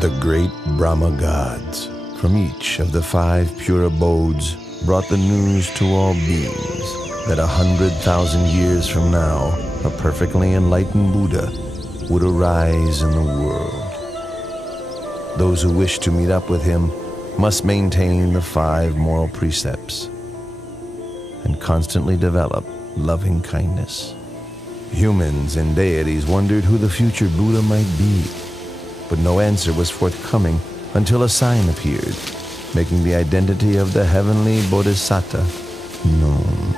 The great Brahma gods from each of the 5 pure abodes brought the news to all beings that 100,000 years from now, a perfectly enlightened Buddha would arise in the world. Those who wish to meet up with him must maintain the 5 moral precepts and constantly develop loving kindness. Humans and deities wondered who the future Buddha might be, but no answer was forthcoming until a sign appeared, making the identity of the heavenly Bodhisattva known.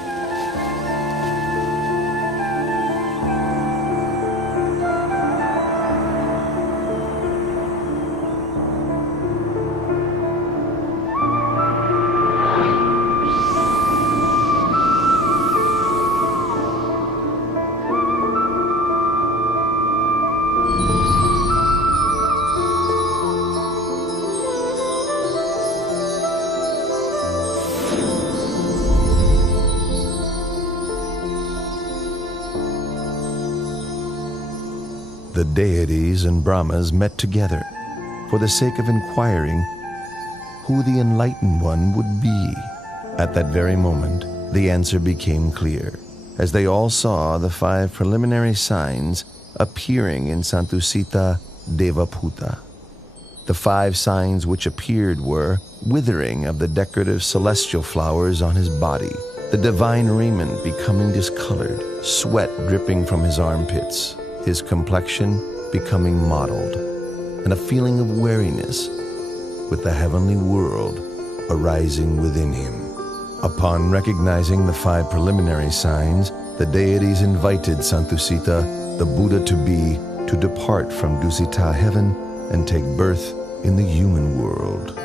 The deities and Brahmas met together for the sake of inquiring who the enlightened one would be. At that very moment, the answer became clear, as they all saw the 5 preliminary signs appearing in Santusita Devaputta. The 5 signs which appeared were withering of the decorative celestial flowers on his body, the divine raiment becoming discolored, sweat dripping from his armpits, his complexion becoming mottled, and a feeling of weariness with the heavenly world arising within him. Upon recognizing the 5 preliminary signs, the deities invited Santusita, the Buddha to depart from Dusita heaven and take birth in the human world.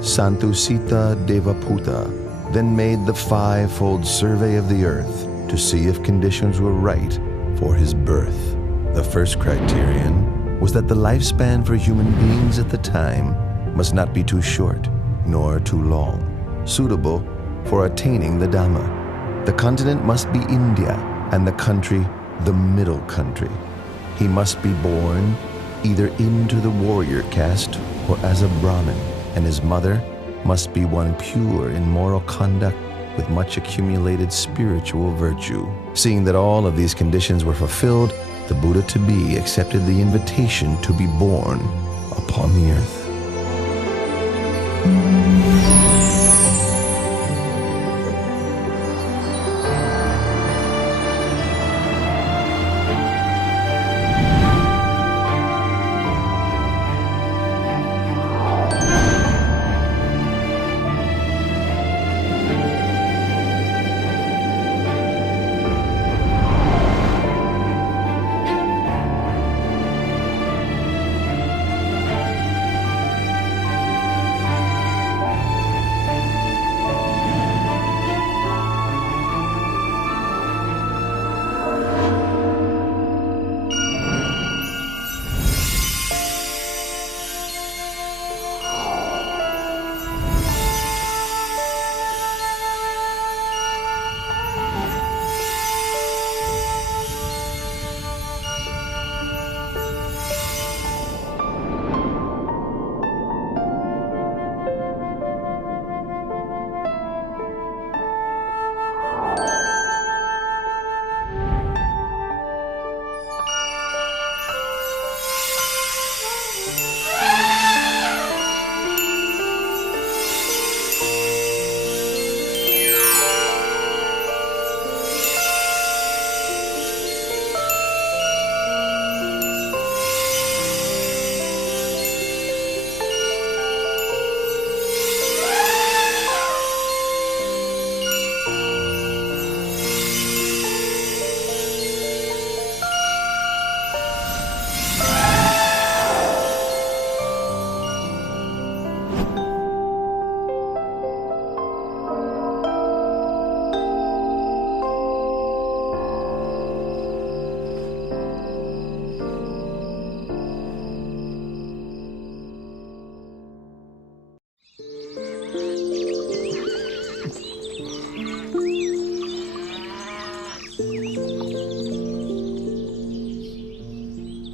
Santusita Devaputta then made the 5-fold survey of the earth to see if conditions were right for his birth. The first criterion was that the lifespan for human beings at the time must not be too short nor too long, suitable for attaining the Dhamma. The continent must be India and the country the middle country. He must be born either into the warrior caste or as a Brahmin, and his mother must be one pure in moral conduct with much accumulated spiritual virtue. Seeing that all of these conditions were fulfilled, the Buddha-to-be accepted the invitation to be born upon the earth.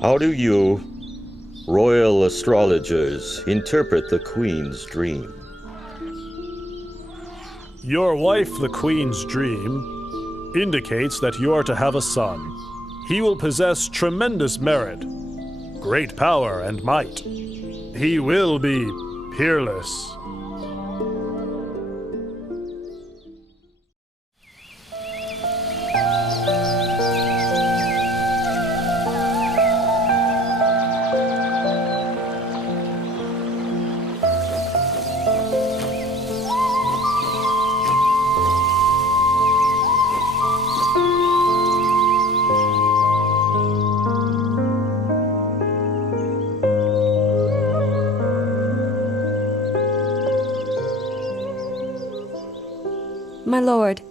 How do you Royal astrologers, interpret the Queen's dream. Your wife, the Queen's dream, indicates that you are to have a son. He will possess tremendous merit, great power and might. He will be peerless. My lord,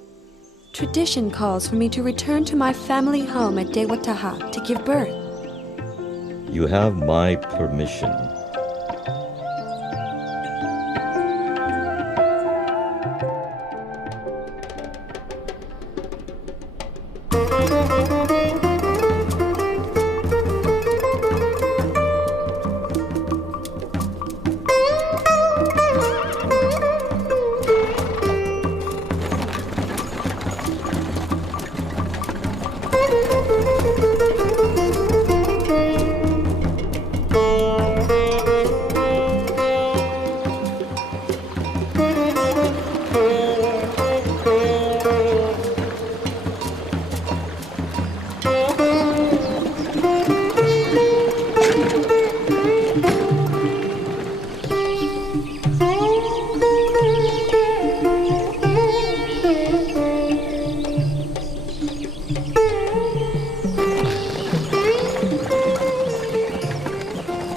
tradition calls for me to return to my family home at Boddha to give birth. You have my permission.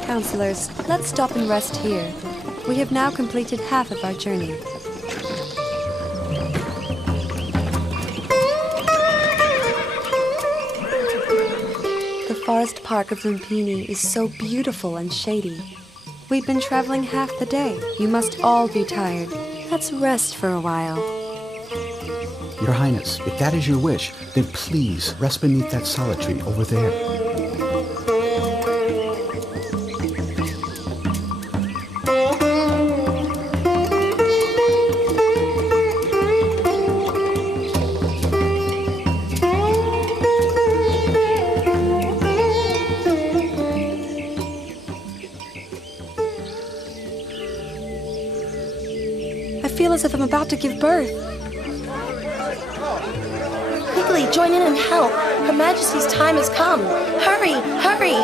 Counselors, let's stop and rest here. We have now completed half of our journey. The forest park of Lumpini is so beautiful and shady. We've been traveling half the day. You must all be tired. Let's rest for a while. Your Highness, if that is your wish, then please rest beneath that solid tree over there. I feel as if I'm about to give birth. Quickly, join in and help. Her Majesty's time has come. Hurry, hurry!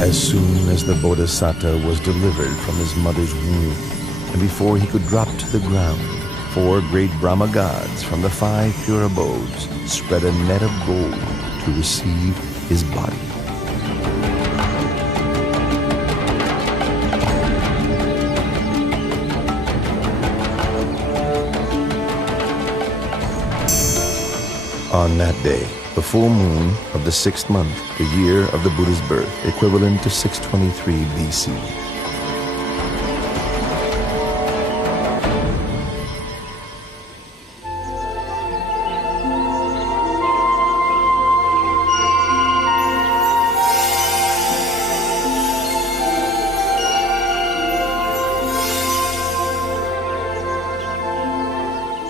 As soon as the Bodhisattva was delivered from his mother's womb, and before he could drop to the ground, 4 great Brahma gods from the 5 pure abodes spread a net of gold to receive his body. On that day, the full moon of the 6th month, the year of the Buddha's birth, equivalent to 623 BC.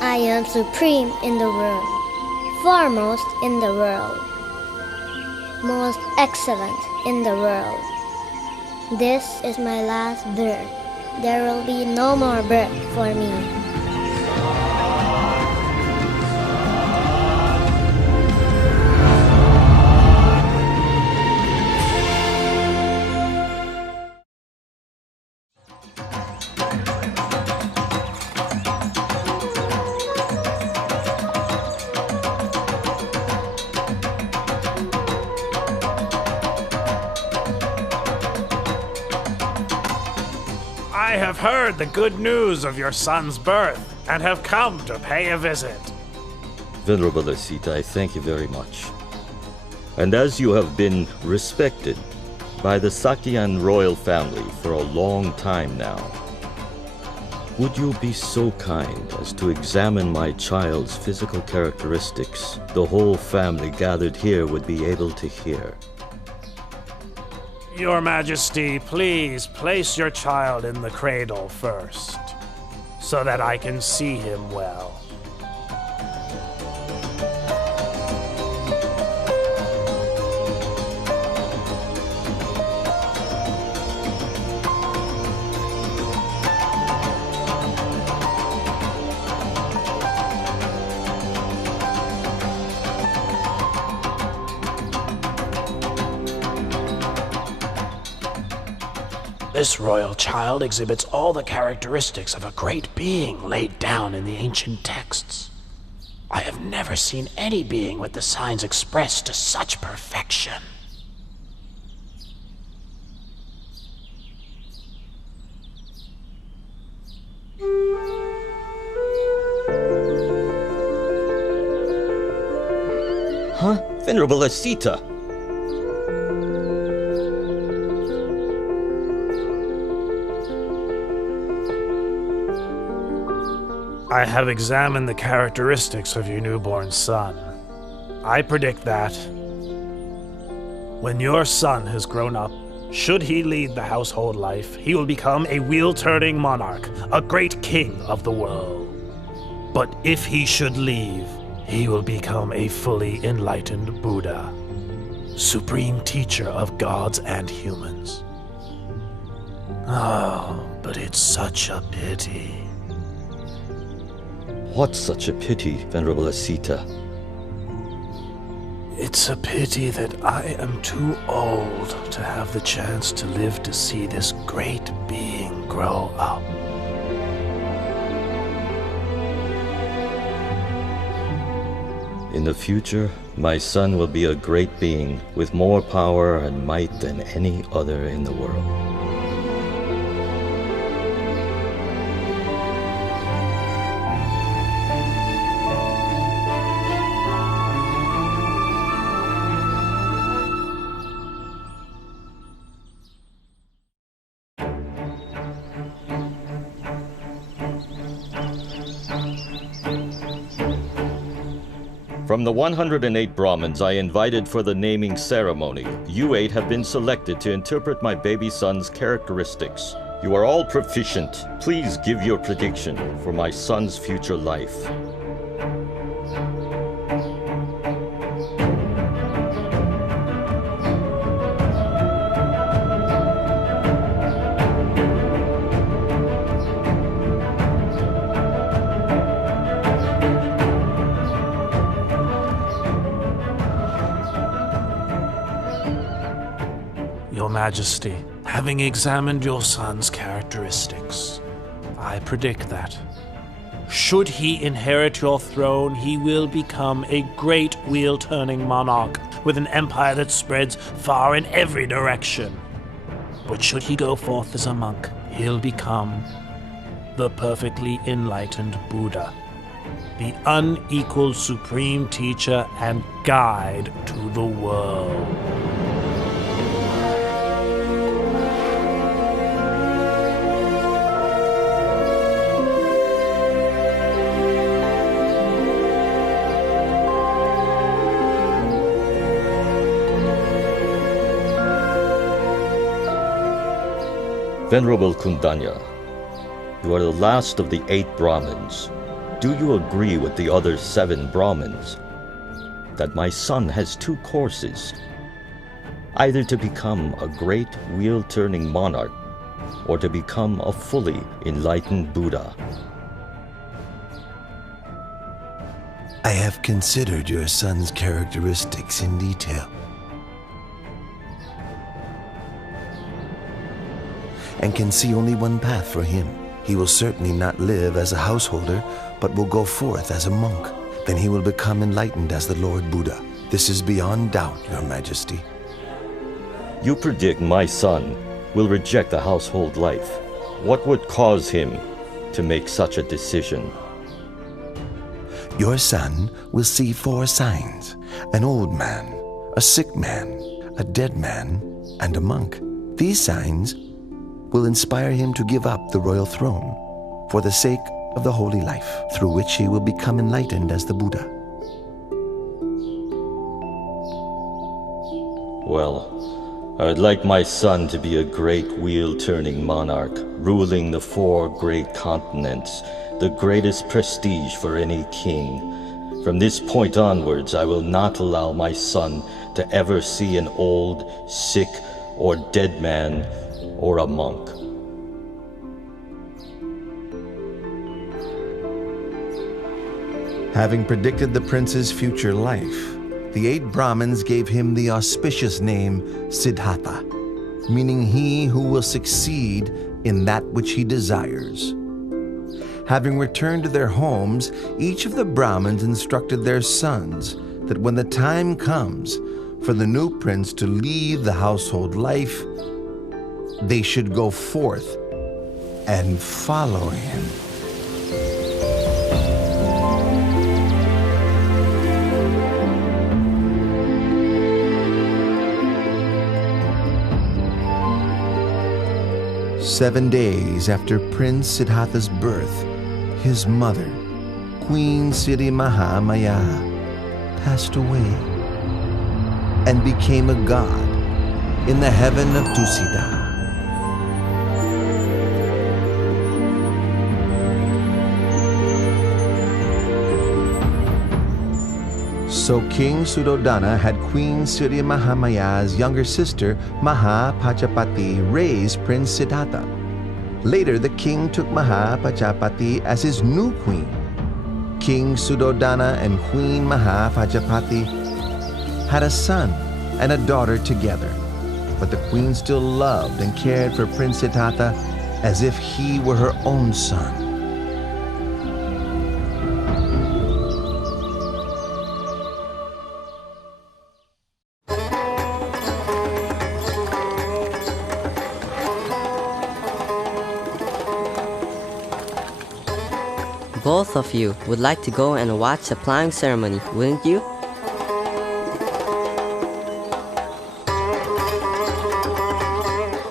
I am supreme in the world, foremost in the world, most excellent in the world. This is my last birth. There will be no more birth for me. I have heard the good news of your son's birth and have come to pay a visit. Venerable Asita, I thank you very much. And as you have been respected by the Sakyan royal family for a long time now, would you be so kind as to examine my child's physical characteristics? The whole family gathered here would be able to hear. Your Majesty, please place your child in the cradle first, so that I can see him well. This royal child exhibits all the characteristics of a great being laid down in the ancient texts. I have never seen any being with the signs expressed to such perfection. Huh? Venerable Asita! I have examined the characteristics of your newborn son. I predict that when your son has grown up, should he lead the household life, he will become a wheel-turning monarch, a great king of the world. But if he should leave, he will become a fully enlightened Buddha, supreme teacher of gods and humans. Oh, but it's such a pity. What's such a pity, Venerable Asita? It's a pity that I am too old to have the chance to live to see this great being grow up. In the future, my son will be a great being with more power and might than any other in the world. From the 108 Brahmins I invited for the naming ceremony, you 8 have been selected to interpret my baby son's characteristics. You are all proficient. Please give your prediction for my son's future life. Your Majesty, having examined your son's characteristics, I predict that, should he inherit your throne, he will become a great wheel-turning monarch with an empire that spreads far in every direction. But should he go forth as a monk, he'll become the perfectly enlightened Buddha, the unequaled supreme teacher and guide to the world. Venerable Kundanya, you are the last of the 8 Brahmins. Do you agree with the other 7 Brahmins that my son has 2 courses, either to become a great wheel-turning monarch or to become a fully enlightened Buddha? I have considered your son's characteristics in detail, and can see only one path for him. He will certainly not live as a householder, but will go forth as a monk. Then he will become enlightened as the Lord Buddha. This is beyond doubt, Your Majesty. You predict my son will reject the household life. What would cause him to make such a decision? Your son will see 4 signs: an old man, a sick man, a dead man, and a monk. These signs will inspire him to give up the royal throne for the sake of the holy life, through which he will become enlightened as the Buddha. Well, I'd like my son to be a great wheel-turning monarch, ruling the 4 great continents, the greatest prestige for any king. From this point onwards, I will not allow my son to ever see an old, sick, or dead man, or a monk. Having predicted the prince's future life, the 8 Brahmins gave him the auspicious name Siddhartha, meaning he who will succeed in that which he desires. Having returned to their homes, each of the Brahmins instructed their sons that when the time comes for the new prince to leave the household life, they should go forth and follow him. Seven days after Prince Siddhartha's birth, his mother, Queen Siri Mahamaya, passed away and became a god in the heaven of Tusida. So King Suddhodana had Queen Siri Mahamaya's younger sister, Mahapajapati, raise Prince Siddhartha. Later, the king took Mahapajapati as his new queen. King Suddhodana and Queen Mahapajapati had a son and a daughter together, but the queen still loved and cared for Prince Siddhartha as if he were her own son. Both of you would like to go and watch the plowing ceremony, wouldn't you?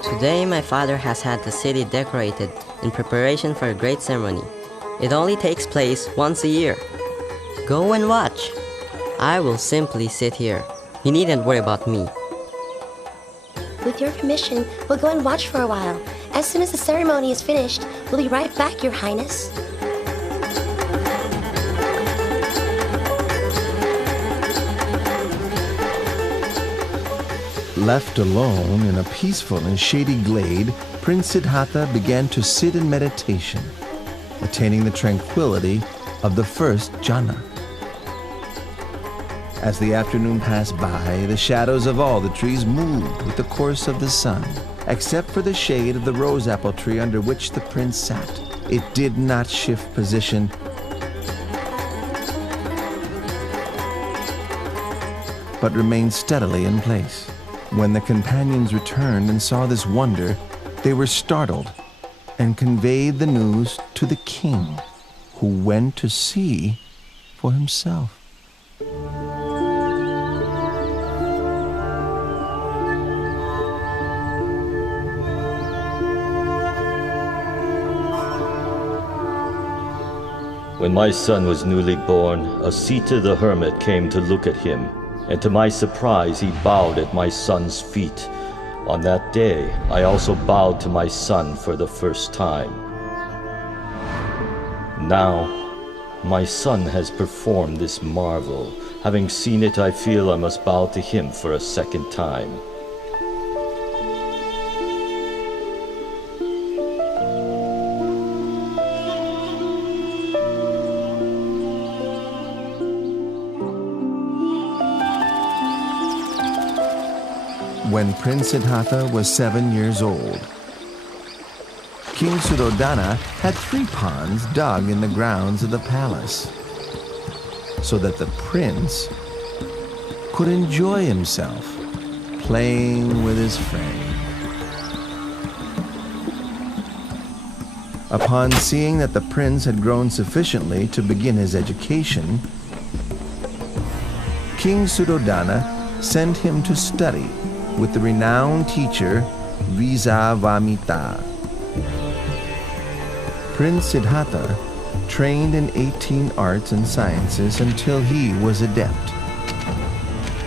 Today my father has had the city decorated in preparation for a great ceremony. It only takes place once a year. Go and watch. I will simply sit here. You needn't worry about me. With your permission, we'll go and watch for a while. As soon as the ceremony is finished, we'll be right back, Your Highness. Left alone in a peaceful and shady glade, Prince Siddhartha began to sit in meditation, attaining the tranquility of the first jhana. As the afternoon passed by, the shadows of all the trees moved with the course of the sun, except for the shade of the rose apple tree under which the prince sat. It did not shift position, but remained steadily in place. When the companions returned and saw this wonder, they were startled and conveyed the news to the king, who went to see for himself. When my son was newly born, Asita the hermit came to look at him, and to my surprise he bowed at my son's feet. On that day, I also bowed to my son for the first time. Now, my son has performed this marvel. Having seen it, I feel I must bow to him for a second time. When Prince Siddhartha was 7 years old, King Suddhodana had 3 ponds dug in the grounds of the palace, so that the prince could enjoy himself playing with his friend. Upon seeing that the prince had grown sufficiently to begin his education, King Suddhodana sent him to study with the renowned teacher Visavamitra. Prince Siddhartha trained in 18 arts and sciences until he was adept.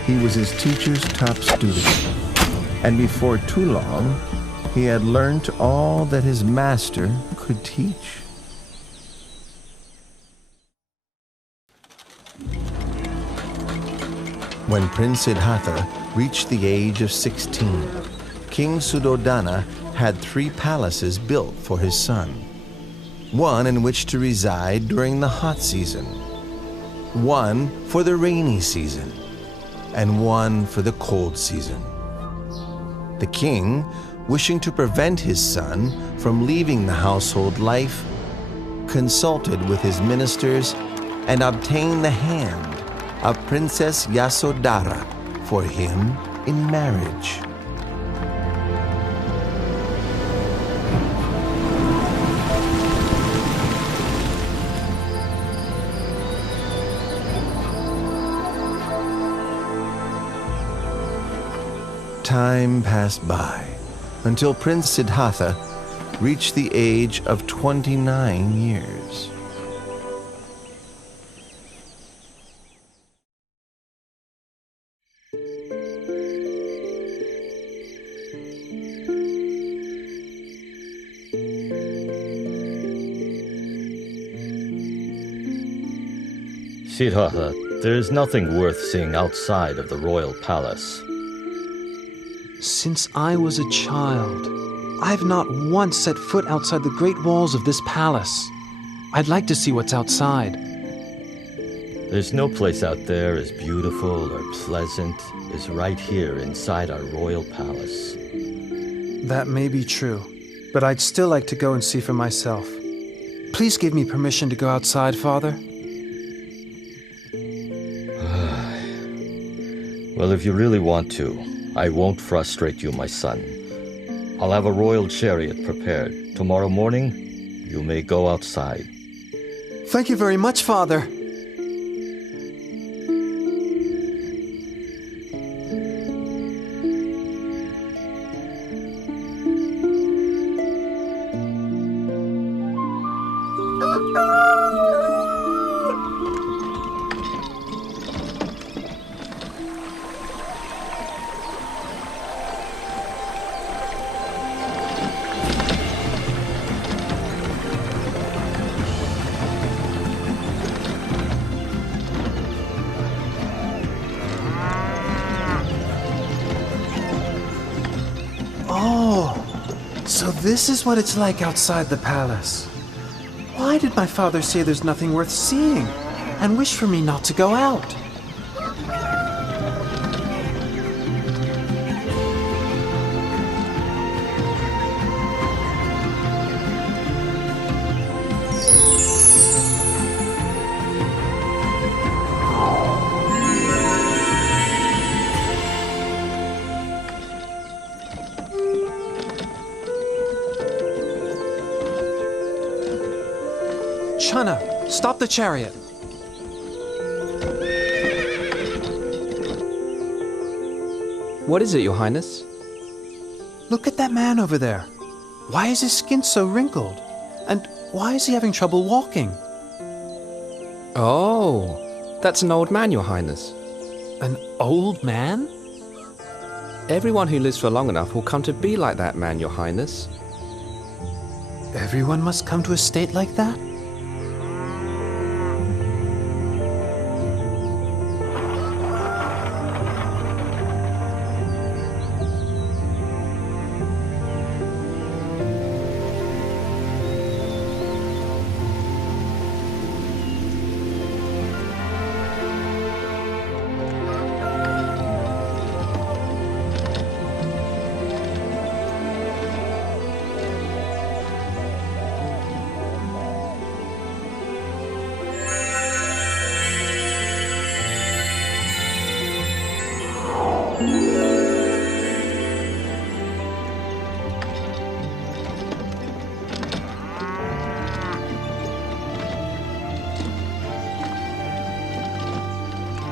He was his teacher's top student, and before too long, he had learned all that his master could teach. When Prince Siddhartha reached the age of 16, King Suddhodana had 3 palaces built for his son. One in which to reside during the hot season, one for the rainy season, and one for the cold season. The king, wishing to prevent his son from leaving the household life, consulted with his ministers and obtained the hand of Princess Yasodhara for him in marriage. Time passed by until Prince Siddhartha reached the age of 29 years. Siddhartha, there is nothing worth seeing outside of the royal palace. Since I was a child, I've not once set foot outside the great walls of this palace. I'd like to see what's outside. There's no place out there as beautiful or pleasant as right here inside our royal palace. That may be true, but I'd still like to go and see for myself. Please give me permission to go outside, Father. Well, if you really want to, I won't frustrate you, my son. I'll have a royal chariot prepared. Tomorrow morning, you may go outside. Thank you very much, Father. So this is what it's like outside the palace. Why did my father say there's nothing worth seeing and wish for me not to go out? Channa, stop the chariot. What is it, Your Highness? Look at that man over there. Why is his skin so wrinkled? And why is he having trouble walking? Oh, that's an old man, Your Highness. An old man? Everyone who lives for long enough will come to be like that man, Your Highness. Everyone must come to a state like that?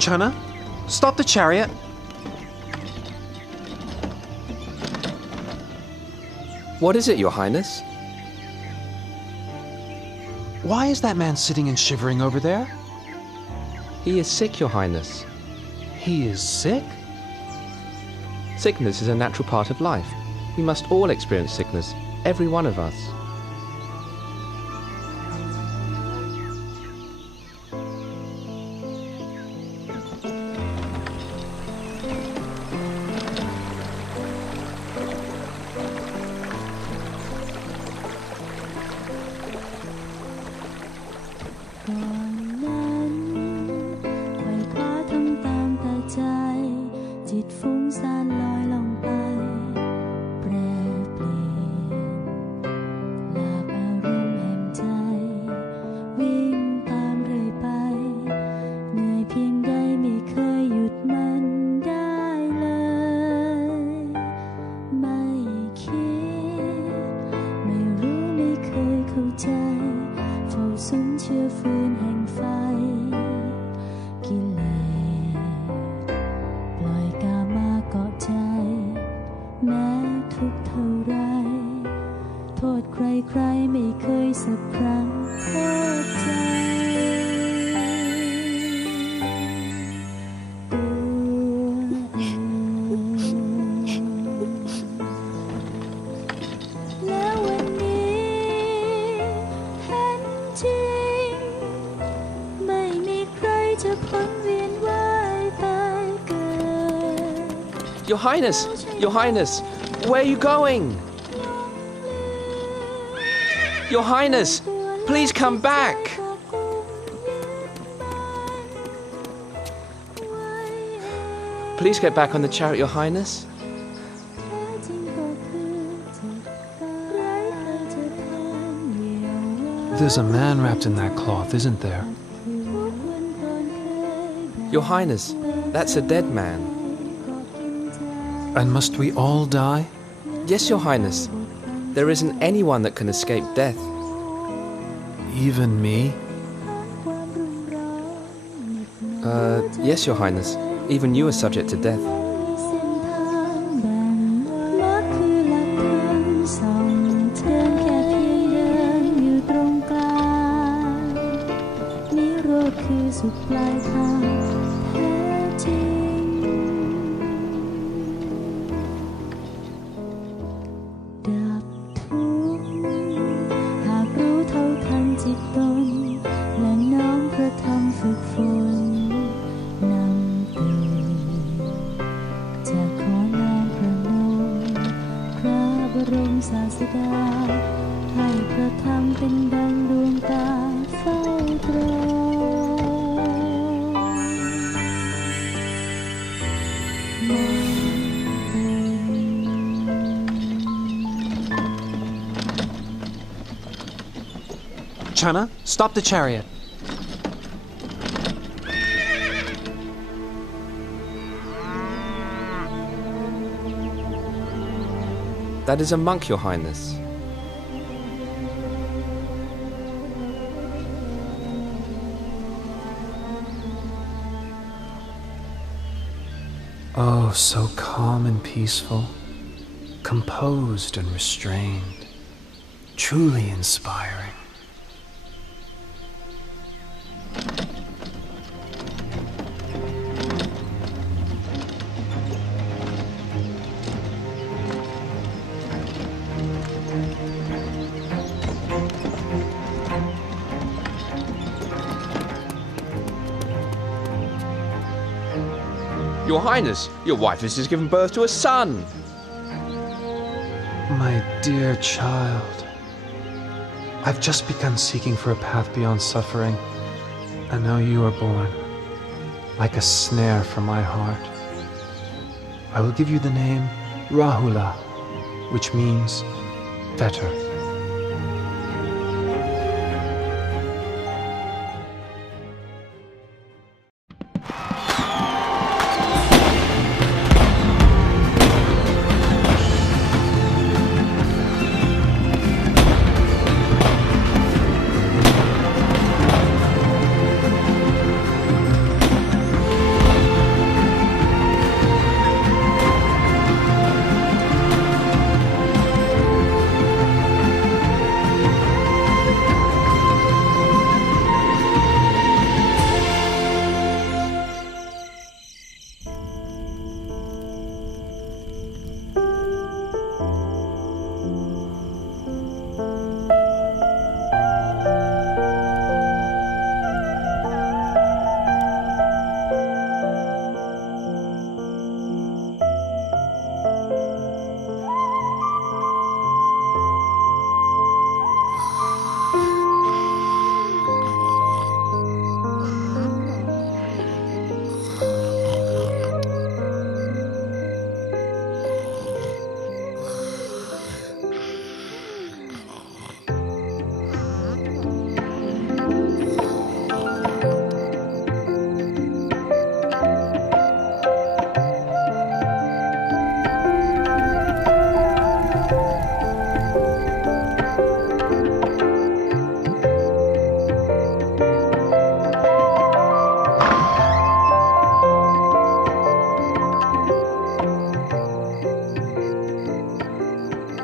Chana, stop the chariot. What is it, Your Highness? Why is that man sitting and shivering over there? He is sick, Your Highness. He is sick? Sickness is a natural part of life. We must all experience sickness, every one of us. Your Highness! Your Highness! Where are you going? Your Highness! Please come back! Please get back on the chariot, Your Highness. There's a man wrapped in that cloth, isn't there? Your Highness, that's a dead man. And must we all die? Yes, Your Highness. There isn't anyone that can escape death. Even me? Yes, Your Highness. Even you are subject to death. Chana, stop the chariot. That is a monk, Your Highness. Oh, so calm and peaceful, composed and restrained, truly inspiring. Your Highness, your wife has just given birth to a son. My dear child, I've just begun seeking for a path beyond suffering, and now you are born, like a snare for my heart. I will give you the name Rahula, which means fetter.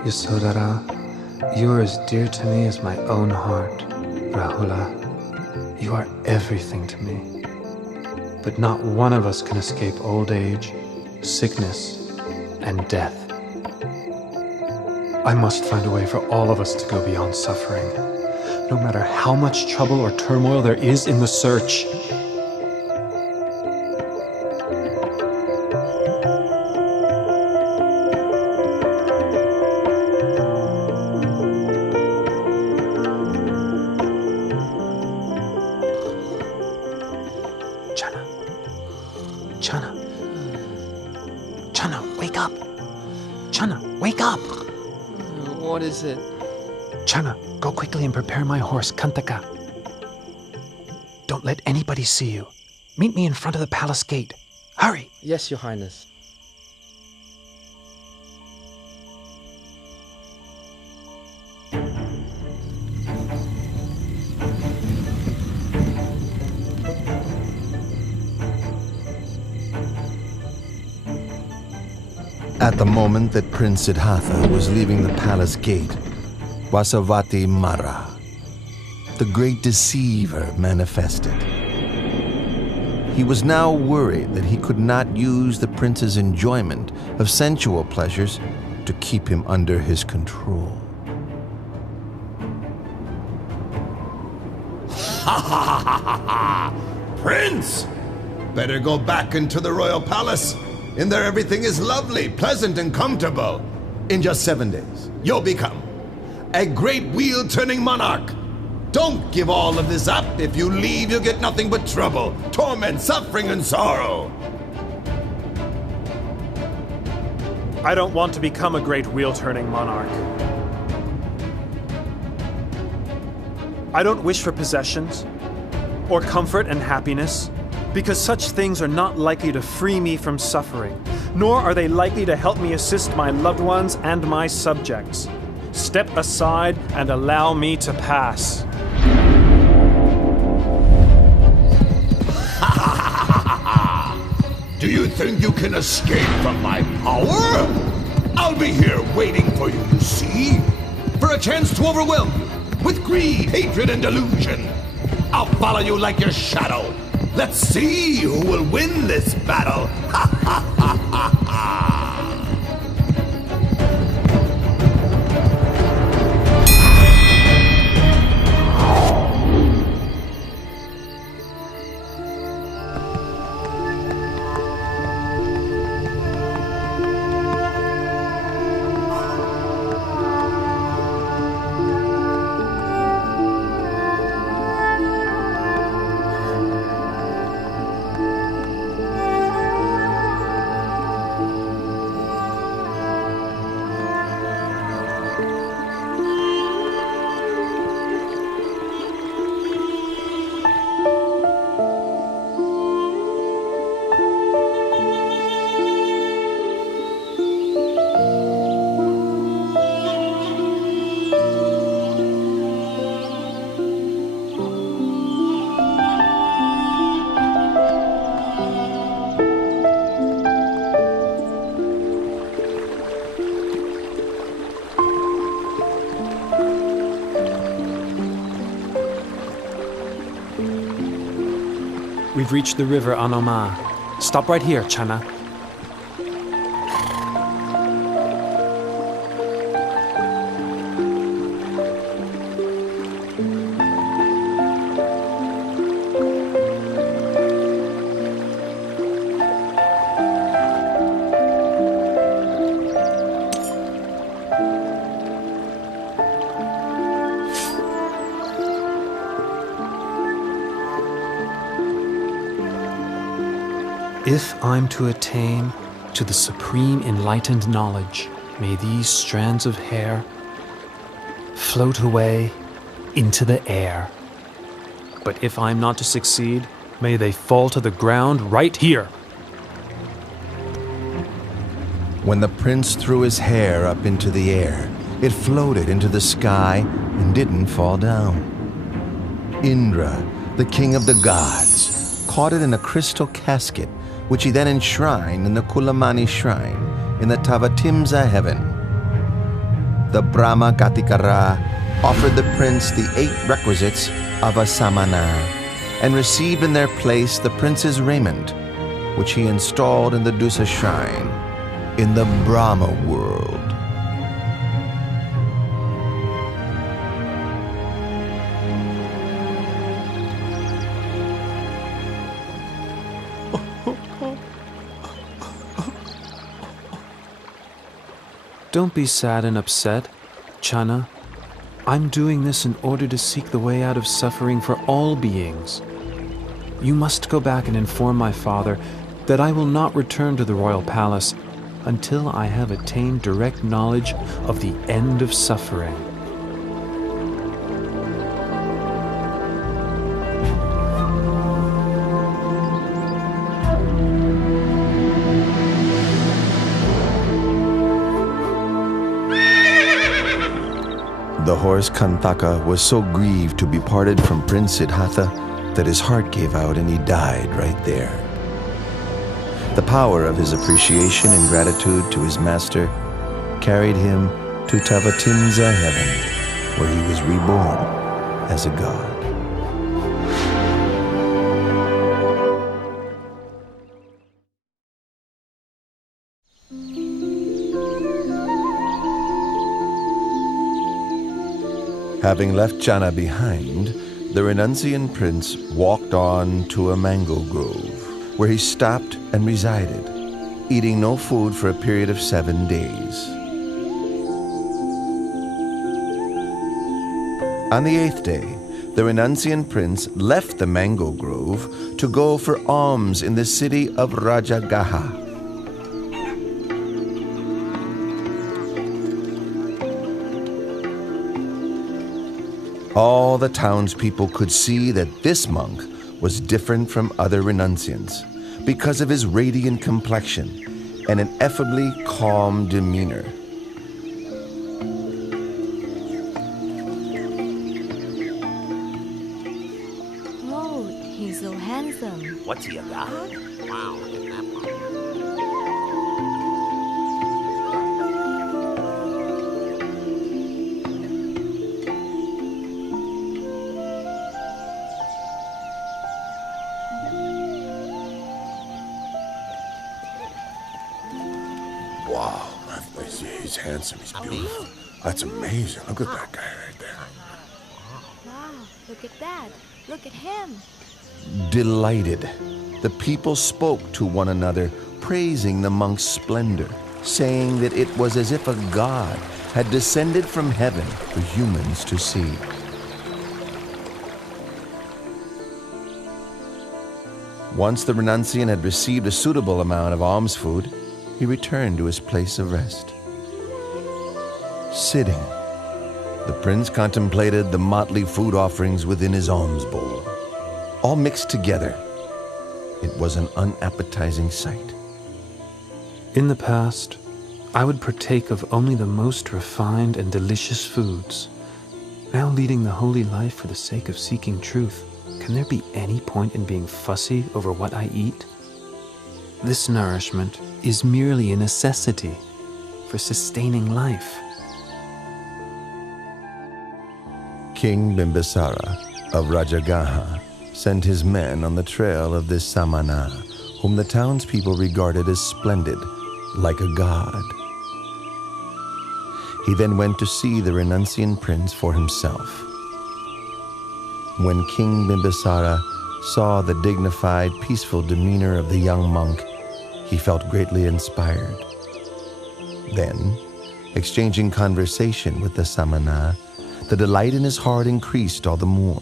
Yasodhara, you are as dear to me as my own heart. Rahula, you are everything to me. But not one of us can escape old age, sickness, and death. I must find a way for all of us to go beyond suffering, no matter how much trouble or turmoil there is in the search. Channa, wake up! Channa, wake up! What is it? Channa, go quickly and prepare my horse, Kantaka. Don't let anybody see you. Meet me in front of the palace gate. Hurry! Yes, Your Highness. At the moment that Prince Siddhartha was leaving the palace gate, Vasavati Mara, the great deceiver, manifested. He was now worried that he could not use the prince's enjoyment of sensual pleasures to keep him under his control. Ha ha ha ha ha! Prince! Better go back into the royal palace. In there everything is lovely, pleasant, and comfortable. In just 7 days, you'll become a great wheel-turning monarch. Don't give all of this up. If you leave, you'll get nothing but trouble, torment, suffering, and sorrow. I don't want to become a great wheel-turning monarch. I don't wish for possessions or comfort and happiness, because such things are not likely to free me from suffering, nor are they likely to help me assist my loved ones and my subjects. Step aside and allow me to pass. Do you think you can escape from my power? I'll be here waiting for you see? For a chance to overwhelm you with greed, hatred, and delusion. I'll follow you like your shadow. Let's see who will win this battle. Ha ha ha ha ha! We've reached the river Anoma. Stop right here, Channa. If I'm to attain to the supreme enlightened knowledge, may these strands of hair float away into the air. But if I'm not to succeed, may they fall to the ground right here. When the prince threw his hair up into the air, it floated into the sky and didn't fall down. Indra, the king of the gods, caught it in a crystal casket, which he then enshrined in the Kulamani shrine in the Tavatimsa heaven. the Brahma Gatikara offered the prince the 8 requisites of a samana and received in their place the prince's raiment, which he installed in the Dusa shrine in the Brahma world. Don't be sad and upset, Channa. I'm doing this in order to seek the way out of suffering for all beings. You must go back and inform my father that I will not return to the royal palace until I have attained direct knowledge of the end of suffering. The horse Kantaka was so grieved to be parted from Prince Siddhartha that his heart gave out and he died right there. The power of his appreciation and gratitude to his master carried him to Tavatimsa heaven, where he was reborn as a god. Having left Channa behind, the renunciant prince walked on to a mango grove, where he stopped and resided, eating no food for a period of 7 days. On the 8th day, the renunciant prince left the mango grove to go for alms in the city of Rajagaha. All the townspeople could see that this monk was different from other renunciants because of his radiant complexion and ineffably calm demeanor. Oh, he's so handsome. What's he, a god? Wow, look at that one. Wow, he's handsome, he's beautiful. That's amazing. Look at that guy right there. Wow, look at that. Look at him. Delighted, the people spoke to one another, praising the monk's splendor, saying that it was as if a god had descended from heaven for humans to see. Once the renunciant had received a suitable amount of alms food, he returned to his place of rest. Sitting, the prince contemplated the motley food offerings within his alms bowl, all mixed together. It was an unappetizing sight. In the past, I would partake of only the most refined and delicious foods. Now leading the holy life for the sake of seeking truth, can there be any point in being fussy over what I eat? This nourishment is merely a necessity for sustaining life. King Bimbisara of Rajagaha sent his men on the trail of this Samana, whom the townspeople regarded as splendid, like a god. He then went to see the renunciant prince for himself. When King Bimbisara saw the dignified, peaceful demeanor of the young monk, he felt greatly inspired. Then, exchanging conversation with the Samana, the delight in his heart increased all the more.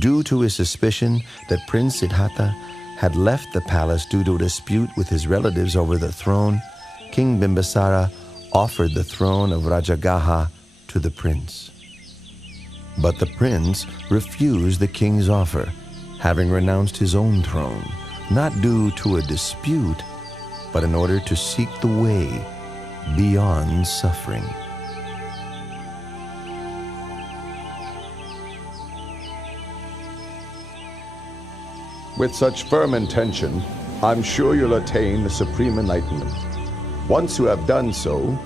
Due to his suspicion that Prince Siddhartha had left the palace due to a dispute with his relatives over the throne, King Bimbisara offered the throne of Rajagaha to the prince. But the prince refused the king's offer, having renounced his own throne, not due to a dispute, but in order to seek the way beyond suffering. With such firm intention, I'm sure you'll attain the supreme enlightenment. Once you have done so,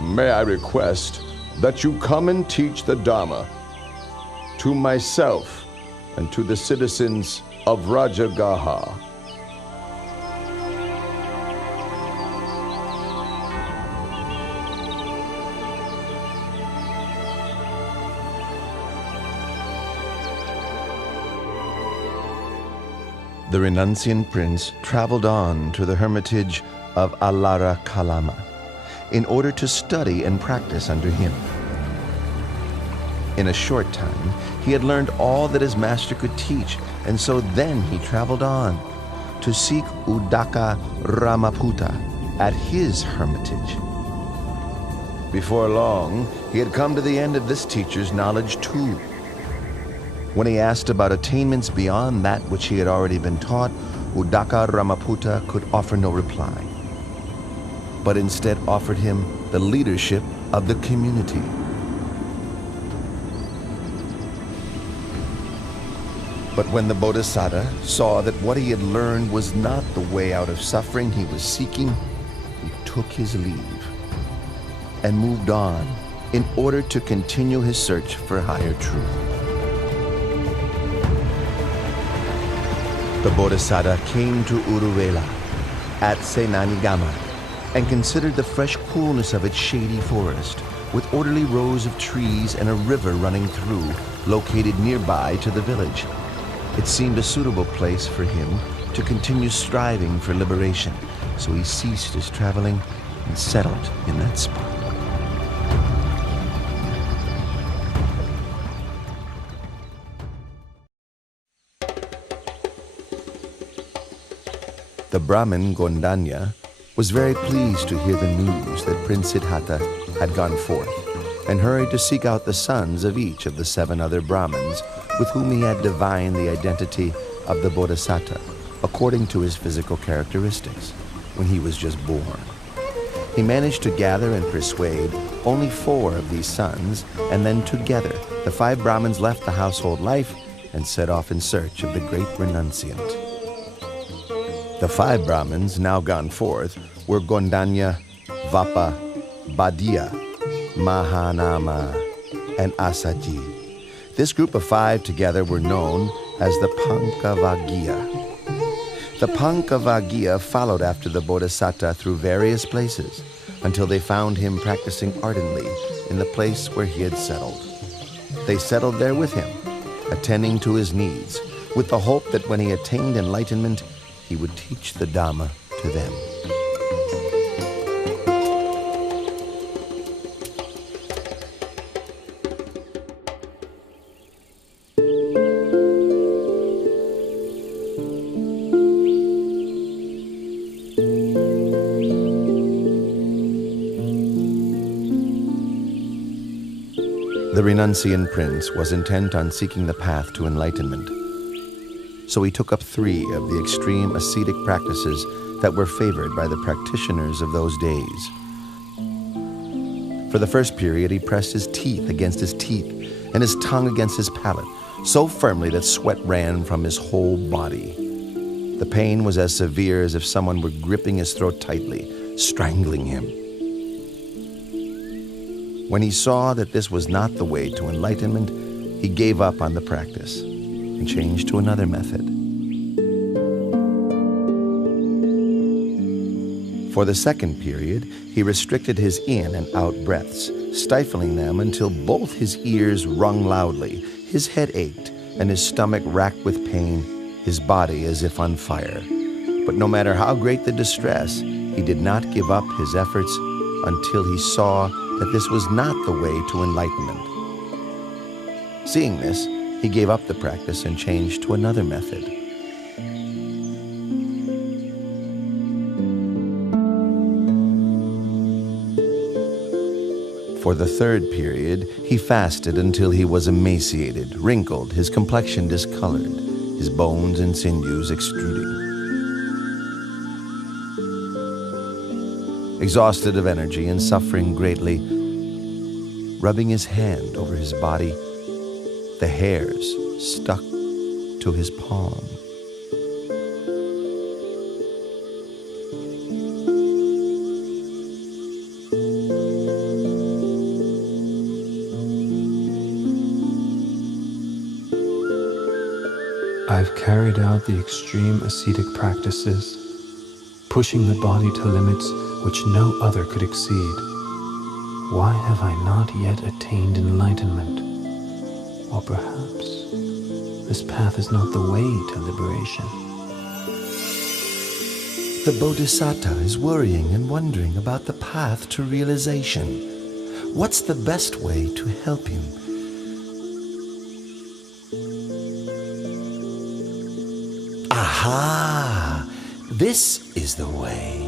May I request that you come and teach the Dhamma to myself and to the citizens of Rajagaha. The renunciant prince traveled on to the hermitage of Alara Kalama in order to study and practice under him. In a short time, he had learned all that his master could teach, and so then he traveled on to seek Udaka Ramaputta at his hermitage. Before long, he had come to the end of this teacher's knowledge too. When he asked about attainments beyond that which he had already been taught, Udaka Ramaputta could offer no reply, but instead offered him the leadership of the community. But when the Bodhisattva saw that what he had learned was not the way out of suffering he was seeking, he took his leave and moved on in order to continue his search for higher truth. The Bodhisattva came to Uruvela at Senanigama and considered the fresh coolness of its shady forest, with orderly rows of trees and a river running through, located nearby to the village. It seemed a suitable place for him to continue striving for liberation, so he ceased his traveling and settled in that spot. The Brahmin Gondanya was very pleased to hear the news that Prince Siddhartha had gone forth, and hurried to seek out the sons of each of the 7 other Brahmins with whom he had divined the identity of the Bodhisattva according to his physical characteristics when he was just born. He managed to gather and persuade only 4 of these sons, and then together the 5 Brahmins left the household life and set off in search of the great renunciant. The 5 Brahmins now gone forth were Gondanya, Vapa, Badia, Mahanama, and Asaji. This group of 5 together were known as the Pankavaggiya. The Pankavaggiya followed after the Bodhisattva through various places until they found him practicing ardently in the place where he had settled. They settled there with him, attending to his needs, with the hope that when he attained enlightenment, he would teach the Dhamma to them. The renunciant prince was intent on seeking the path to enlightenment, so he took up 3 of the extreme ascetic practices that were favored by the practitioners of those days. For the first period, he pressed his teeth against his teeth and his tongue against his palate, so firmly that sweat ran from his whole body. The pain was as severe as if someone were gripping his throat tightly, strangling him. When he saw that this was not the way to enlightenment, he gave up on the practice and changed to another method. For the second period, he restricted his in and out breaths, stifling them until both his ears rung loudly, his head ached, and his stomach racked with pain, his body as if on fire. But no matter how great the distress, he did not give up his efforts until he saw that this was not the way to enlightenment. Seeing this, he gave up the practice and changed to another method. For the third period, he fasted until he was emaciated, wrinkled, his complexion discolored, his bones and sinews extruding. Exhausted of energy and suffering greatly, rubbing his hand over his body, the hairs stuck to his palm. I've carried out the extreme ascetic practices, pushing the body to limits which no other could exceed. Why have I not yet attained enlightenment? Or perhaps this path is not the way to liberation. The Bodhisattva is worrying and wondering about the path to realization. What's the best way to help him? Aha! This is the way.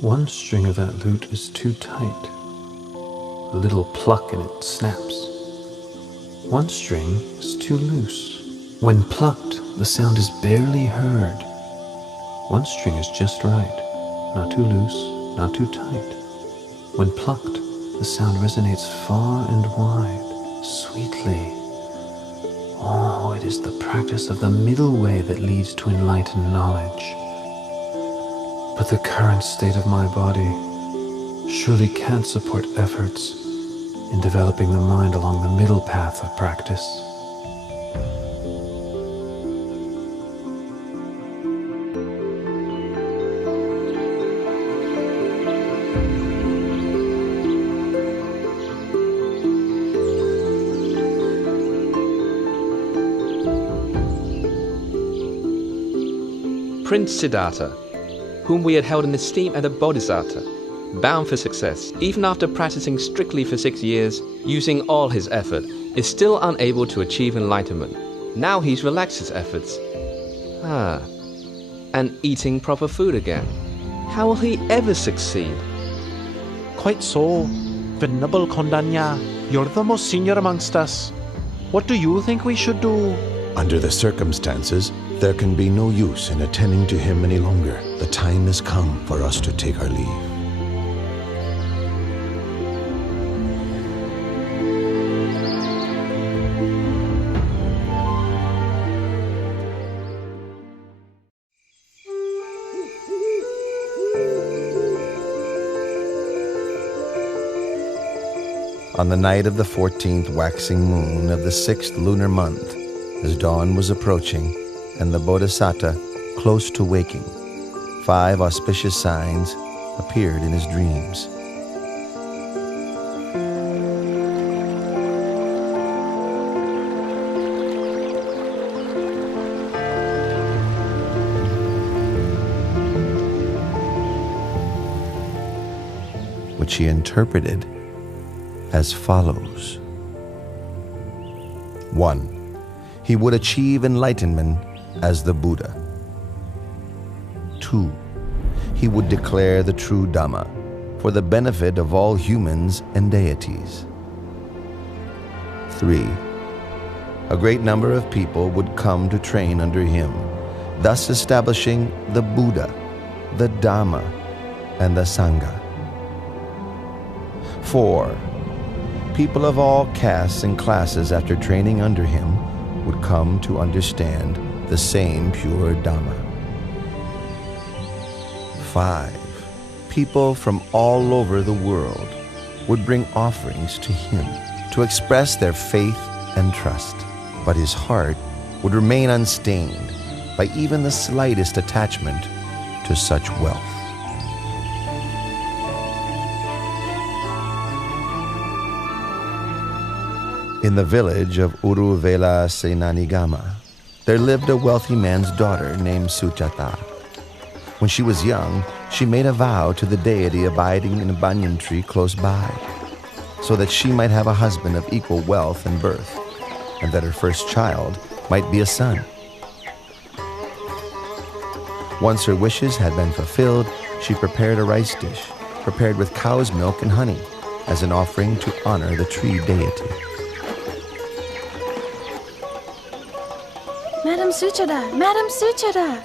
One string of that lute is too tight. A little pluck and it snaps. One string is too loose. When plucked, the sound is barely heard. One string is just right. Not too loose, not too tight. When plucked, the sound resonates far and wide, sweetly. Oh, it is the practice of the middle way that leads to enlightened knowledge. But the current state of my body surely can't support efforts in developing the mind along the middle path of practice. Prince Siddhartha, whom we had held in esteem as a bodhisattva, bound for success, even after practicing strictly for 6 years, using all his effort, is still unable to achieve enlightenment. Now he's relaxed his efforts. And eating proper food again. How will he ever succeed? Quite so. Venerable Kondanya, you're the most senior amongst us. What do you think we should do? Under the circumstances, there can be no use in attending to him any longer. The time has come for us to take our leave. On the night of the 14th waxing moon of the 6th lunar month, as dawn was approaching and the Bodhisattva close to waking, 5 auspicious signs appeared in his dreams. Which he interpreted as follows. 1. He would achieve enlightenment as the Buddha. 2. He would declare the true Dhamma for the benefit of all humans and deities. 3. A great number of people would come to train under him, thus establishing the Buddha, the Dhamma, and the Sangha. 4. People of all castes and classes after training under him would come to understand the same pure Dhamma. 5. People from all over the world would bring offerings to him to express their faith and trust, but his heart would remain unstained by even the slightest attachment to such wealth. In the village of Uruvela Senanigama, there lived a wealthy man's daughter named Sujata. When she was young, she made a vow to the deity abiding in a banyan tree close by, so that she might have a husband of equal wealth and birth, and that her first child might be a son. Once her wishes had been fulfilled, she prepared a rice dish, prepared with cow's milk and honey, as an offering to honor the tree deity. Madam Suchada! Madam Suchada!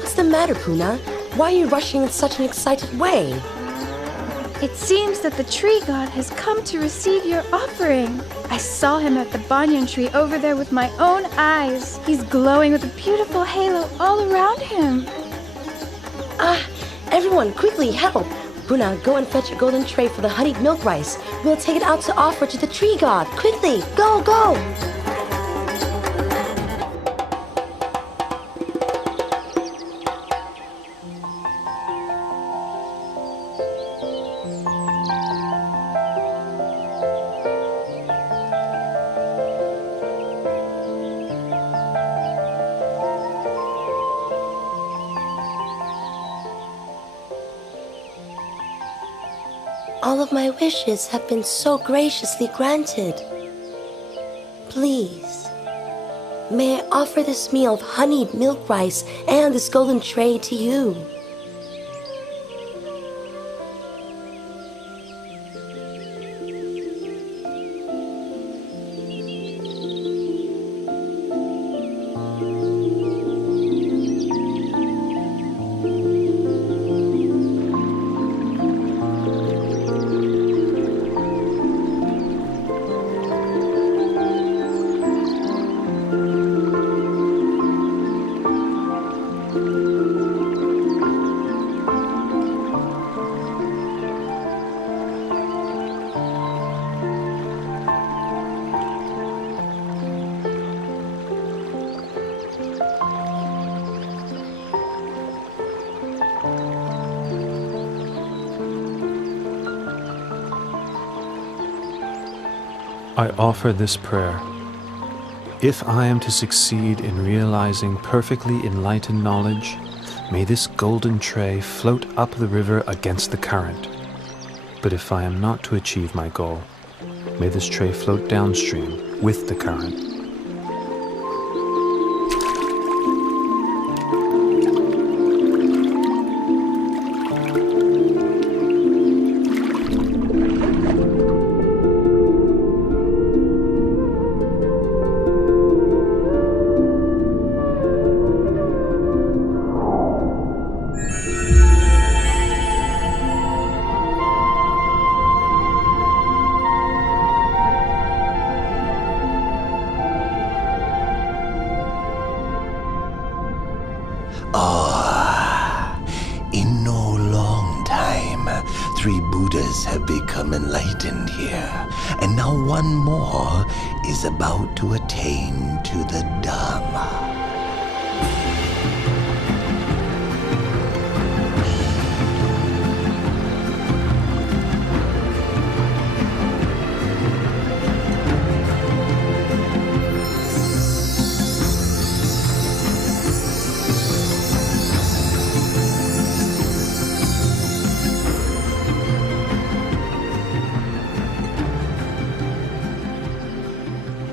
What's the matter, Puna? Why are you rushing in such an excited way? It seems that the tree god has come to receive your offering. I saw him at the banyan tree over there with my own eyes. He's glowing with a beautiful halo all around him. Everyone, quickly, help! Puna, go and fetch a golden tray for the honeyed milk rice. We'll take it out to offer to the tree god. Quickly, go, go! All of my wishes have been so graciously granted. Please, may I offer this meal of honeyed milk rice and this golden tray to you? I offer this prayer. If I am to succeed in realizing perfectly enlightened knowledge, may this golden tray float up the river against the current. But if I am not to achieve my goal, may this tray float downstream with the current. In no long time, 3 Buddhas have become enlightened here, and now one more is about to attain to the Dharma.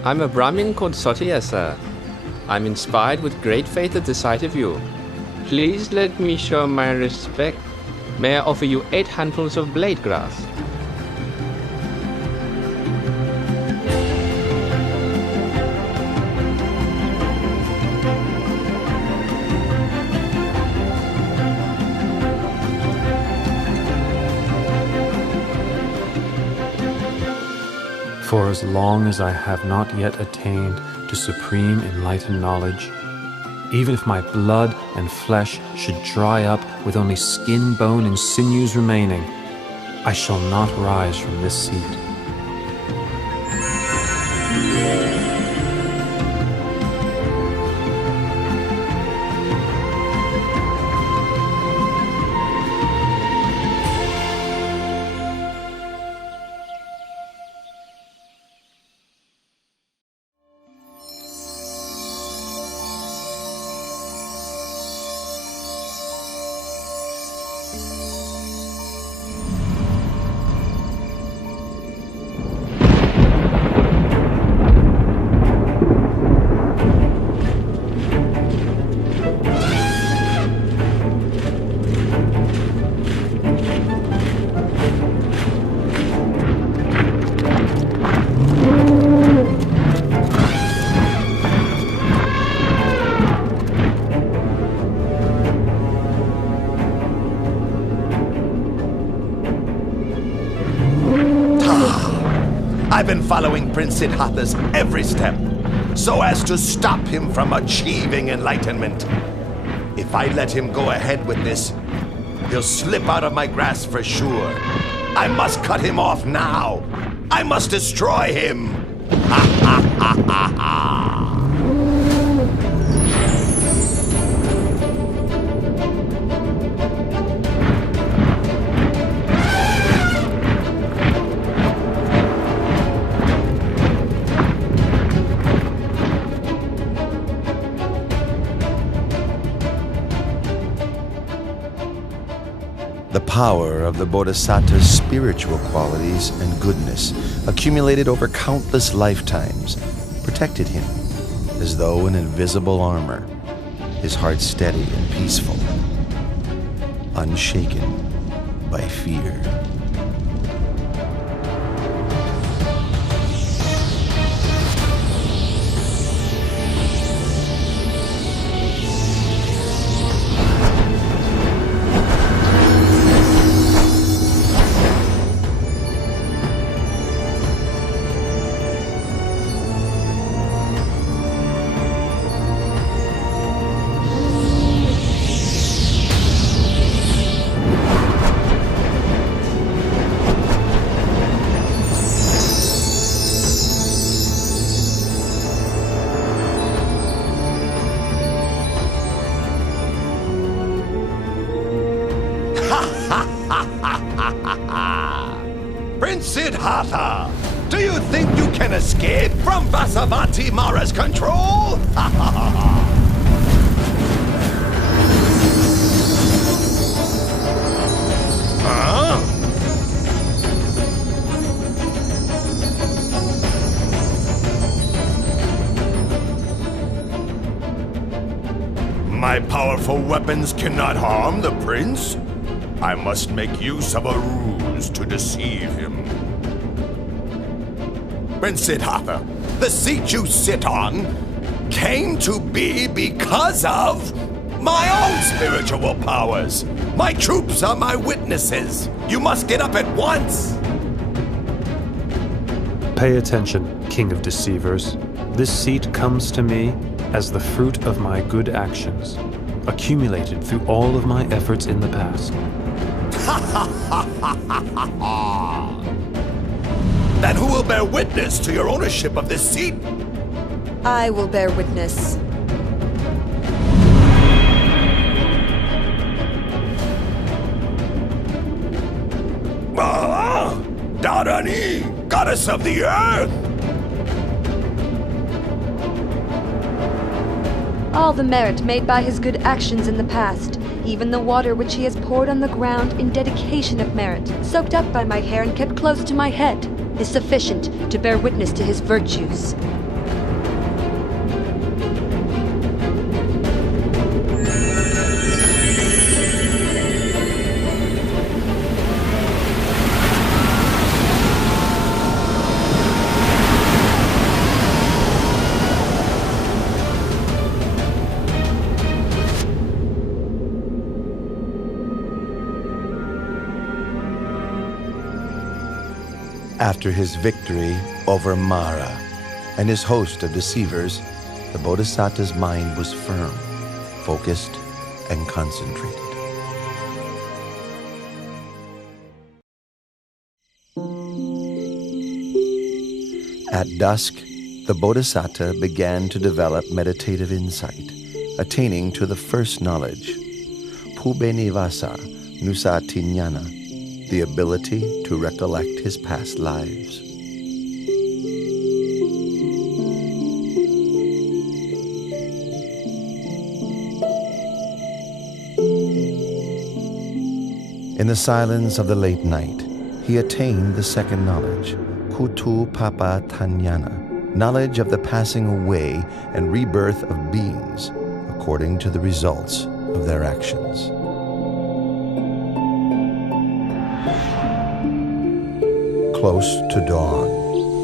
I'm a Brahmin called Sotiya, sir. I'm inspired with great faith at the sight of you. Please let me show my respect. May I offer you 8 handfuls of blade grass? For as long as I have not yet attained to supreme enlightened knowledge, even if my blood and flesh should dry up with only skin, bone, and sinews remaining, I shall not rise from this seat. I've been following Prince Siddhartha's every step, so as to stop him from achieving enlightenment. If I let him go ahead with this, he'll slip out of my grasp for sure. I must cut him off now. I must destroy him. Ha ha ha ha ha. The power of the Bodhisattva's spiritual qualities and goodness, accumulated over countless lifetimes, protected him as though in invisible armor, his heart steady and peaceful, unshaken by fear. Prince Siddhartha, do you think you can escape from Vasavati Mara's control? Huh? My powerful weapons cannot harm the prince. I must make use of a ruse to deceive him. Prince Siddhartha, the seat you sit on came to be because of my own spiritual powers. My troops are my witnesses. You must get up at once. Pay attention, King of Deceivers. This seat comes to me as the fruit of my good actions, accumulated through all of my efforts in the past. Then who will bear witness to your ownership of this seat? I will bear witness. Dharani, goddess of the earth! All the merit made by his good actions in the past, even the water which he has poured on the ground in dedication of merit, soaked up by my hair and kept close to my head, is sufficient to bear witness to his virtues. After his victory over Mara and his host of deceivers, the Bodhisattva's mind was firm, focused, and concentrated. At dusk, the Bodhisattva began to develop meditative insight, attaining to the first knowledge, Pubenivasa Nusatinyana, the ability to recollect his past lives. In the silence of the late night, he attained the second knowledge, Kutu Papa Tanyana, knowledge of the passing away and rebirth of beings according to the results of their actions. Close to dawn,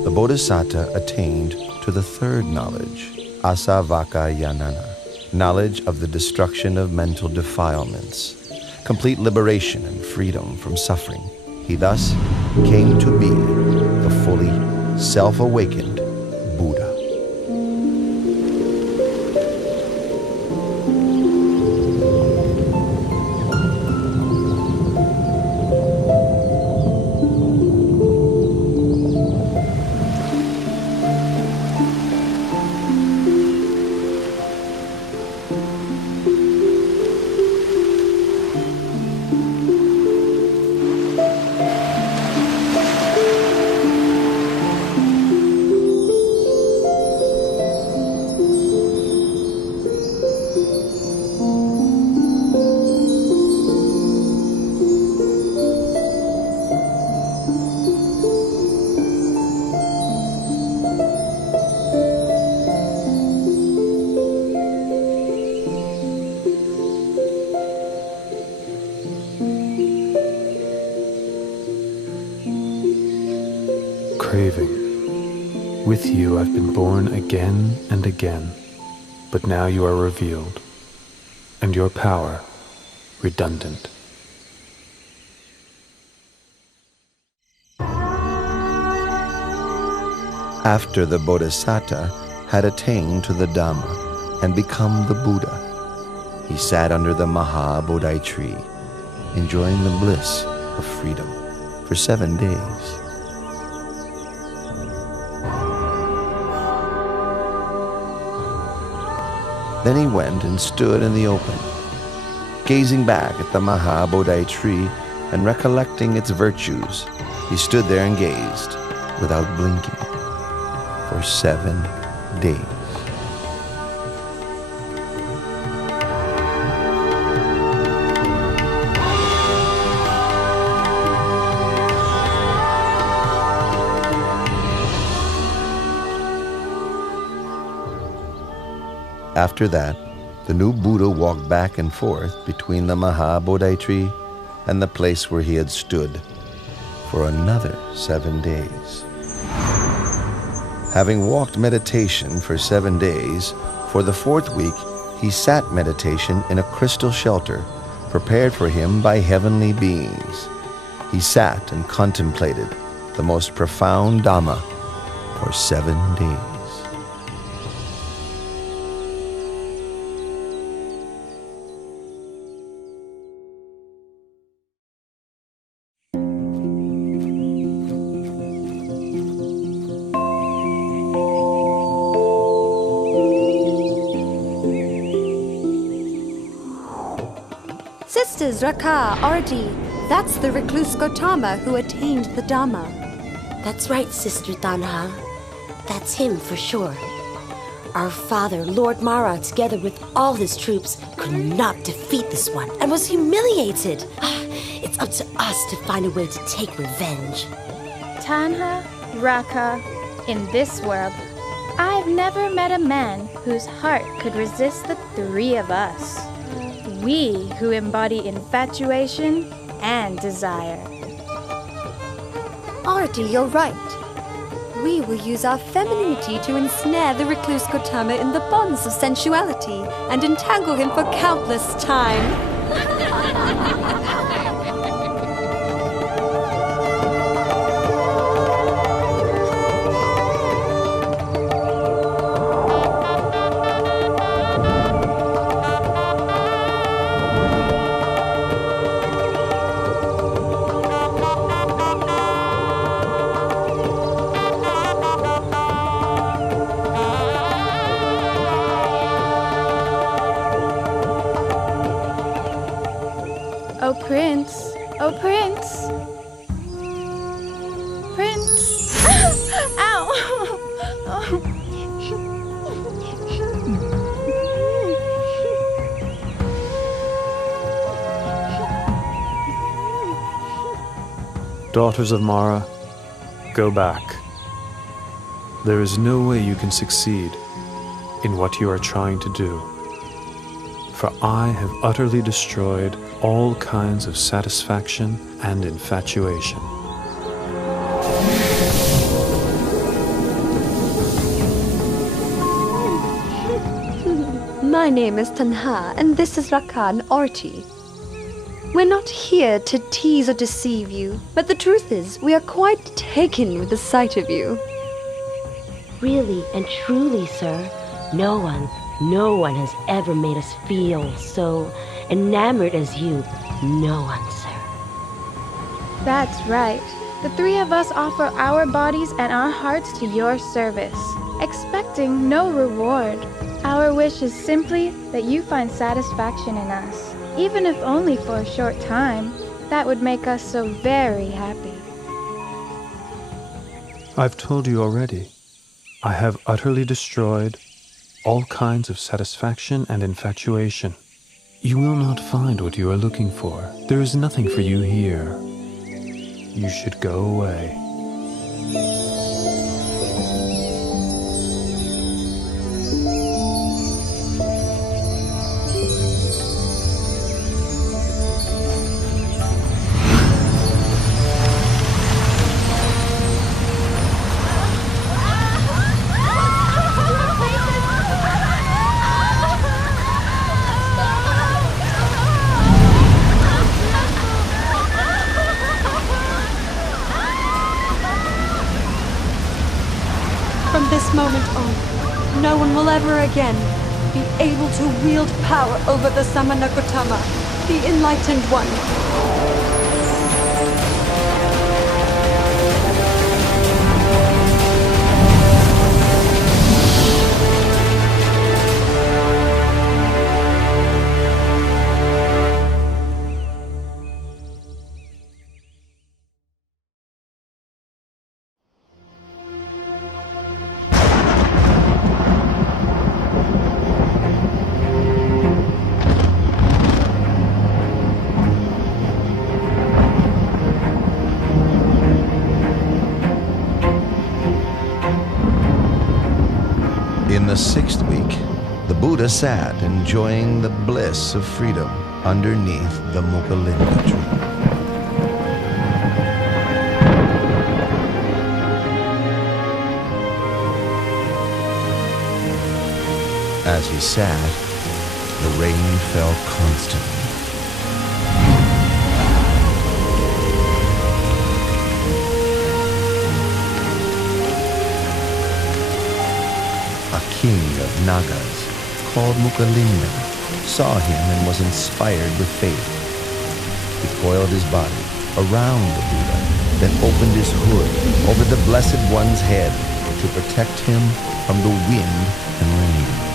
the Bodhisattva attained to the third knowledge, Asavakayanana, knowledge of the destruction of mental defilements, complete liberation and freedom from suffering. He thus came to be the fully self-awakened Buddha. Craving, with you I've been born again and again, but now you are revealed, and your power redundant. After the Bodhisattva had attained to the Dhamma and become the Buddha, he sat under the Bodhi tree, enjoying the bliss of freedom for 7 days. Then he went and stood in the open, gazing back at the Bodhi tree and recollecting its virtues. He stood there and gazed without blinking for 7 days. After that, the new Buddha walked back and forth between the Bodhi tree and the place where he had stood for another 7 days. Having walked meditation for 7 days, for the 4th week he sat meditation in a crystal shelter prepared for him by heavenly beings. He sat and contemplated the most profound Dhamma for 7 days. Sisters Raka, Arti, that's the recluse Gautama who attained the Dhamma. That's right, Sister Tanha. That's him for sure. Our father, Lord Mara, together with all his troops, could not defeat this one and was humiliated. It's up to us to find a way to take revenge. Tanha, Raka, in this world, I've never met a man whose heart could resist the 3 of us. We who embody infatuation and desire. Arti, you're right. We will use our femininity to ensnare the recluse Gautama in the bonds of sensuality and entangle him for countless time. Oh, Prince! Oh, Prince! Prince! Ow! Daughters of Mara, go back. There is no way you can succeed in what you are trying to do. For I have utterly destroyed all kinds of satisfaction and infatuation. My name is Tanha, and this is Rakan Arti. We're not here to tease or deceive you, but the truth is, we are quite taken with the sight of you. Really and truly, sir, no one has ever made us feel so enamored as you. No one, sir. That's right. The three of us offer our bodies and our hearts to your service, expecting no reward. Our wish is simply that you find satisfaction in us, even if only for a short time. That would make us so very happy. I've told you already. I have utterly destroyed all kinds of satisfaction and infatuation. You will not find what you are looking for. There is nothing for you here. You should go away. From this moment on, no one will ever again be able to wield power over the Samana Gautama, the Enlightened One. In the 6th week, the Buddha sat enjoying the bliss of freedom underneath the Mukalinga tree. As he sat, the rain fell constantly. A king of Nagas, called Mukalinga, saw him and was inspired with faith. He coiled his body around the Buddha, then opened his hood over the Blessed One's head to protect him from the wind and rain.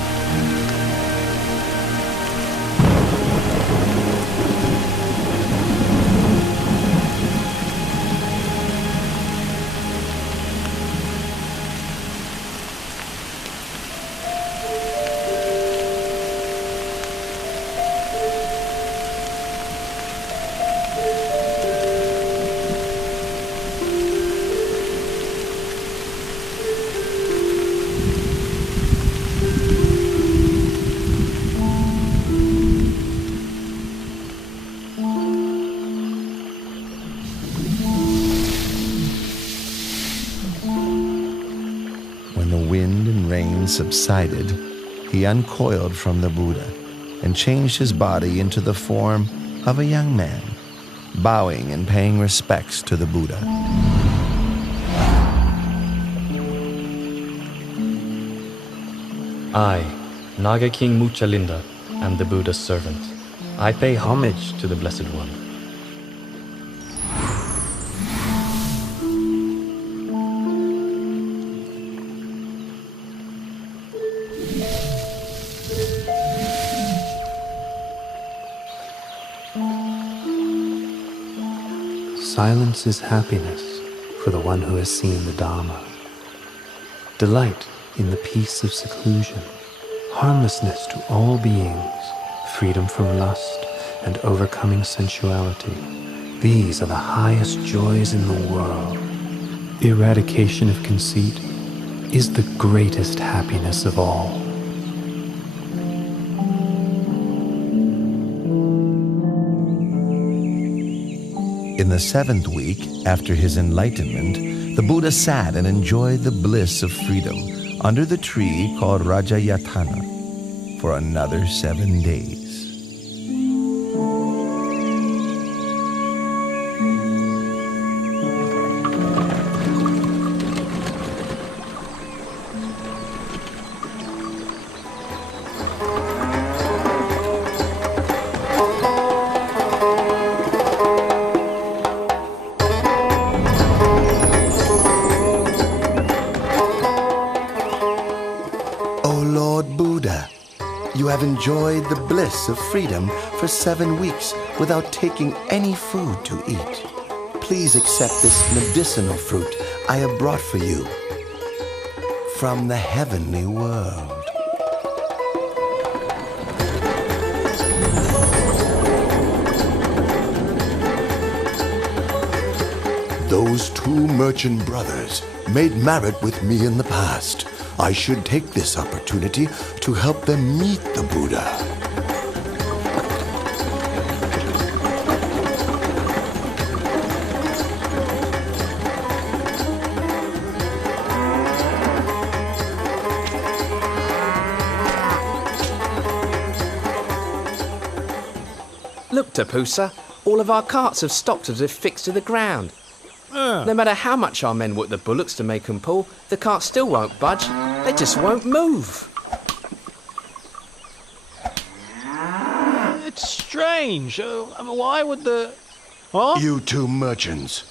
When the wind and rain subsided, he uncoiled from the Buddha and changed his body into the form of a young man, bowing and paying respects to the Buddha. I, Naga King Muchalinda, am the Buddha's servant. I pay homage to the Blessed One. Silence is happiness for the one who has seen the Dharma. Delight in the peace of seclusion, harmlessness to all beings, freedom from lust, and overcoming sensuality. These are the highest joys in the world. Eradication of conceit is the greatest happiness of all. In the 7th week, after his enlightenment, the Buddha sat and enjoyed the bliss of freedom under the tree called Rajayatana for another 7 days. enjoyed the bliss of freedom for 7 weeks without taking any food to eat. Please accept this medicinal fruit I have brought for you from the heavenly world. Those 2 merchant brothers made merit with me in the past. I should take this opportunity to help them meet the Buddha. Look, Tapusa, all of our carts have stopped as if fixed to the ground. No matter how much our men work the bullocks to make them pull, the carts still won't budge. They just won't move. It's strange. Why would the... Huh? You 2 merchants,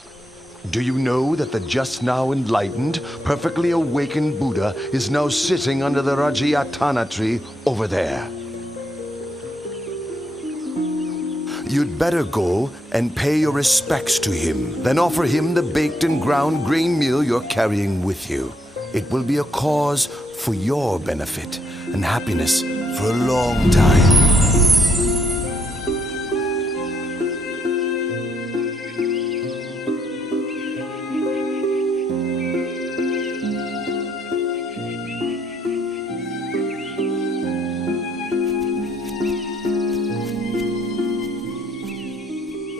do you know that the just now enlightened, perfectly awakened Buddha is now sitting under the Rajayatana tree over there? You'd better go and pay your respects to him, then offer him the baked and ground grain meal you're carrying with you. It will be a cause for your benefit and happiness for a long time.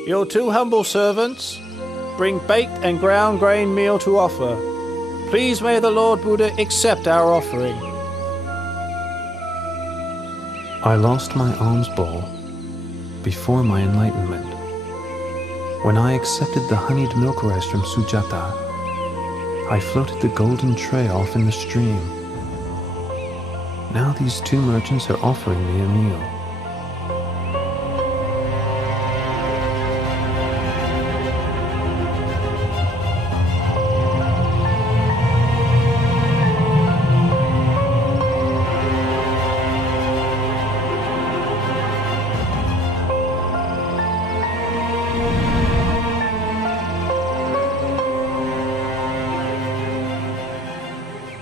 Your 2 humble servants bring baked and ground grain meal to offer. Please may the Lord Buddha accept our offering. I lost my alms bowl before my enlightenment. When I accepted the honeyed milk rice from Sujata, I floated the golden tray off in the stream. Now these 2 merchants are offering me a meal.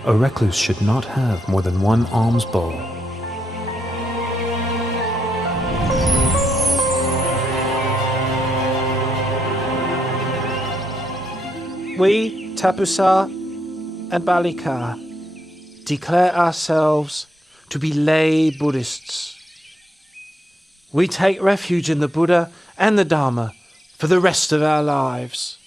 A recluse should not have more than 1 alms bowl. We, Tapusa and Balika, declare ourselves to be lay Buddhists. We take refuge in the Buddha and the Dharma for the rest of our lives.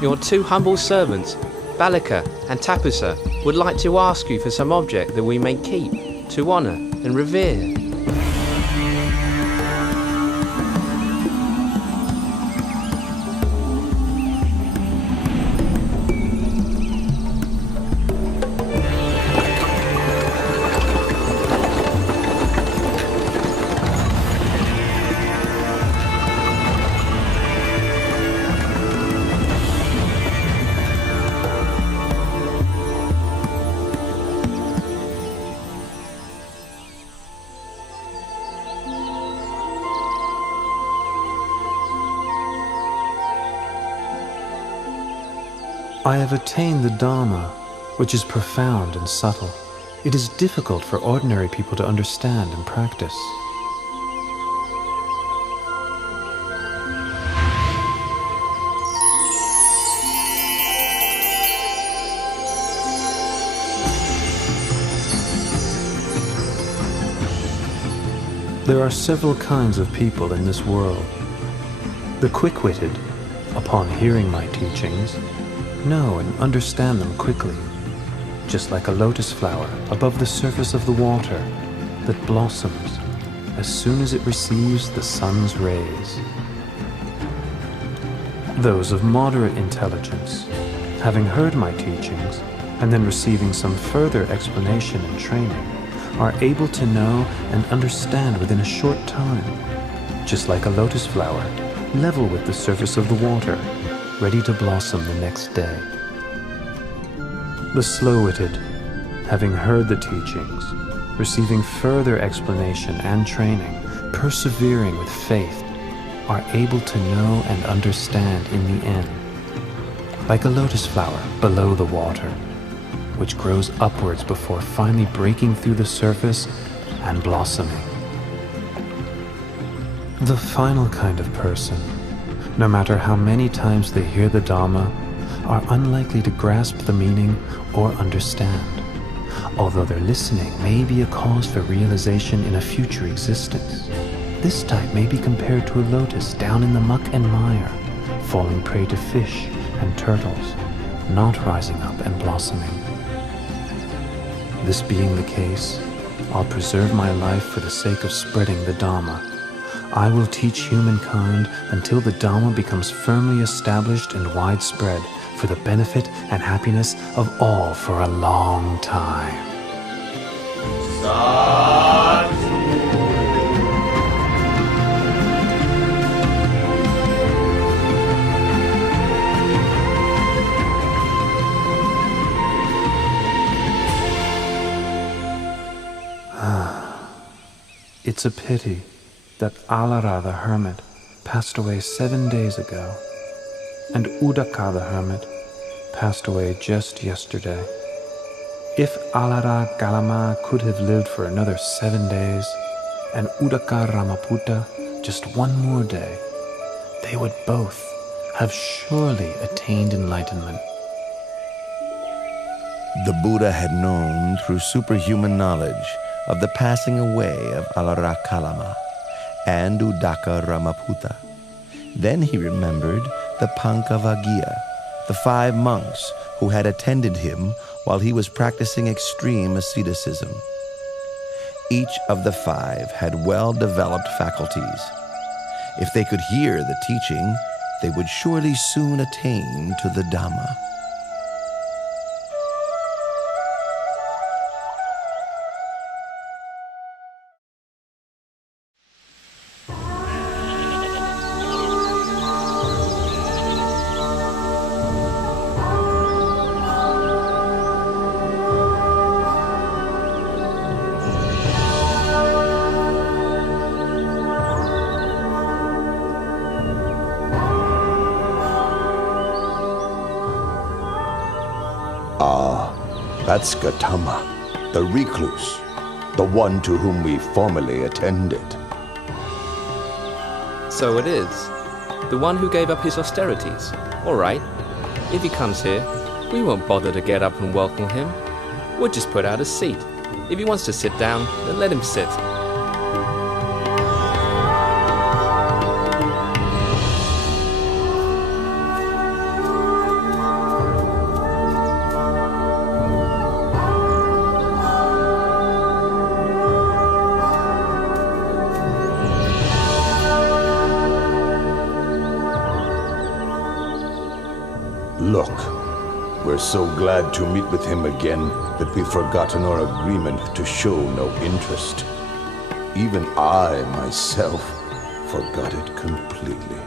Your 2 humble servants, Balika and Tapusa, would like to ask you for some object that we may keep, to honour and revere. I have attained the Dharma, which is profound and subtle. It is difficult for ordinary people to understand and practice. There are several kinds of people in this world. The quick-witted, upon hearing my teachings, know and understand them quickly, just like a lotus flower above the surface of the water that blossoms as soon as it receives the sun's rays. Those of moderate intelligence, having heard my teachings and then receiving some further explanation and training, are able to know and understand within a short time, just like a lotus flower, level with the surface of the water, ready to blossom the next day. The slow-witted having heard the teachings, receiving further explanation and training, persevering with faith, are able to know and understand in the end, like a lotus flower below the water, which grows upwards before finally breaking through the surface and blossoming. The final kind of person, no matter how many times they hear the Dhamma, are unlikely to grasp the meaning or understand, although their listening may be a cause for realization in a future existence. This type may be compared to a lotus down in the muck and mire, falling prey to fish and turtles, not rising up and blossoming. This being the case, I'll preserve my life for the sake of spreading the Dhamma. I will teach humankind until the Dhamma becomes firmly established and widespread for the benefit and happiness of all for a long time. It's a pity that Alara the hermit passed away 7 days ago, and Udaka the hermit passed away just yesterday. If Alara Galama could have lived for another 7 days, and Udaka Ramaputta just one more day, they would both have surely attained enlightenment. The Buddha had known through superhuman knowledge of the passing away of Alara Kalama and Udaka Ramaputta. Then he remembered the Pankavagiya, the 5 monks who had attended him while he was practicing extreme asceticism. Each of the 5 had well-developed faculties. If they could hear the teaching, they would surely soon attain to the Dhamma. That's Gautama, the recluse, the one to whom we formerly attended. So it is. The one who gave up his austerities. All right. If he comes here, we won't bother to get up and welcome him. We'll just put out a seat. If he wants to sit down, then let him sit. Look, we're so glad to meet with him again that we've forgotten our agreement to show no interest. Even I, myself, forgot it completely.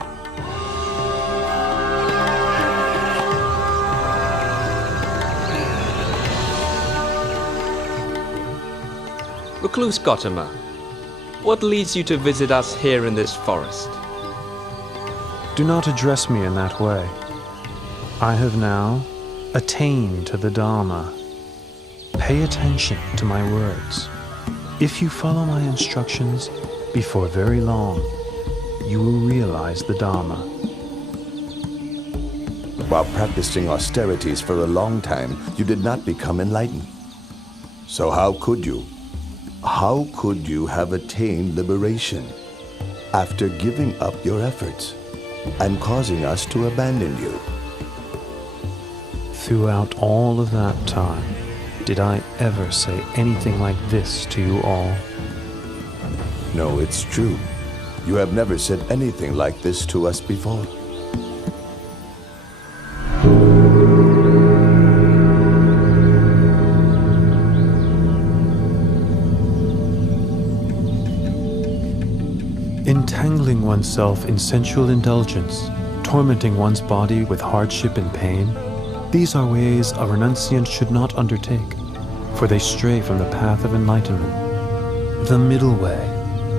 Recluse Gautama, what leads you to visit us here in this forest? Do not address me in that way. I have now attained to the Dhamma. Pay attention to my words. If you follow my instructions, before very long, you will realize the Dhamma. While practicing austerities for a long time, you did not become enlightened. So how could you? How could you have attained liberation after giving up your efforts and causing us to abandon you? Throughout all of that time, did I ever say anything like this to you all? No, it's true. You have never said anything like this to us before. Entangling oneself in sensual indulgence, tormenting one's body with hardship and pain, these are ways a renunciant should not undertake, for they stray from the path of enlightenment. The middle way,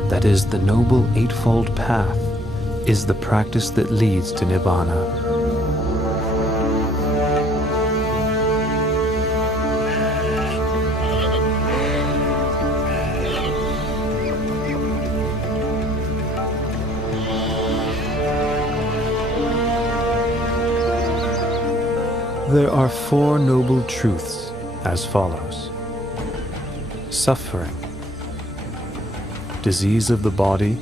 that is the noble eightfold path, is the practice that leads to Nibbana. There are four noble truths as follows. Suffering, disease of the body,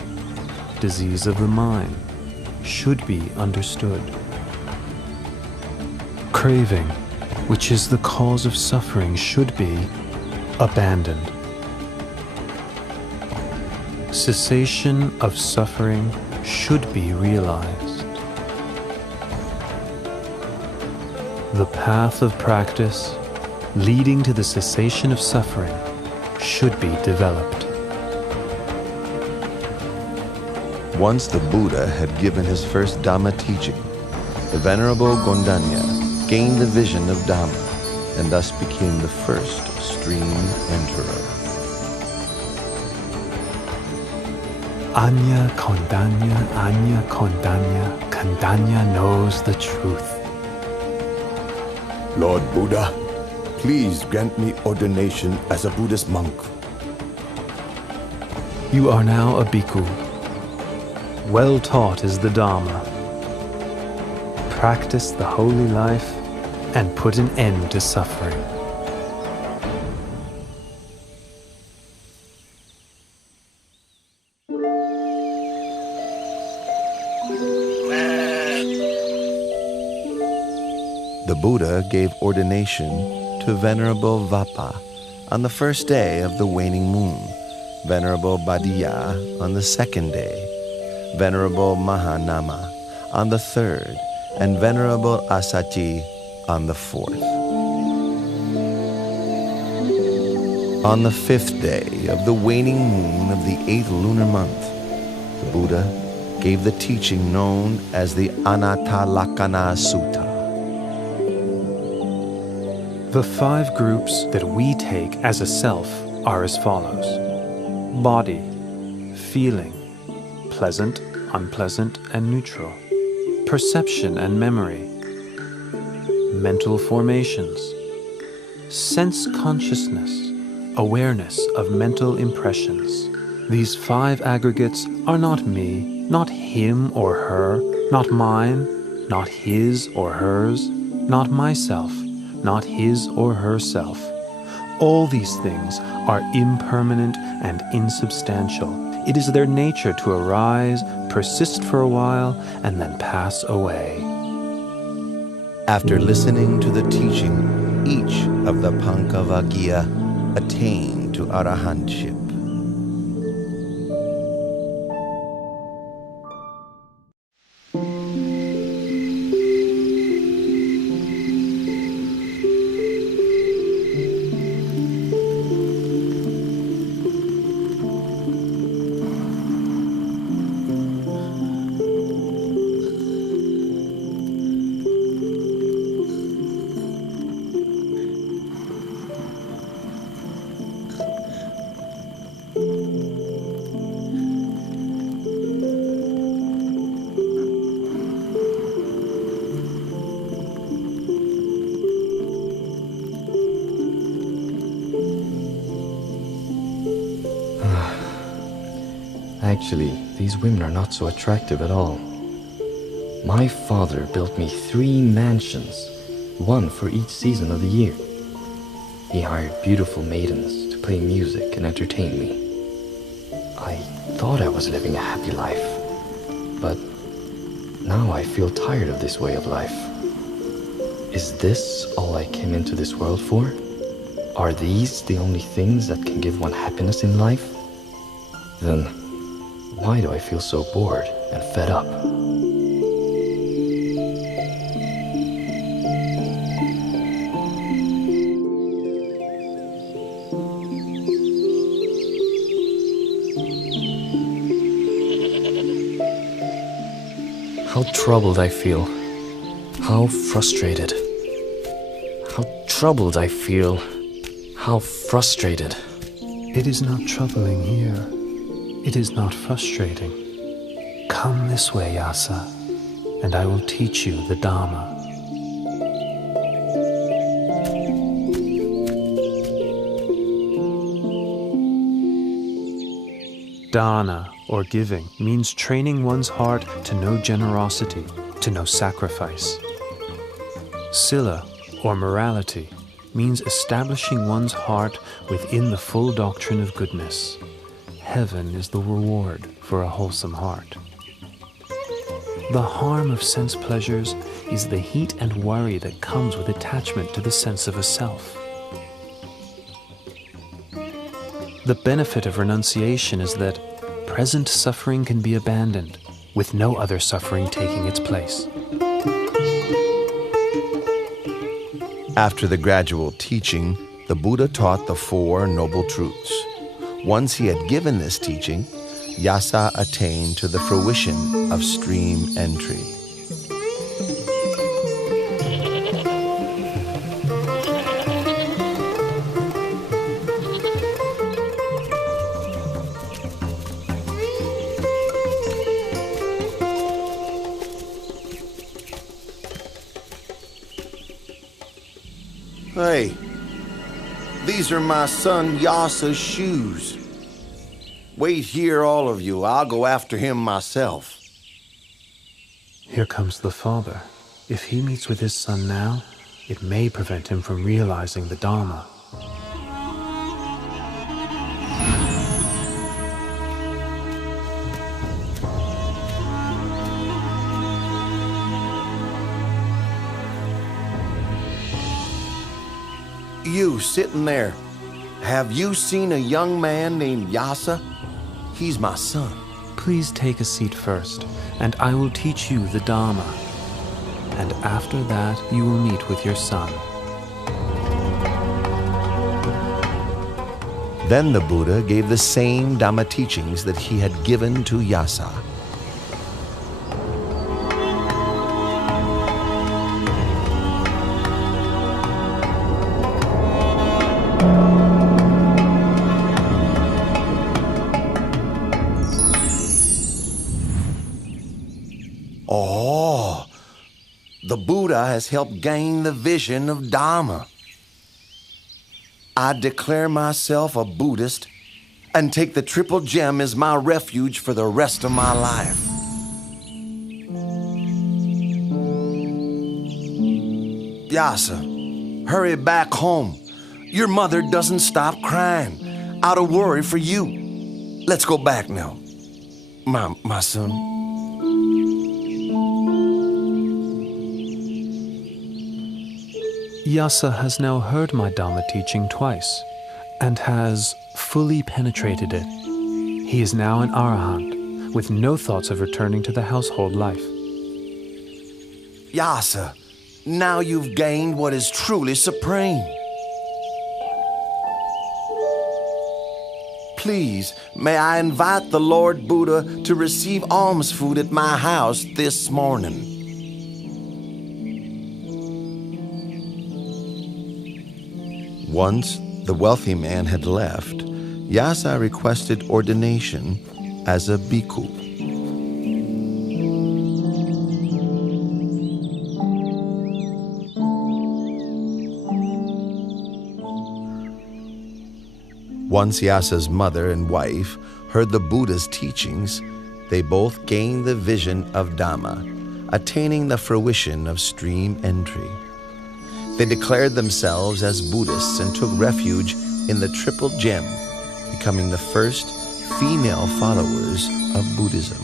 disease of the mind, should be understood. Craving, which is the cause of suffering, should be abandoned. Cessation of suffering should be realized. The path of practice leading to the cessation of suffering should be developed. Once the Buddha had given his first Dhamma teaching, the Venerable Gondanya gained the vision of Dhamma and thus became the first stream enterer. Anya Kondanya knows the truth. Lord Buddha, please grant me ordination as a Buddhist monk. You are now a bhikkhu. Well taught is the Dhamma. Practice the holy life and put an end to suffering. The Buddha gave ordination to Venerable Vappa on the first day of the waning moon, Venerable Boddha on the second day, Venerable Mahanama on the third, and Venerable Asachi on the fourth. On the fifth day of the waning moon of the 8th lunar month, the Buddha gave the teaching known as the Anattalakkhana Sutta. The 5 groups that we take as a self are as follows: body, feeling, pleasant, unpleasant, and neutral, perception and memory, mental formations, sense consciousness, awareness of mental impressions. These 5 aggregates are not me, not him or her, not mine, not his or hers, not myself, not his or herself. All these things are impermanent and insubstantial. It is their nature to arise, persist for a while, and then pass away. After listening to the teaching, each of the Pankavaggiya attained to arahantship. Actually, these women are not so attractive at all. My father built me 3 mansions, one for each season of the year. He hired beautiful maidens to play music and entertain me. I thought I was living a happy life, but now I feel tired of this way of life. Is this all I came into this world for? Are these the only things that can give one happiness in life? Then why do I feel so bored and fed up? How troubled I feel. How frustrated. How troubled I feel. How frustrated. It is not troubling here. It is not frustrating. Come this way, Yasa, and I will teach you the Dharma. Dana, or giving, means training one's heart to know generosity, to know sacrifice. Sila, or morality, means establishing one's heart within the full doctrine of goodness. Heaven is the reward for a wholesome heart. The harm of sense pleasures is the heat and worry that comes with attachment to the sense of a self. The benefit of renunciation is that present suffering can be abandoned, with no other suffering taking its place. After the gradual teaching, the Buddha taught the Four Noble Truths. Once he had given this teaching, Yasa attained to the fruition of stream entry. Hey, these are my son Yasa's shoes. Wait here, all of you. I'll go after him myself. Here comes the father. If he meets with his son now, it may prevent him from realizing the Dharma. You sitting there, have you seen a young man named Yasa? He's my son. Please take a seat first, and I will teach you the Dharma. And after that, you will meet with your son. Then the Buddha gave the same Dhamma teachings that he had given to Yasa. Oh, the Buddha has helped gain the vision of Dhamma. I declare myself a Buddhist and take the Triple Gem as my refuge for the rest of my life. Yasa, hurry back home. Your mother doesn't stop crying out of worry for you. Let's go back now, my son. Yasa has now heard my Dhamma teaching twice, and has fully penetrated it. He is now an Arahant, with no thoughts of returning to the household life. Yasa, now you've gained what is truly supreme. Please, may I invite the Lord Buddha to receive alms food at my house this morning. Once the wealthy man had left, Yasa requested ordination as a bhikkhu. Once Yasa's mother and wife heard the Buddha's teachings, they both gained the vision of Dhamma, attaining the fruition of stream entry. They declared themselves as Buddhists and took refuge in the Triple Gem, becoming the first female followers of Buddhism.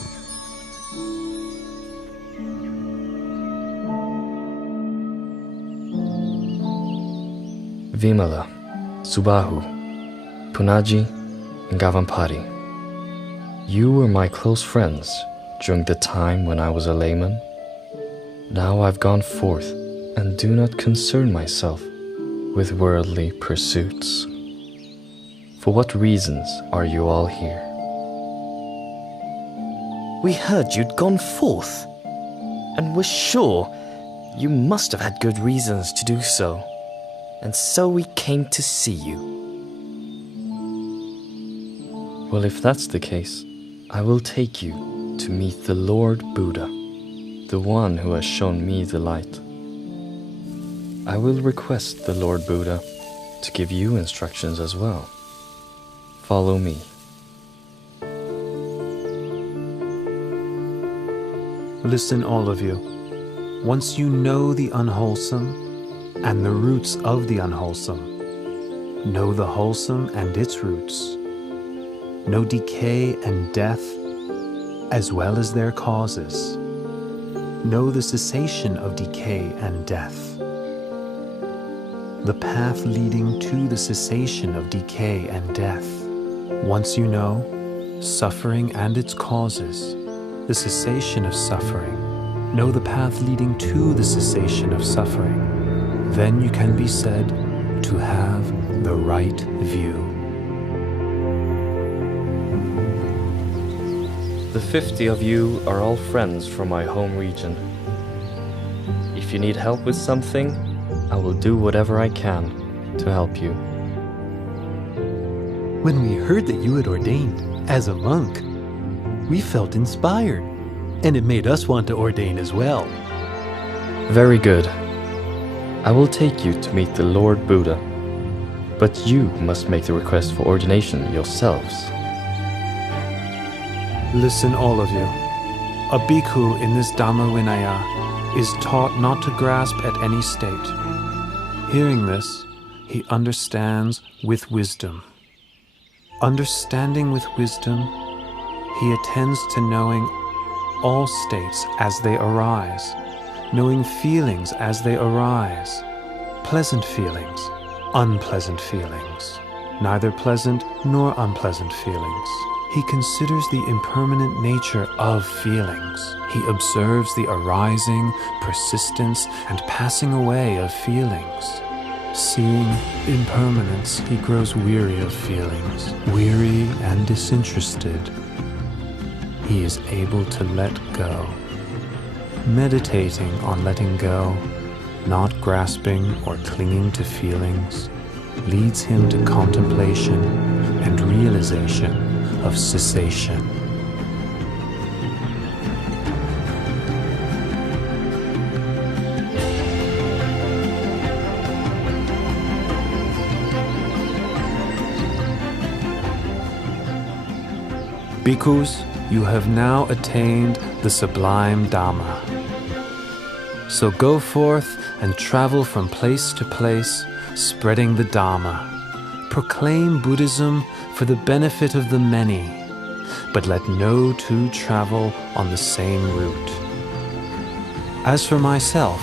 Vimala, Subahu, Punaji, and Gavampati. You were my close friends during the time when I was a layman. Now I've gone forth and do not concern myself with worldly pursuits. For what reasons are you all here? We heard you'd gone forth, and were sure you must have had good reasons to do so. and so we came to see you. Well, if that's the case, I will take you to meet the Lord Buddha, the one who has shown me the light. I will request the Lord Buddha to give you instructions as well. Follow me. Listen, all of you. Once you know the unwholesome and the roots of the unwholesome, know the wholesome and its roots, know decay and death as well as their causes, know the cessation of decay and death, the path leading to the cessation of decay and death. Once you know suffering and its causes, the cessation of suffering, know the path leading to the cessation of suffering, then you can be said to have the right view. The 50 of you are all friends from my home region. If you need help with something, I will do whatever I can to help you. When we heard that you had ordained as a monk, we felt inspired, and it made us want to ordain as well. Very good. I will take you to meet the Lord Buddha, but you must make the request for ordination yourselves. Listen, all of you. A bhikkhu in this Dhamma Vinaya is taught not to grasp at any state. Hearing this, he understands with wisdom. Understanding with wisdom, he attends to knowing all states as they arise, knowing feelings as they arise, pleasant feelings, unpleasant feelings, neither pleasant nor unpleasant feelings. He considers the impermanent nature of feelings. He observes the arising, persistence, and passing away of feelings. Seeing impermanence, he grows weary of feelings, weary and disinterested. He is able to let go. Meditating on letting go, not grasping or clinging to feelings, leads him to contemplation and realization of cessation. Bhikkhus, you have now attained the sublime Dhamma. So go forth and travel from place to place, spreading the Dhamma. Proclaim Buddhism for the benefit of the many, but let no two travel on the same route. As for myself,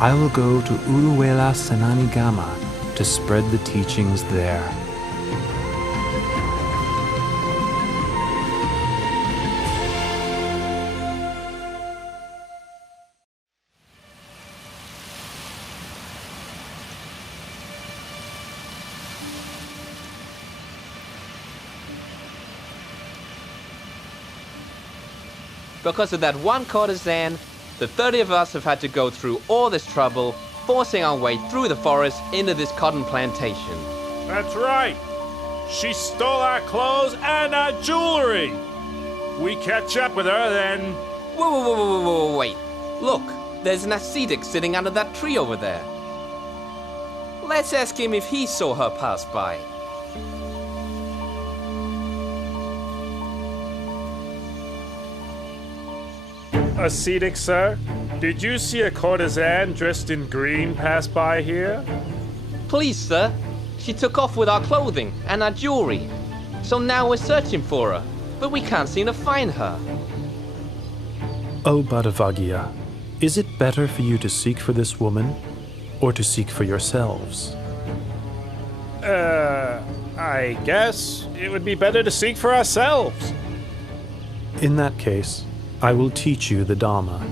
I will go to Uruwela Senanigama to spread the teachings there. Because of that one courtesan, the 30 of us have had to go through all this trouble, forcing our way through the forest into this cotton plantation. That's right. She stole our clothes and our jewelry. We catch up with her, then... Whoa, wait. Look, there's an ascetic sitting under that tree over there. Let's ask him if he saw her pass by. Ascetic, sir? Did you see a courtesan dressed in green pass by here? Please, sir. She took off with our clothing and our jewelry. So now we're searching for her, but we can't seem to find her. O Bhattavaggiya, is it better for you to seek for this woman, or to seek for yourselves? I guess it would be better to seek for ourselves. In that case, I will teach you the Dhamma.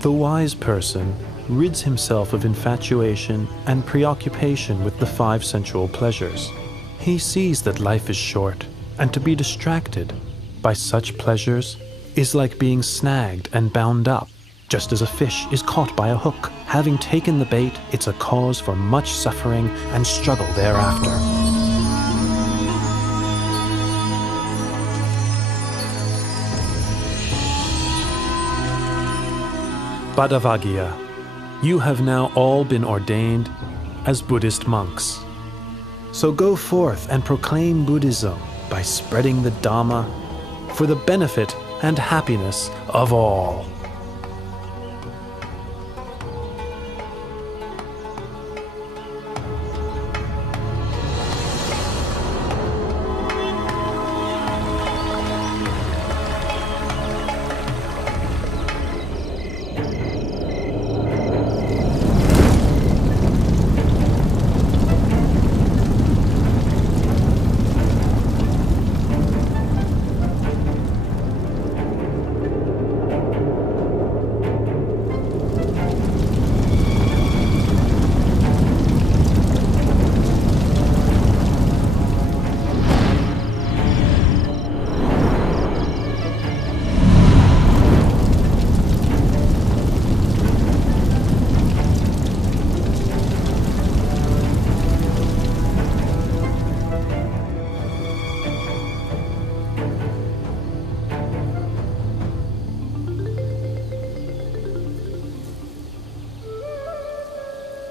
The wise person rids himself of infatuation and preoccupation with the 5 sensual pleasures. He sees that life is short, and to be distracted by such pleasures is like being snagged and bound up just as a fish is caught by a hook. Having taken the bait, it's a cause for much suffering and struggle thereafter. Badavagya, you have now all been ordained as Buddhist monks. So go forth and proclaim Buddhism by spreading the Dhamma for the benefit and happiness of all.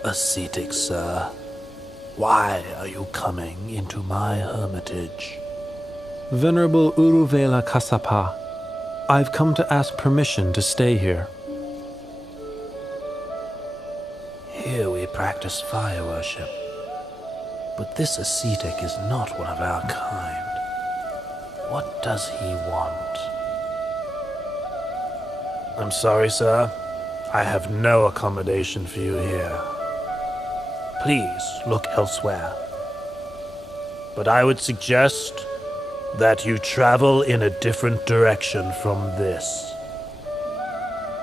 Ascetic, sir, why are you coming into my hermitage? Venerable Uruvela Kassapa, I've come to ask permission to stay here. Here we practice fire worship, but this ascetic is not one of our kind. What does he want? I'm sorry, sir. I have no accommodation for you here. Please look elsewhere. But I would suggest that you travel in a different direction from this.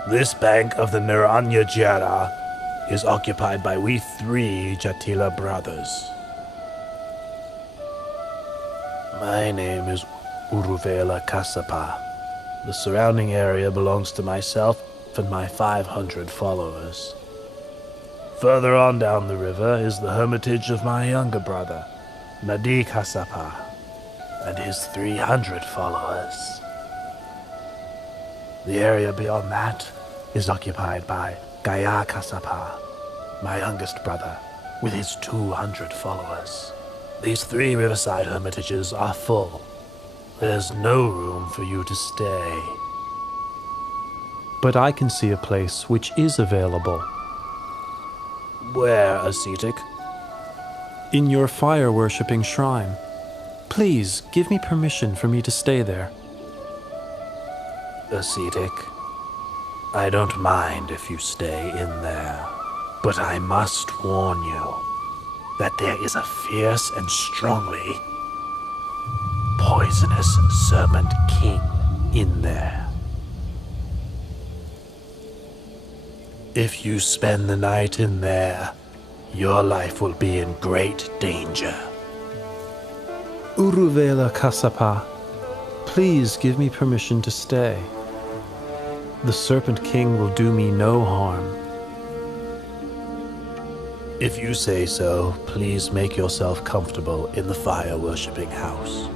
This bank of the Naranya Jara is occupied by we 3 Jatila brothers. My name is Uruvela Kassapa. The surrounding area belongs to myself and my 500 followers. Further on down the river is the hermitage of my younger brother, Nadi Kassapa, and his 300 followers. The area beyond that is occupied by Gaya Kassapa, my youngest brother, with his 200 followers. These 3 riverside hermitages are full. There's no room for you to stay. But I can see a place which is available. Where, ascetic? In your fire-worshipping shrine. Please, give me permission for me to stay there. Ascetic, I don't mind if you stay in there, but I must warn you that there is a fierce and strongly poisonous serpent king in there. If you spend the night in there, your life will be in great danger. Uruvela Kassapa, please give me permission to stay. The Serpent King will do me no harm. If you say so, please make yourself comfortable in the fire-worshipping house.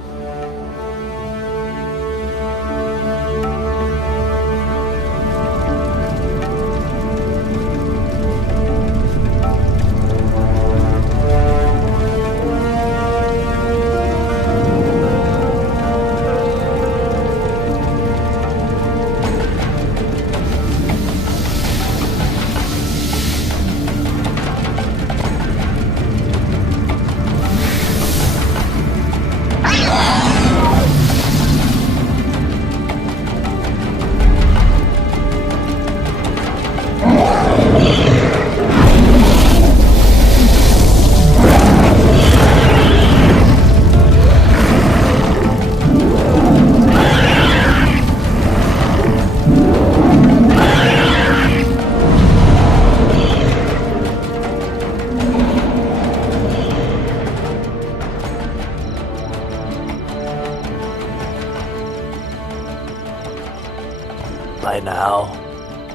By now,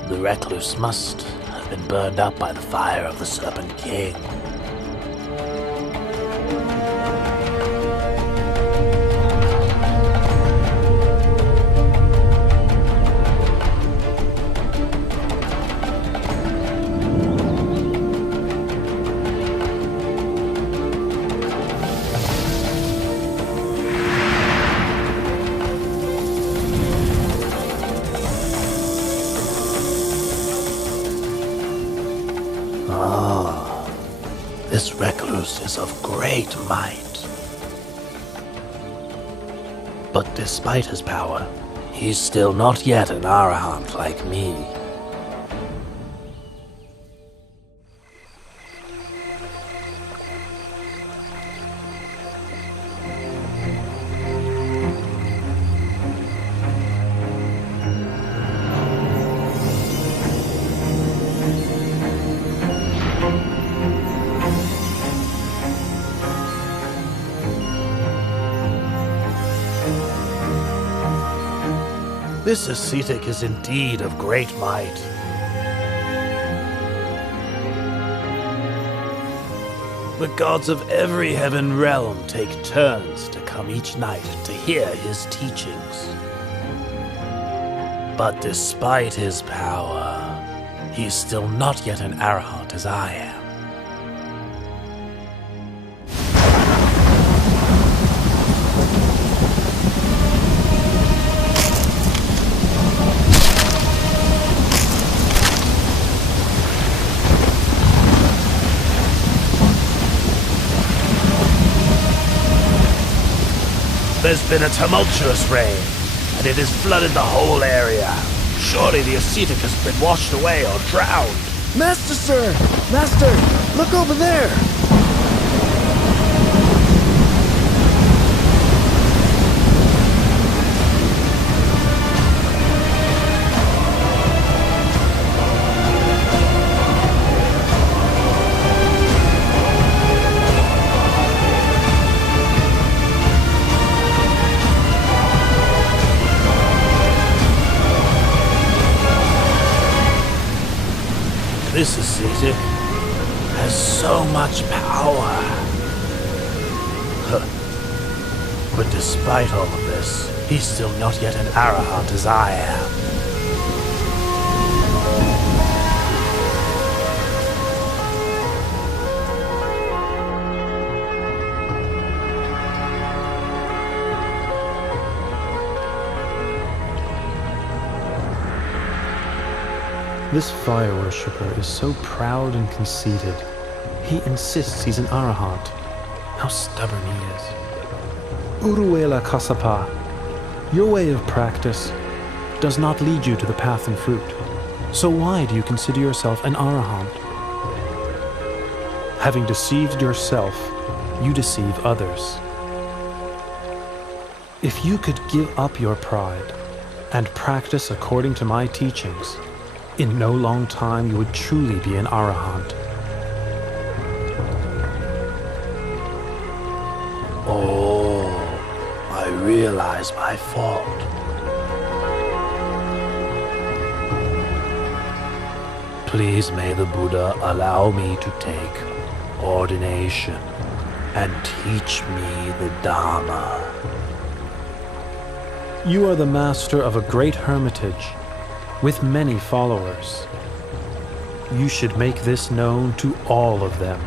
The recluse must have been burned up by the fire of the Serpent King. This recluse is of great might. But despite his power, he's still not yet an Arahant like me. This ascetic is indeed of great might. The gods of every heaven realm take turns to come each night to hear his teachings. But despite his power, he's still not yet an Arahant as I am. There's been a tumultuous rain, and it has flooded the whole area. Surely the ascetic has been washed away or drowned. Master, sir! Master, look over there! This ascetic has so much power. But despite all of this, he's still not yet an Arahant as I am. This fire worshipper is so proud and conceited. He insists he's an Arahant. How stubborn he is. Uruela Kasapa, your way of practice does not lead you to the path and fruit. So why do you consider yourself an Arahant? Having deceived yourself, you deceive others. If you could give up your pride and practice according to my teachings, in no long time you would truly be an Arahant. Oh, I realize my fault. Please may the Buddha allow me to take ordination and teach me the Dharma. You are the master of a great hermitage with many followers. You should make this known to all of them.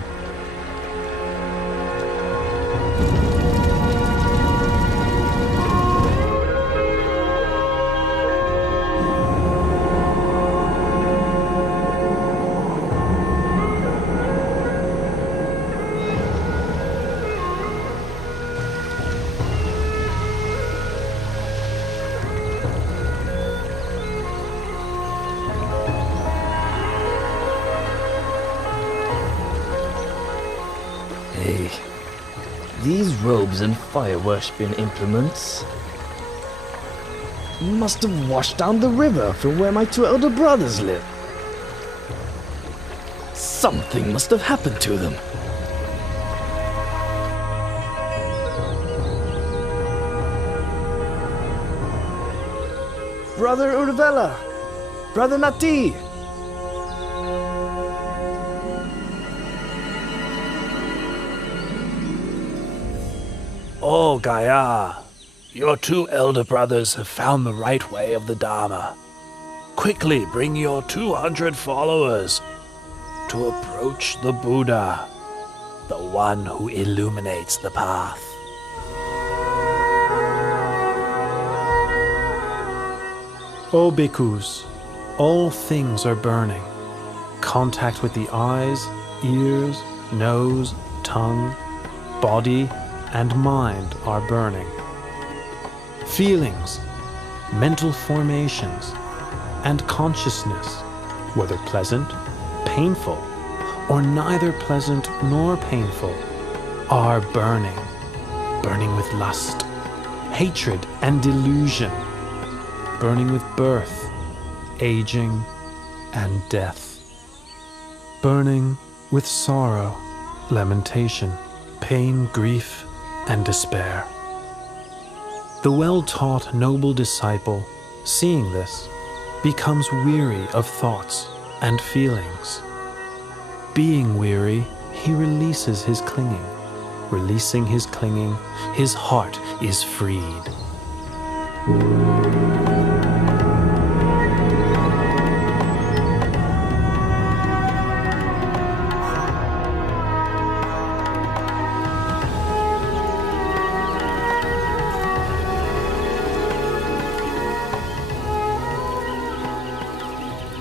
These robes and fire-worshipping implements must have washed down the river from where my two elder brothers live. Something must have happened to them. Brother Urvela, Brother Nati! Oh, Gaia, your two elder brothers have found the right way of the Dharma. Quickly bring your 200 followers to approach the Buddha, the one who illuminates the path. O bhikkhus, all things are burning. Contact with the eyes, ears, nose, tongue, body, and mind are burning. Feelings, mental formations, and consciousness, whether pleasant, painful, or neither pleasant nor painful, are burning. Burning with lust, hatred, and delusion. Burning with birth, aging, and death. Burning with sorrow, lamentation, pain, grief, and despair. The well-taught noble disciple, seeing this, becomes weary of thoughts and feelings. Being weary, he releases his clinging. Releasing his clinging, his heart is freed.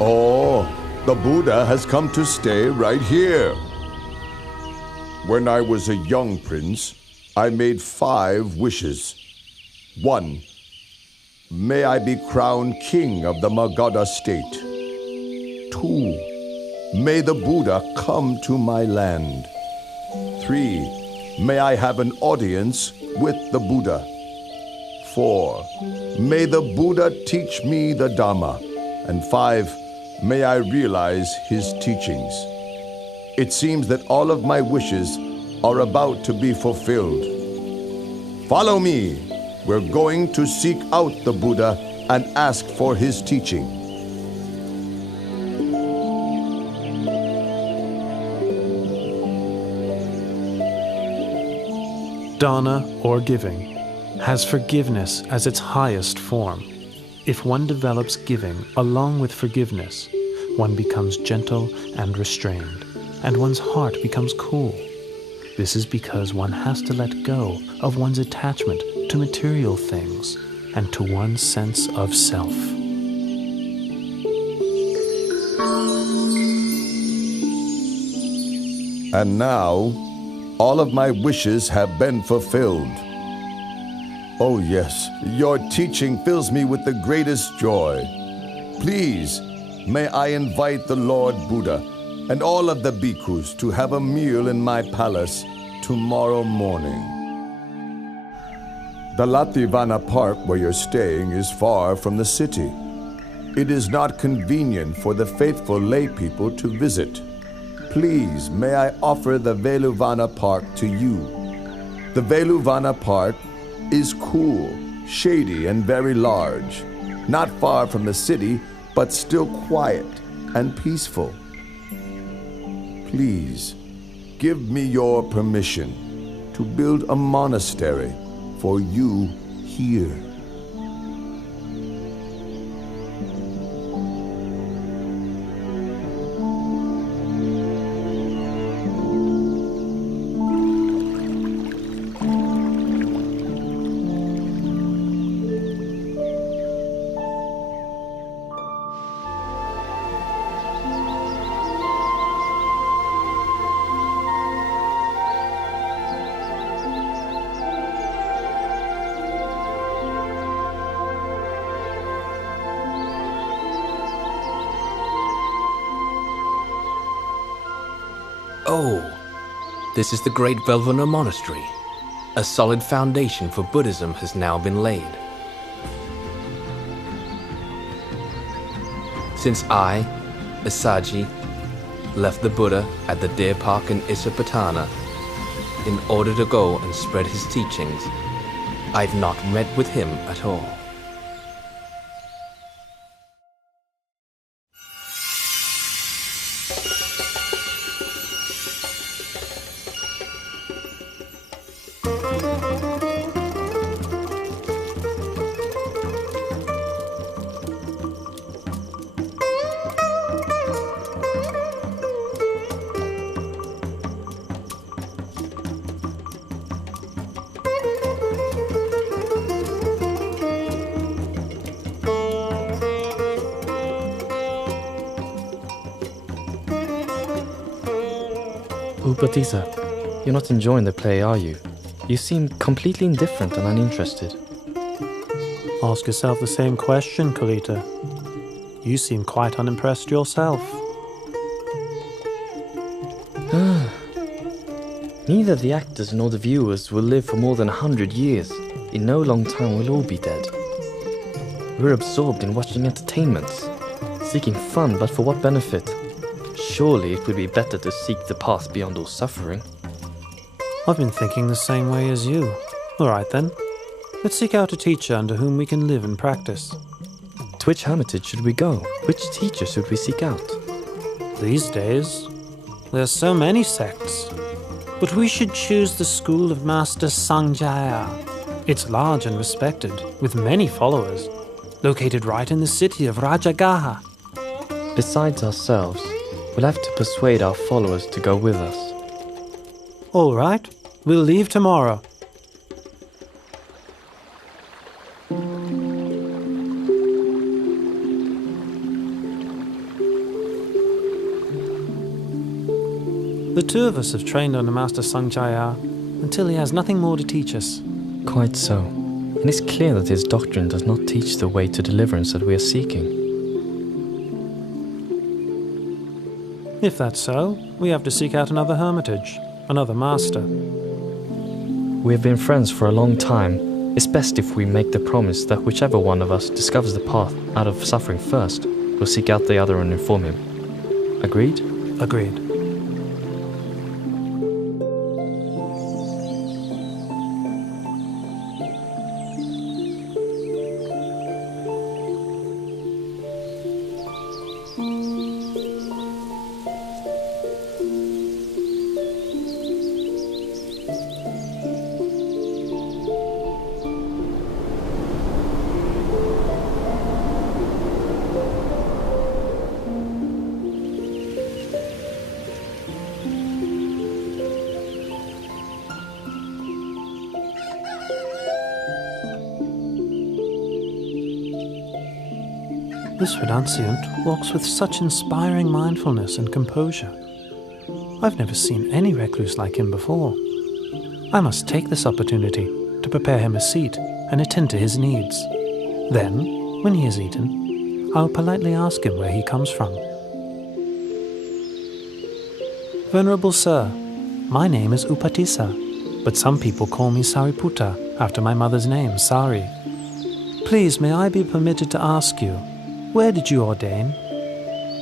Oh, the Buddha has come to stay right here. When I was a young prince, I made 5 wishes. 1. May I be crowned king of the Magadha state. 2. May the Buddha come to my land. 3. May I have an audience with the Buddha. 4. May the Buddha teach me the Dhamma. And 5. May I realize his teachings. It seems that all of my wishes are about to be fulfilled. Follow me. We're going to seek out the Buddha and ask for his teaching. Dana, or giving, has forgiveness as its highest form. If one develops giving along with forgiveness, one becomes gentle and restrained, and one's heart becomes cool. This is because one has to let go of one's attachment to material things and to one's sense of self. And now, all of my wishes have been fulfilled. Oh yes, your teaching fills me with the greatest joy. Please, may I invite the Lord Buddha and all of the bhikkhus to have a meal in my palace tomorrow morning. The Lativana Park where you're staying is far from the city. It is not convenient for the faithful lay people to visit. Please, may I offer the Veluvana Park to you. The Veluvana Park is cool, shady, and very large. Not far from the city, but still quiet and peaceful. Please, give me your permission to build a monastery for you here. Oh, this is the great Velvana Monastery. A solid foundation for Buddhism has now been laid. Since I, Asaji, left the Buddha at the Deer Park in Isapatana in order to go and spread his teachings, I've not met with him at all. Upatisa, you're not enjoying the play, are you? You seem completely indifferent and uninterested. Ask yourself the same question, Kalita. You seem quite unimpressed yourself. Neither the actors nor the viewers will live for more than 100 years. In no long time we'll all be dead. We're absorbed in watching entertainments, seeking fun, but for what benefit? Surely it would be better to seek the path beyond all suffering. I've been thinking the same way as you. All right then. Let's seek out a teacher under whom we can live and practice. To which hermitage should we go? Which teacher should we seek out? These days, there's so many sects. But we should choose the school of Master Sanjaya. It's large and respected, with many followers, located right in the city of Rajagaha. Besides ourselves, we'll have to persuade our followers to go with us. All right, we'll leave tomorrow. The two of us have trained under Master Sanjaya until he has nothing more to teach us. Quite so. And it's clear that his doctrine does not teach the way to deliverance that we are seeking. If that's so, we have to seek out another hermitage, another master. We have been friends for a long time. It's best if we make the promise that whichever one of us discovers the path out of suffering first, we'll seek out the other and inform him. Agreed? Agreed. This renunciant walks with such inspiring mindfulness and composure. I've never seen any recluse like him before. I must take this opportunity to prepare him a seat and attend to his needs. Then, when he has eaten, I'll politely ask him where he comes from. Venerable Sir, my name is Upatisa, but some people call me Sariputta after my mother's name, Sari. Please, may I be permitted to ask you, where did you ordain?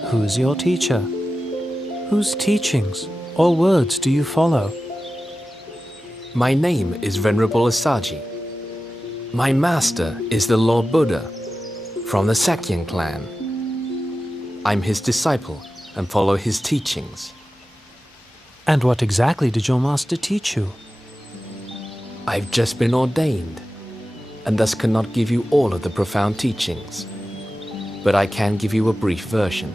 Who is your teacher? Whose teachings or words do you follow? My name is Venerable Asaji. My master is the Lord Buddha from the Sakyan clan. I'm his disciple and follow his teachings. And what exactly did your master teach you? I've just been ordained, and thus cannot give you all of the profound teachings. But I can give you a brief version.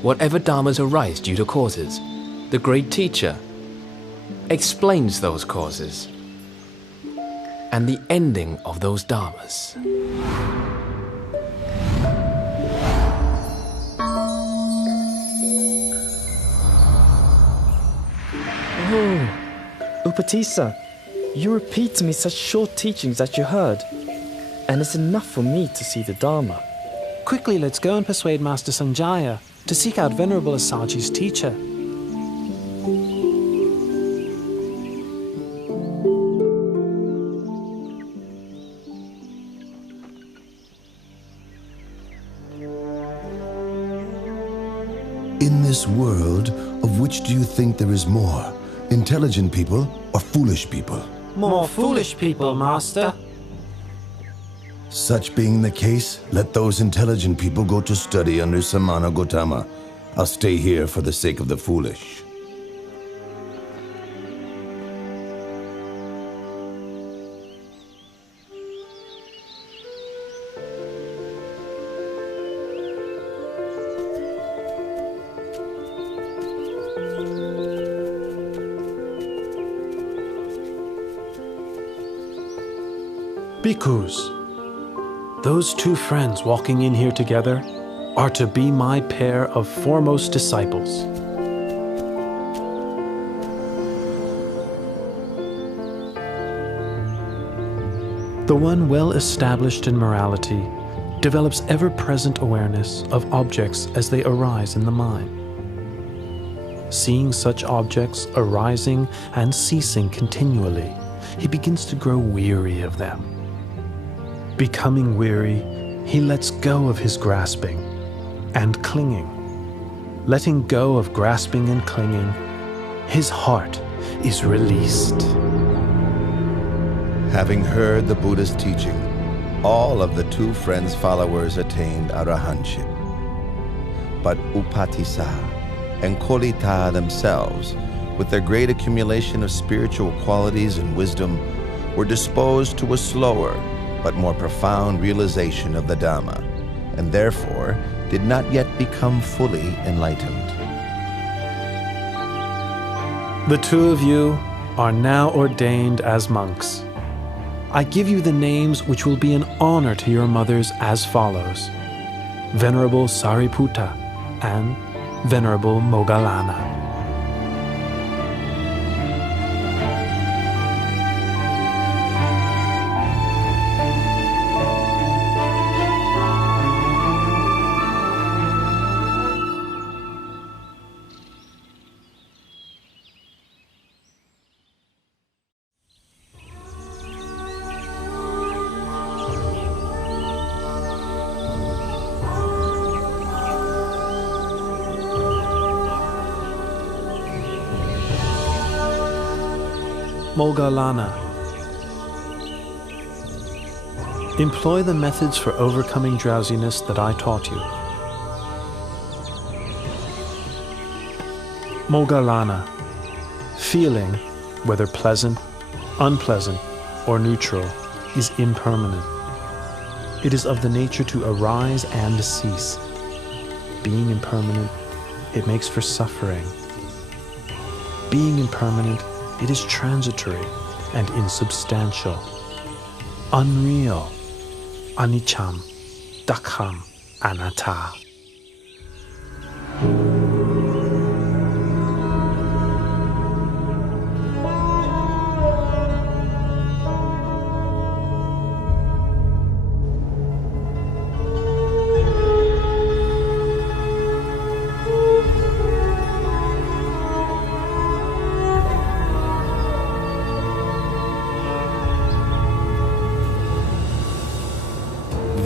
Whatever dharmas arise due to causes, the great teacher explains those causes and the ending of those dharmas. Oh, Upatisa, you repeat to me such short teachings that you heard, and it's enough for me to see the Dharma. Quickly, let's go and persuade Master Sanjaya to seek out Venerable Asaji's teacher. In this world, of which do you think there is more? Intelligent people or foolish people? More foolish people, Master. Such being the case, let those intelligent people go to study under Samana Gautama. I'll stay here for the sake of the foolish. Bhikkhus, those two friends walking in here together are to be my pair of foremost disciples. The one well established in morality develops ever-present awareness of objects as they arise in the mind. Seeing such objects arising and ceasing continually, he begins to grow weary of them. Becoming weary, he lets go of his grasping and clinging. Letting go of grasping and clinging, his heart is released. Having heard the Buddha's teaching, all of the two friends' followers attained arahantship. But Upatissa and Kolita themselves, with their great accumulation of spiritual qualities and wisdom, were disposed to a slower but more profound realization of the Dhamma, and therefore did not yet become fully enlightened. The two of you are now ordained as monks. I give you the names which will be an honor to your mothers as follows: Venerable Sariputta and Venerable Moggallana. Moggallana. Employ the methods for overcoming drowsiness that I taught you. Moggallana. Feeling, whether pleasant, unpleasant, or neutral, is impermanent. It is of the nature to arise and cease. Being impermanent, it makes for suffering. Being impermanent, it is transitory and insubstantial, unreal, aniccham, dukkam, anatta.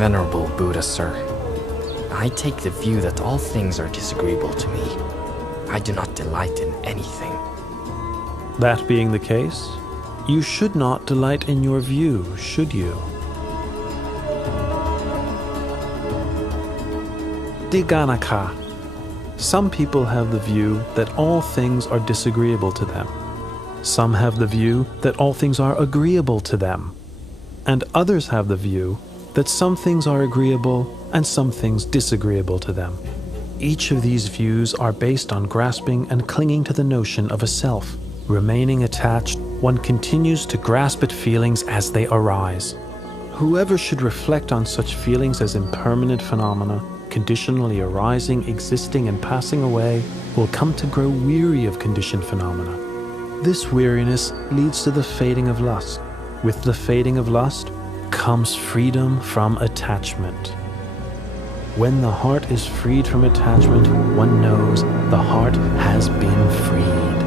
Venerable Buddha, sir, I take the view that all things are disagreeable to me. I do not delight in anything. That being the case, you should not delight in your view, should you? Diganaka. Some people have the view that all things are disagreeable to them. Some have the view that all things are agreeable to them. And others have the view that some things are agreeable and some things disagreeable to them. Each of these views are based on grasping and clinging to the notion of a self. Remaining attached, one continues to grasp at feelings as they arise. Whoever should reflect on such feelings as impermanent phenomena, conditionally arising, existing, and passing away, will come to grow weary of conditioned phenomena. This weariness leads to the fading of lust. With the fading of lust comes freedom from attachment. When the heart is freed from attachment, one knows the heart has been freed.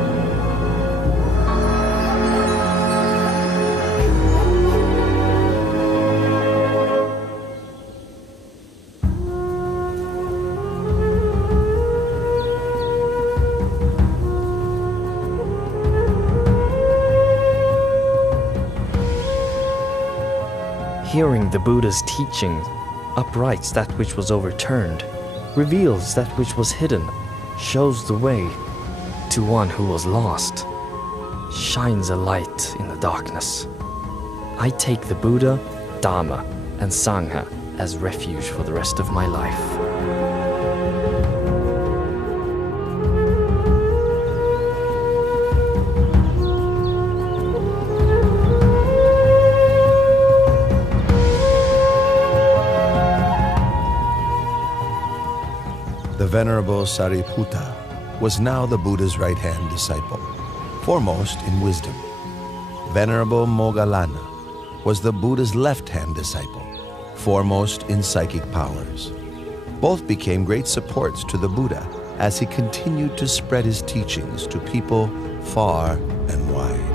Hearing the Buddha's teaching uprights that which was overturned, reveals that which was hidden, shows the way to one who was lost, shines a light in the darkness. I take the Buddha, Dhamma, and Sangha as refuge for the rest of my life. Venerable Sariputta was now the Buddha's right-hand disciple, foremost in wisdom. Venerable Moggallana was the Buddha's left-hand disciple, foremost in psychic powers. Both became great supports to the Buddha as he continued to spread his teachings to people far and wide.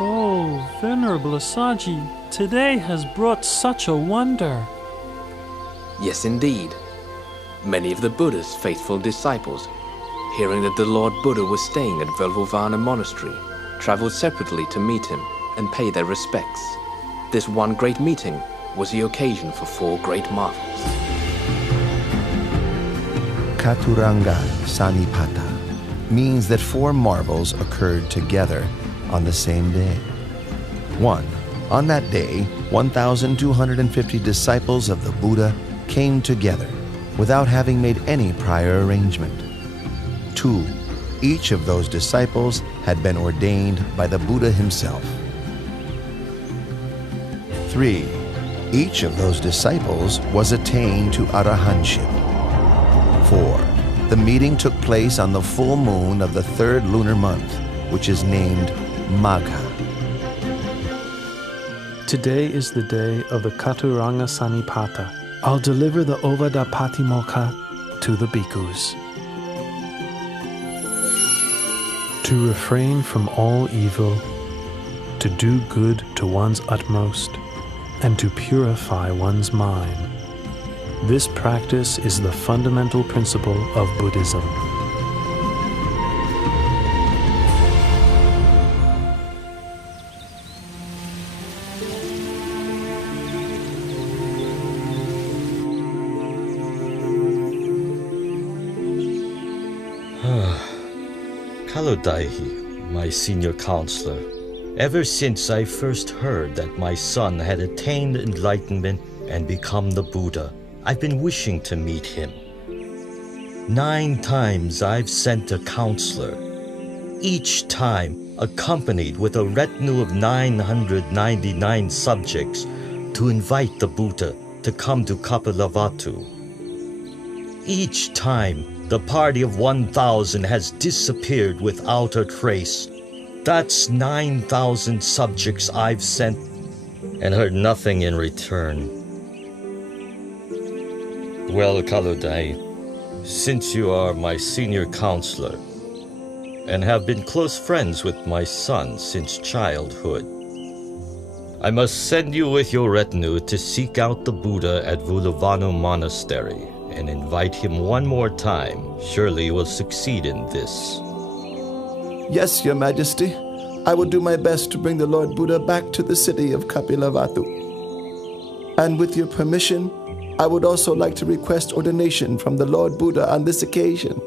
Oh, Venerable Asaji, today has brought such a wonder. Yes, indeed. Many of the Buddha's faithful disciples, hearing that the Lord Buddha was staying at Velvovana Monastery, traveled separately to meet him and pay their respects. This one great meeting was the occasion for 4 great marvels. Chaturanga Sanipata means that 4 marvels occurred together on the same day. 1. On that day, 1,250 disciples of the Buddha came together without having made any prior arrangement. 2. Each of those disciples had been ordained by the Buddha himself. 3. Each of those disciples was attained to arahantship. 4. The meeting took place on the full moon of the 3rd lunar month, which is named Magha. Today is the day of the Chaturanga Sanipata. I'll deliver the Ovada Patimokkha to the bhikkhus. To refrain from all evil, to do good to one's utmost, and to purify one's mind. This practice is the fundamental principle of Buddhism. Kalodaihi, my senior counselor, ever since I first heard that my son had attained enlightenment and become the Buddha, I've been wishing to meet him. 9 times I've sent a counselor, each time accompanied with a retinue of 999 subjects to invite the Buddha to come to Kapilavatthu. Each time, the party of 1,000 has disappeared without a trace. That's 9,000 subjects I've sent and heard nothing in return. Well, Kalodai, since you are my senior counselor and have been close friends with my son since childhood, I must send you with your retinue to seek out the Buddha at Velvovana Monastery and invite him one more time. Surely you will succeed in this. Yes, Your Majesty. I will do my best to bring the Lord Buddha back to the city of Kapilavatthu. And with your permission, I would also like to request ordination from the Lord Buddha on this occasion.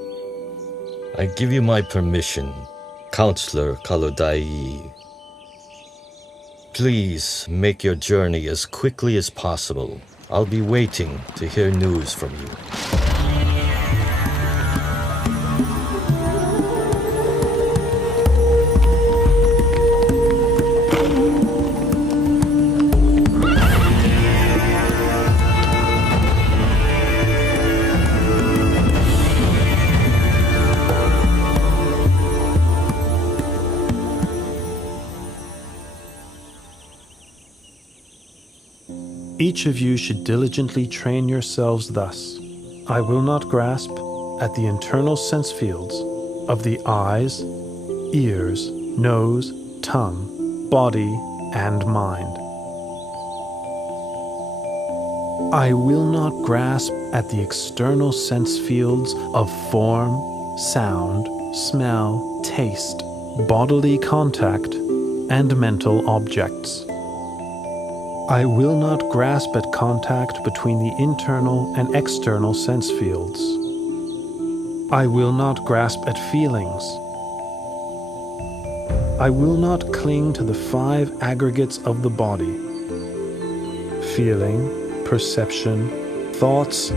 I give you my permission, Counselor Kalodai. Please make your journey as quickly as possible. I'll be waiting to hear news from you. Each of you should diligently train yourselves thus. I will not grasp at the internal sense fields of the eyes, ears, nose, tongue, body, and mind. I will not grasp at the external sense fields of form, sound, smell, taste, bodily contact, and mental objects. I will not grasp at contact between the internal and external sense fields. I will not grasp at feelings. I will not cling to the 5 aggregates of the body: feeling, perception, thoughts,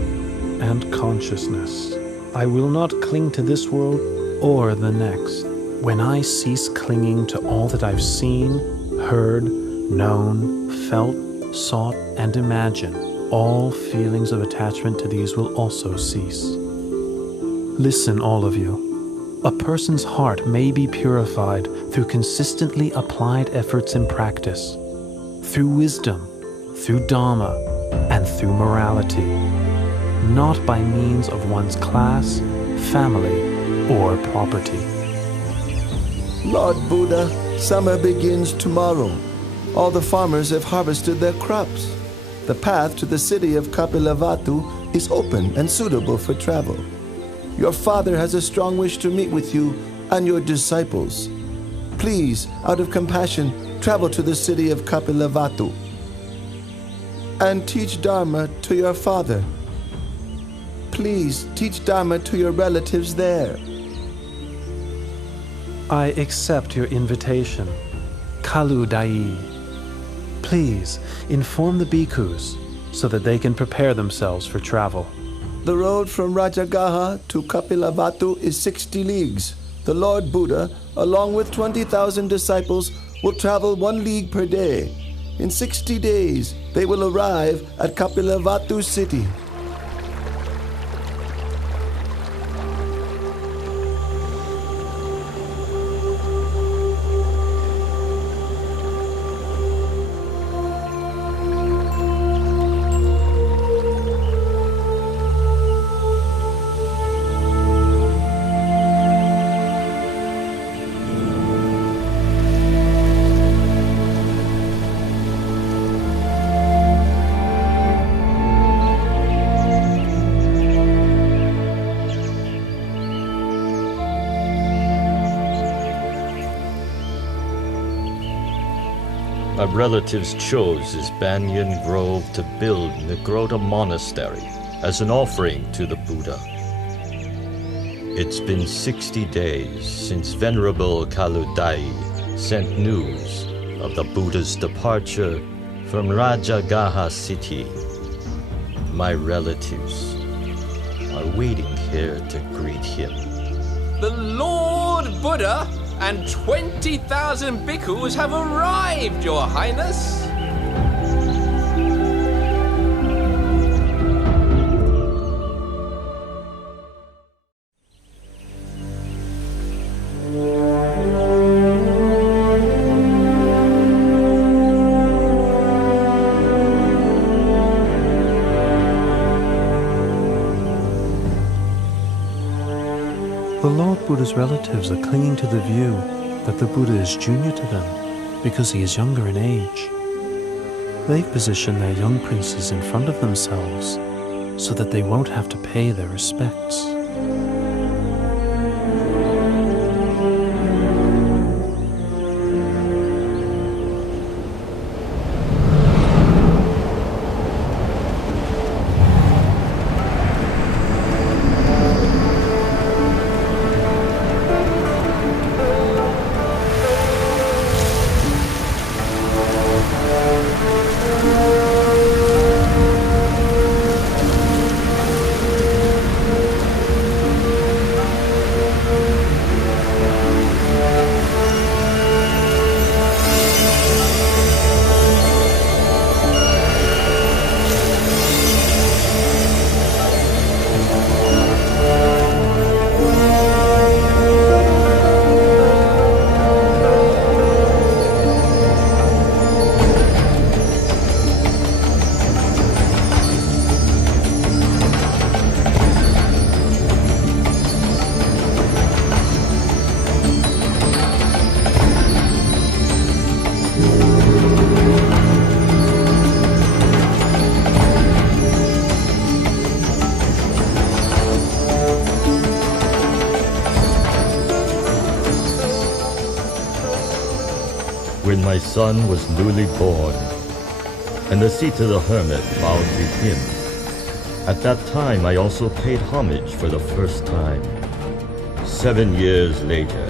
and consciousness. I will not cling to this world or the next. when I cease clinging to all that I've seen, heard, known, felt, sought, and imagined, all feelings of attachment to these will also cease. Listen, all of you. A person's heart may be purified through consistently applied efforts in practice, through wisdom, through Dharma, and through morality, not by means of one's class, family, or property. Lord Buddha, summer begins tomorrow. All the farmers have harvested their crops. The path to the city of Kapilavatthu is open and suitable for travel. Your father has a strong wish to meet with you and your disciples. Please, out of compassion, travel to the city of Kapilavatthu and teach Dharma to your father. Please teach Dharma to your relatives there. I accept your invitation, Kalu Dai. Please inform the bhikkhus so that they can prepare themselves for travel. The road from Rajagaha to Kapilavatthu is 60 leagues. The Lord Buddha, along with 20,000 disciples, will travel 1 league per day. In 60 days, they will arrive at Kapilavatthu city. My relatives chose this banyan grove to build Nigrota Monastery as an offering to the Buddha. It's been 60 days since Venerable Kaludai sent news of the Buddha's departure from Rajagaha city. My relatives are waiting here to greet him. The Lord Buddha and 20,000 bhikkhus have arrived, Your Highness! The Lord Buddha's relatives are clinging to the view that the Buddha is junior to them because he is younger in age. They've positioned their young princes in front of themselves so that they won't have to pay their respects. When my son was newly born, and the Sita the hermit bowed to him, at that time I also paid homage for the first time. 7 years later,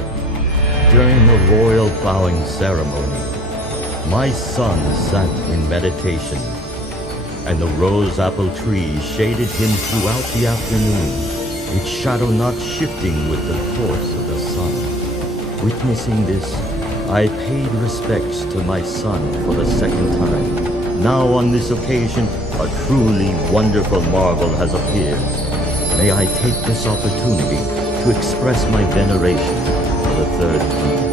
during the royal plowing ceremony, my son sat in meditation, and the rose apple tree shaded him throughout the afternoon, its shadow not shifting with the course of the sun. Witnessing this, I paid respects to my son for the second time. Now on this occasion, a truly wonderful marvel has appeared. May I take this opportunity to express my veneration for the third time.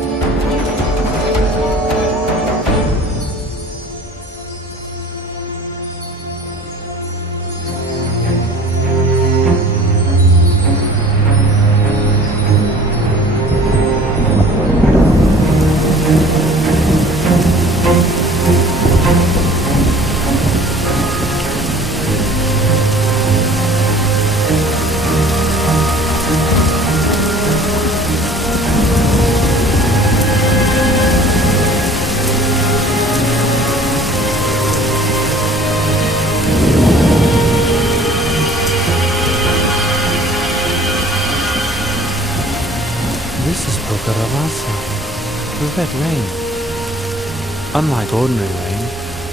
This is Pokaravasa, the red rain. Unlike ordinary rain,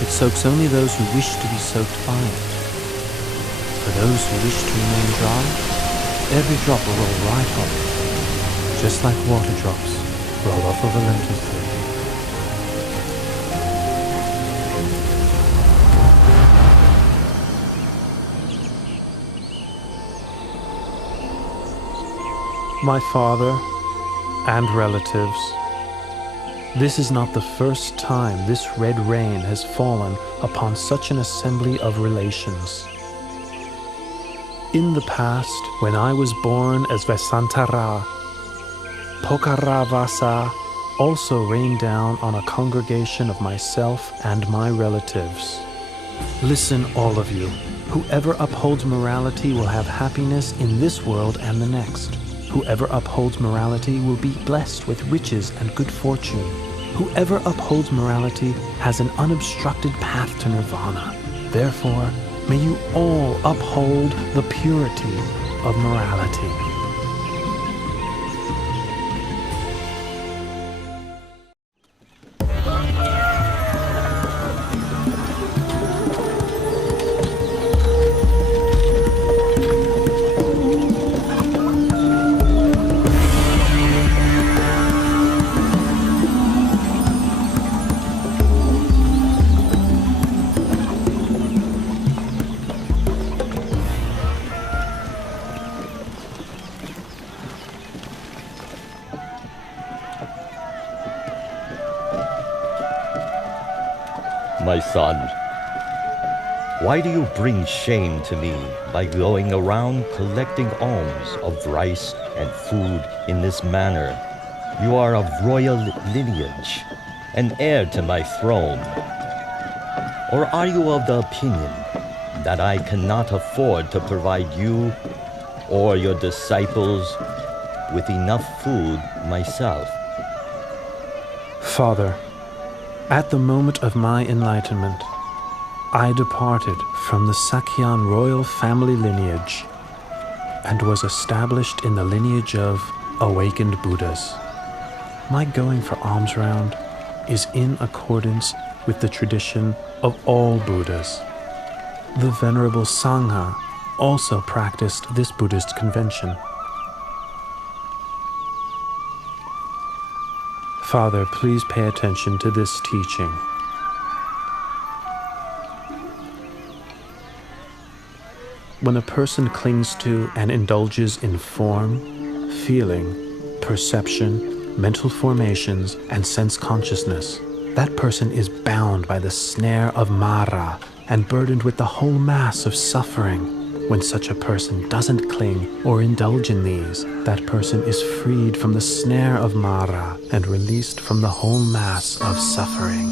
it soaks only those who wish to be soaked by it. For those who wish to remain dry, every drop will roll right off, just like water drops roll off of a lentil field. My father and relatives, this is not the first time this red rain has fallen upon such an assembly of relations. In the past, when I was born as Vesantara, Pokaravasa also rained down on a congregation of myself and my relatives. Listen, all of you. Whoever upholds morality will have happiness in this world and the next. Whoever upholds morality will be blessed with riches and good fortune. Whoever upholds morality has an unobstructed path to nirvana. Therefore, may you all uphold the purity of morality. My son, why do you bring shame to me by going around collecting alms of rice and food in this manner? You are of royal lineage, an heir to my throne. Or are you of the opinion that I cannot afford to provide you or your disciples with enough food myself? Father, at the moment of my enlightenment, I departed from the Sakyan royal family lineage and was established in the lineage of awakened Buddhas. My going for alms round is in accordance with the tradition of all Buddhas. The Venerable Sangha also practiced this Buddhist convention. Father, please pay attention to this teaching. When a person clings to and indulges in form, feeling, perception, mental formations, and sense consciousness, that person is bound by the snare of Mara and burdened with the whole mass of suffering. When such a person doesn't cling or indulge in these, that person is freed from the snare of Mara and released from the whole mass of suffering.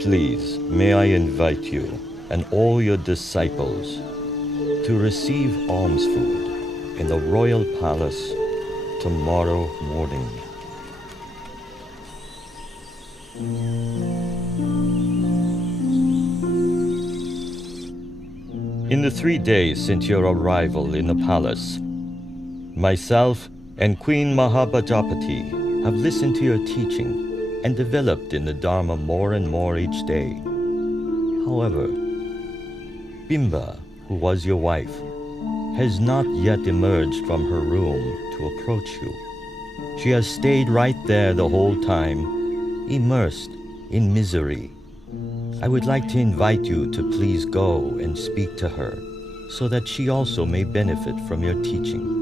Please, may I invite you and all your disciples to receive alms food in the royal palace tomorrow morning. In the 3 days since your arrival in the palace, myself and Queen Mahabhajapati have listened to your teaching and developed in the Dharma more and more each day. However, Bimba who was your wife, has not yet emerged from her room to approach you. She has stayed right there the whole time, immersed in misery. I would like to invite you to please go and speak to her, so that she also may benefit from your teaching.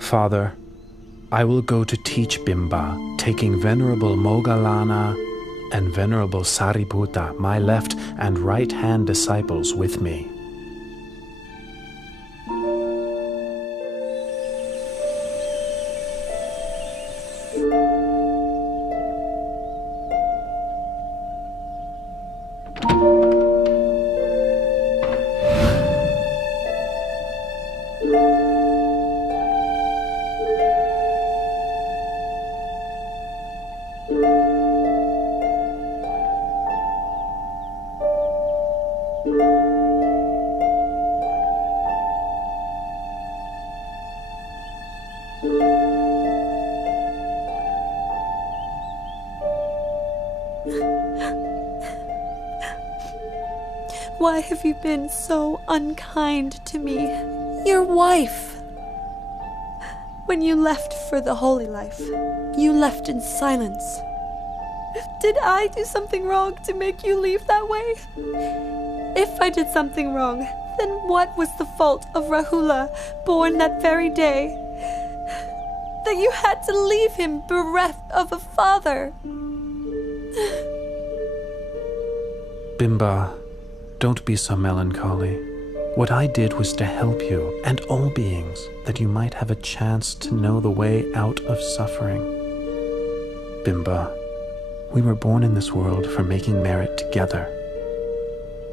Father, I will go to teach Bimba, taking Venerable Moggallana and Venerable Sariputta, my left and right hand disciples, with me. Why have you been so unkind to me, your wife? When you left for the holy life, you left in silence. Did I do something wrong to make you leave that way? If I did something wrong, then what was the fault of Rahula, born that very day, that you had to leave him bereft of a father? Bimba, don't be so melancholy. What I did was to help you and all beings, that you might have a chance to know the way out of suffering. Bimba, we were born in this world for making merit together,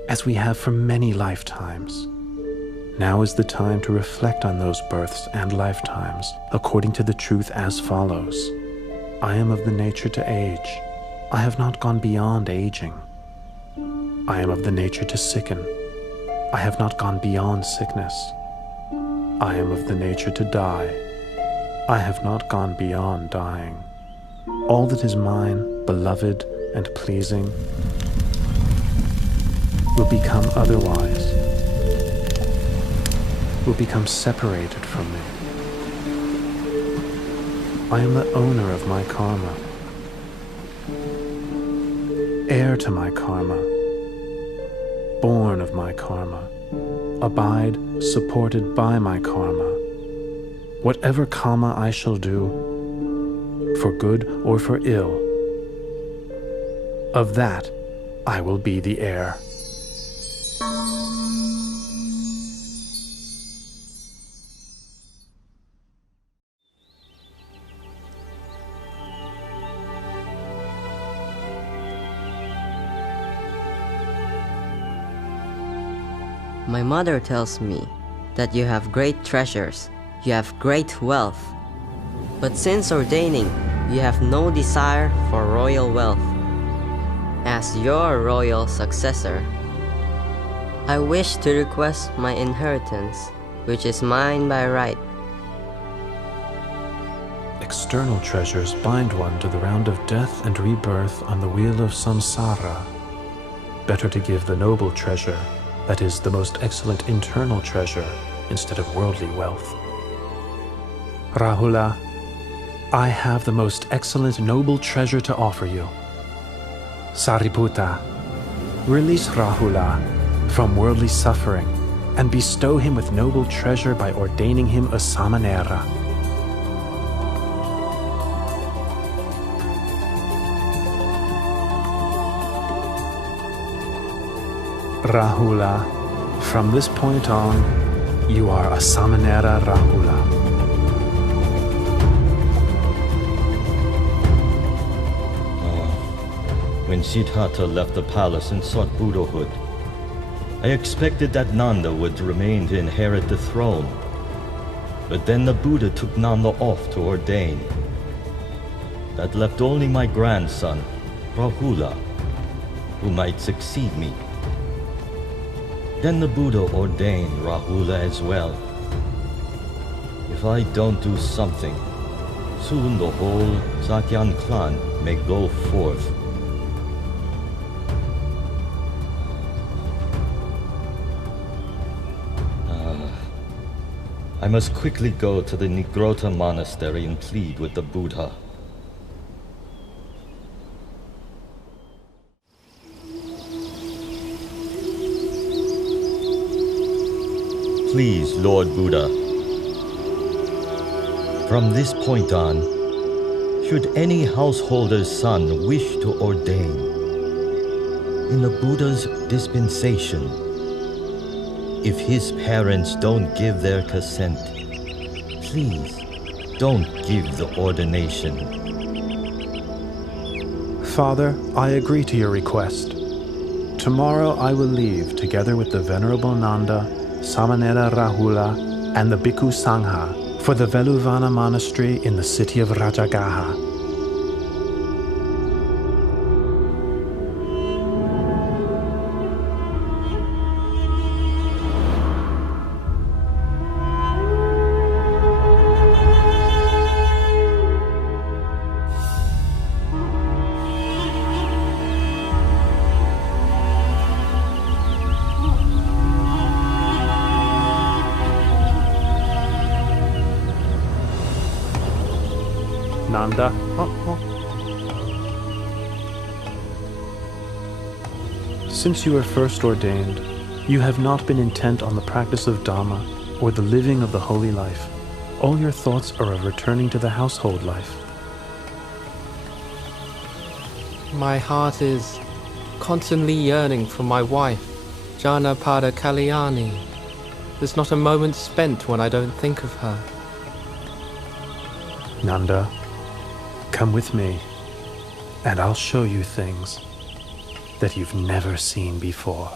as we have for many lifetimes. Now is the time to reflect on those births and lifetimes, according to the truth as follows. I am of the nature to age. I have not gone beyond aging. I am of the nature to sicken. I have not gone beyond sickness. I am of the nature to die. I have not gone beyond dying. All that is mine, beloved and pleasing, will become otherwise, will become separated from me. I am the owner of my karma, heir to my karma, born of my karma, abide supported by my karma. Whatever karma I shall do, for good or for ill, of that I will be the heir. My mother tells me that you have great treasures, you have great wealth. But since ordaining, you have no desire for royal wealth. As your royal successor, I wish to request my inheritance, which is mine by right. External treasures bind one to the round of death and rebirth on the wheel of samsara. Better to give the noble treasure, that is, the most excellent internal treasure, instead of worldly wealth. Rahula, I have the most excellent noble treasure to offer you. Sariputta, release Rahula from worldly suffering and bestow him with noble treasure by ordaining him a samanera. Rahula, from this point on, you are a samanera Rahula. When Siddhartha left the palace and sought Buddhahood, I expected that Nanda would remain to inherit the throne. But then the Buddha took Nanda off to ordain. That left only my grandson, Rahula, who might succeed me. Then the Buddha ordained Rahula as well. If I don't do something, soon the whole Sakyan clan may go forth. I must quickly go to the Nigrota monastery and plead with the Buddha. Please, Lord Buddha, from this point on, should any householder's son wish to ordain, in the Buddha's dispensation, if his parents don't give their consent, please don't give the ordination. Father, I agree to your request. Tomorrow I will leave together with the Venerable Nanda, Samanera Rahula, and the Bhikkhu Sangha for the Veluvana monastery in the city of Rajagaha. Nanda. Since you were first ordained, you have not been intent on the practice of Dhamma or the living of the holy life. All your thoughts are of returning to the household life. My heart is constantly yearning for my wife, Janapada Kalyani. There's not a moment spent when I don't think of her. Nanda, come with me, and I'll show you things that you've never seen before.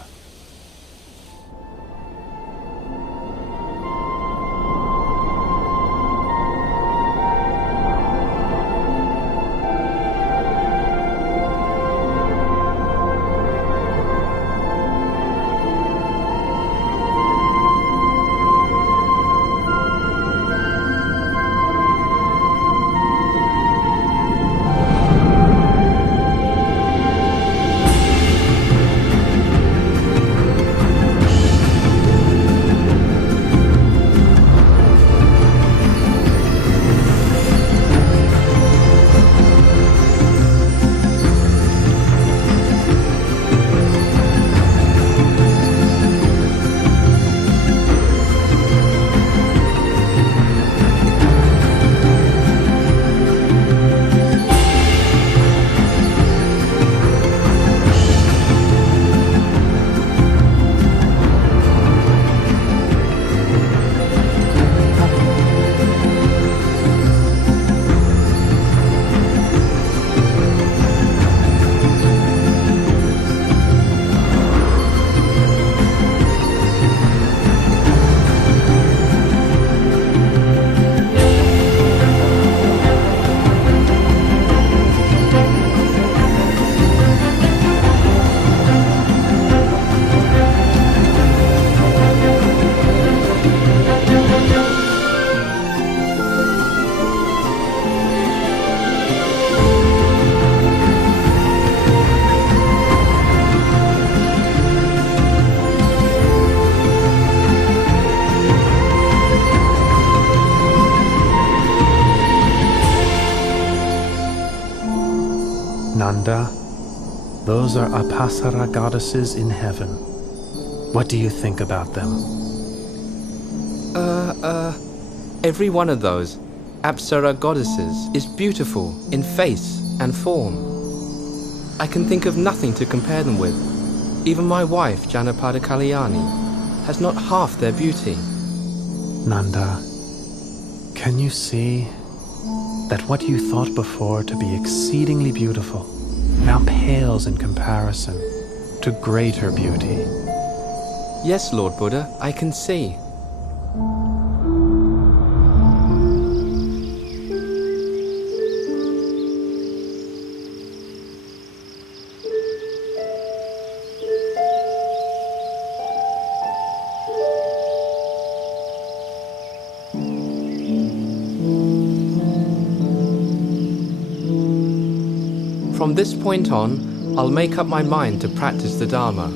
Nanda, those are Apasara goddesses in heaven. What do you think about them? Every one of those Apsara goddesses is beautiful in face and form. I can think of nothing to compare them with. Even my wife, Janapada Kalyani, has not half their beauty. Nanda, can you see that what you thought before to be exceedingly beautiful now pales in comparison to greater beauty? Yes, Lord Buddha, I can see. From this point on, I'll make up my mind to practice the Dharma.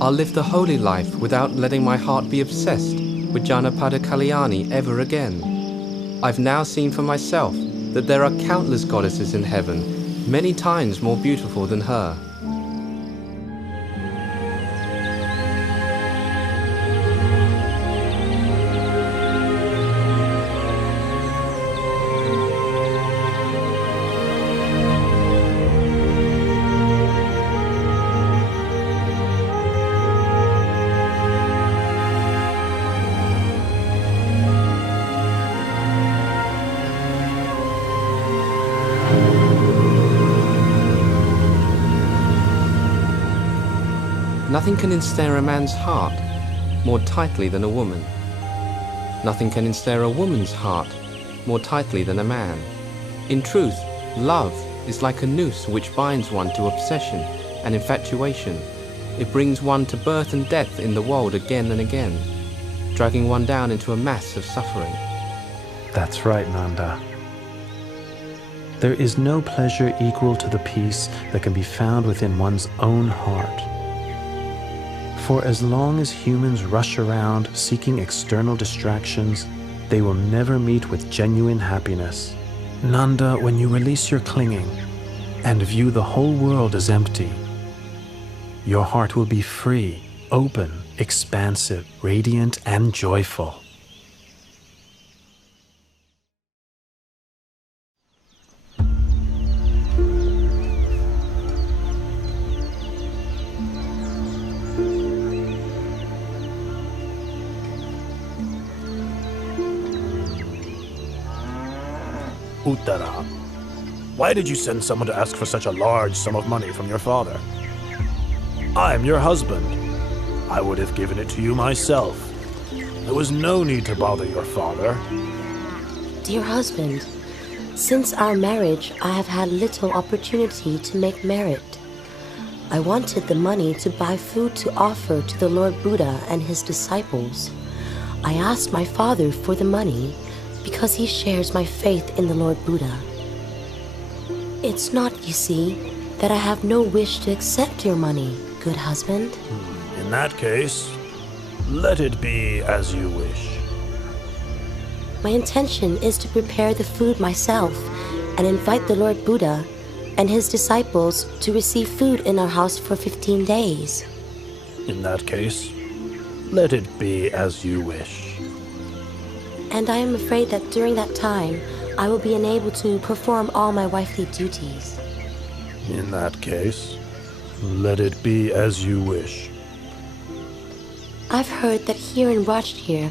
I'll live the holy life without letting my heart be obsessed with Janapada Kalyani ever again. I've now seen for myself that there are countless goddesses in heaven, many times more beautiful than her. Nothing can ensnare a man's heart more tightly than a woman. Nothing can ensnare a woman's heart more tightly than a man. In truth, love is like a noose which binds one to obsession and infatuation. It brings one to birth and death in the world again and again, dragging one down into a mass of suffering. That's right, Nanda. There is no pleasure equal to the peace that can be found within one's own heart. For as long as humans rush around seeking external distractions, they will never meet with genuine happiness. Nanda, when you release your clinging and view the whole world as empty, your heart will be free, open, expansive, radiant, and joyful. Uttara, why did you send someone to ask for such a large sum of money from your father? I'm your husband. I would have given it to you myself. There was no need to bother your father. Dear husband, since our marriage, I have had little opportunity to make merit. I wanted the money to buy food to offer to the Lord Buddha and his disciples. I asked my father for the money because he shares my faith in the Lord Buddha. It's not, you see, that I have no wish to accept your money, good husband. In that case, let it be as you wish. My intention is to prepare the food myself and invite the Lord Buddha and his disciples to receive food in our house for 15 days. In that case, let it be as you wish. And I am afraid that during that time, I will be unable to perform all my wifely duties. In that case, let it be as you wish. I've heard that here in Rajgir,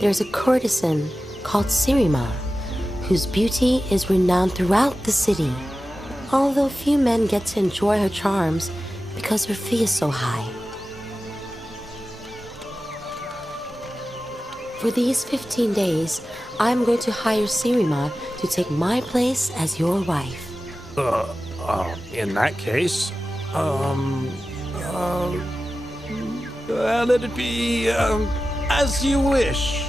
there's a courtesan called Sirima, whose beauty is renowned throughout the city, although few men get to enjoy her charms because her fee is so high. For these 15 days, I'm going to hire Sirima to take my place as your wife. In that case, let it be, as you wish.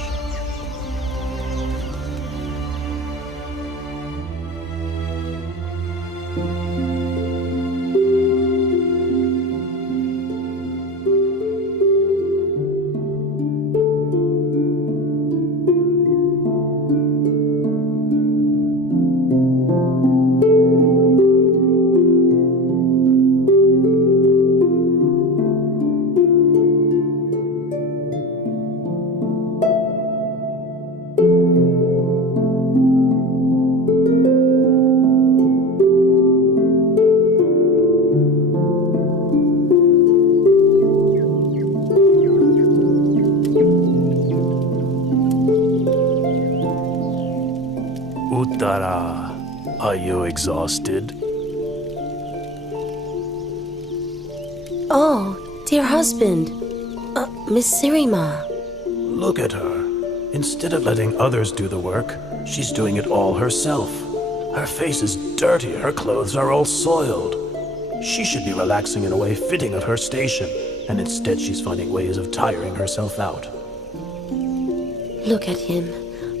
Uttara, are you exhausted? Oh, dear husband, Miss Sirima. Look at her. Instead of letting others do the work, she's doing it all herself. Her face is dirty, her clothes are all soiled. She should be relaxing in a way fitting of her station, and instead she's finding ways of tiring herself out. Look at him.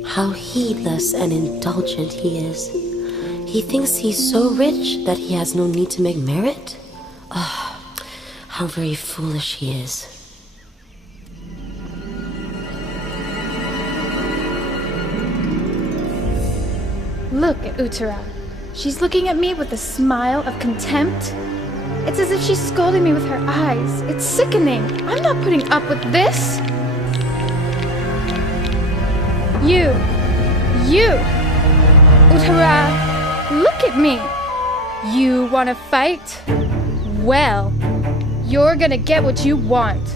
How heedless and indulgent he is. He thinks he's so rich that he has no need to make merit? Ah, how very foolish he is. Look at Uttara. She's looking at me with a smile of contempt. It's as if she's scolding me with her eyes. It's sickening. I'm not putting up with this. You, Uttara, look at me. You want to fight? Well, you're gonna get what you want.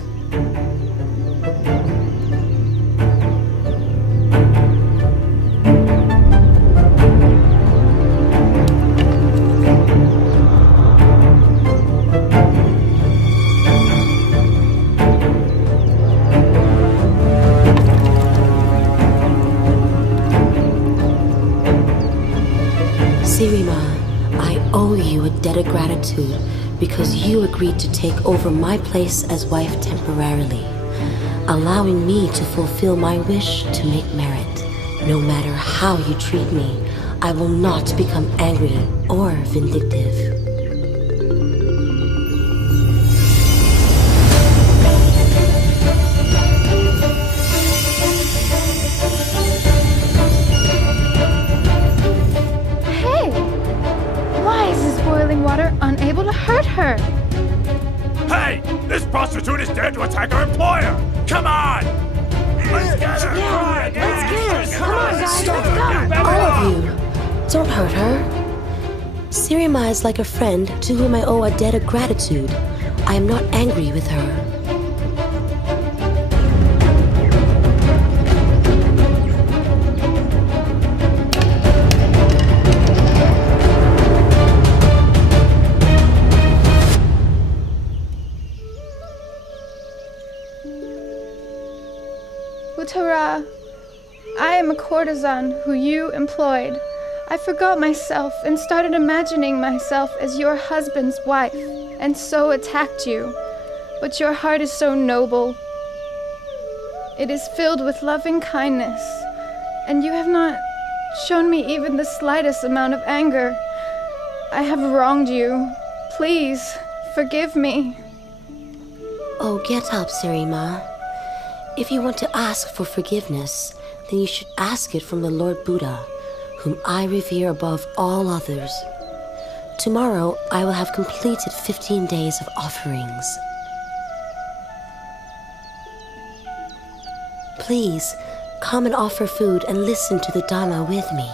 Sirima, I owe you a debt of gratitude because you agreed to take over my place as wife temporarily, allowing me to fulfill my wish to make merit. No matter how you treat me, I will not become angry or vindictive. Unable to hurt her. Hey! This prostitute is dared to attack our employer! Come on! Let's get her! Yeah, let's get her! Come on, guys, let's go! All of you, don't hurt her. Sirima is like a friend to whom I owe a debt of gratitude. I am not angry with her. Uttara, I am a courtesan who you employed. I forgot myself and started imagining myself as your husband's wife, and so attacked you. But your heart is so noble. It is filled with loving kindness, and you have not shown me even the slightest amount of anger. I have wronged you. Please, forgive me. Oh, get up, Sirima. If you want to ask for forgiveness, then you should ask it from the Lord Buddha, whom I revere above all others. Tomorrow, I will have completed 15 days of offerings. Please, come and offer food and listen to the Dhamma with me.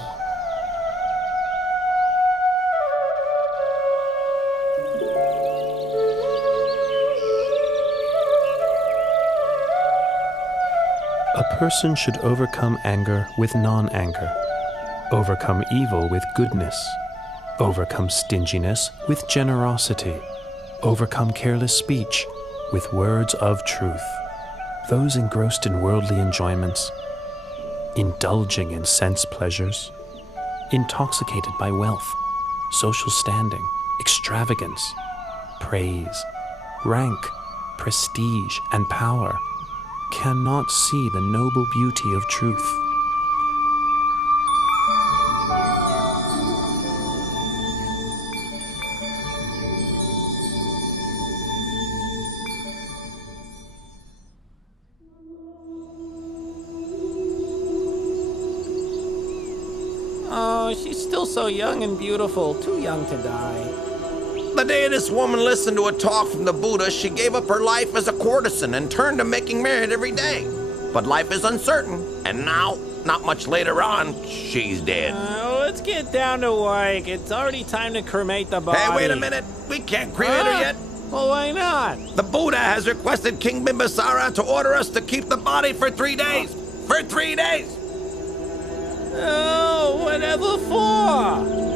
A person should overcome anger with non-anger, overcome evil with goodness, overcome stinginess with generosity, overcome careless speech with words of truth. Those engrossed in worldly enjoyments, indulging in sense pleasures, intoxicated by wealth, social standing, extravagance, praise, rank, prestige, and power, cannot see the noble beauty of truth. Oh, she's still so young and beautiful, too young to die. The day this woman listened to a talk from the Buddha, she gave up her life as a courtesan and turned to making merit every day. But life is uncertain, and now, not much later on, she's dead. Let's get down to work. It's already time to cremate the body. Hey, wait a minute. We can't cremate her yet. Well, why not? The Buddha has requested King Bimbisara to order us to keep the body for 3 days. For 3 days! Oh, whatever for?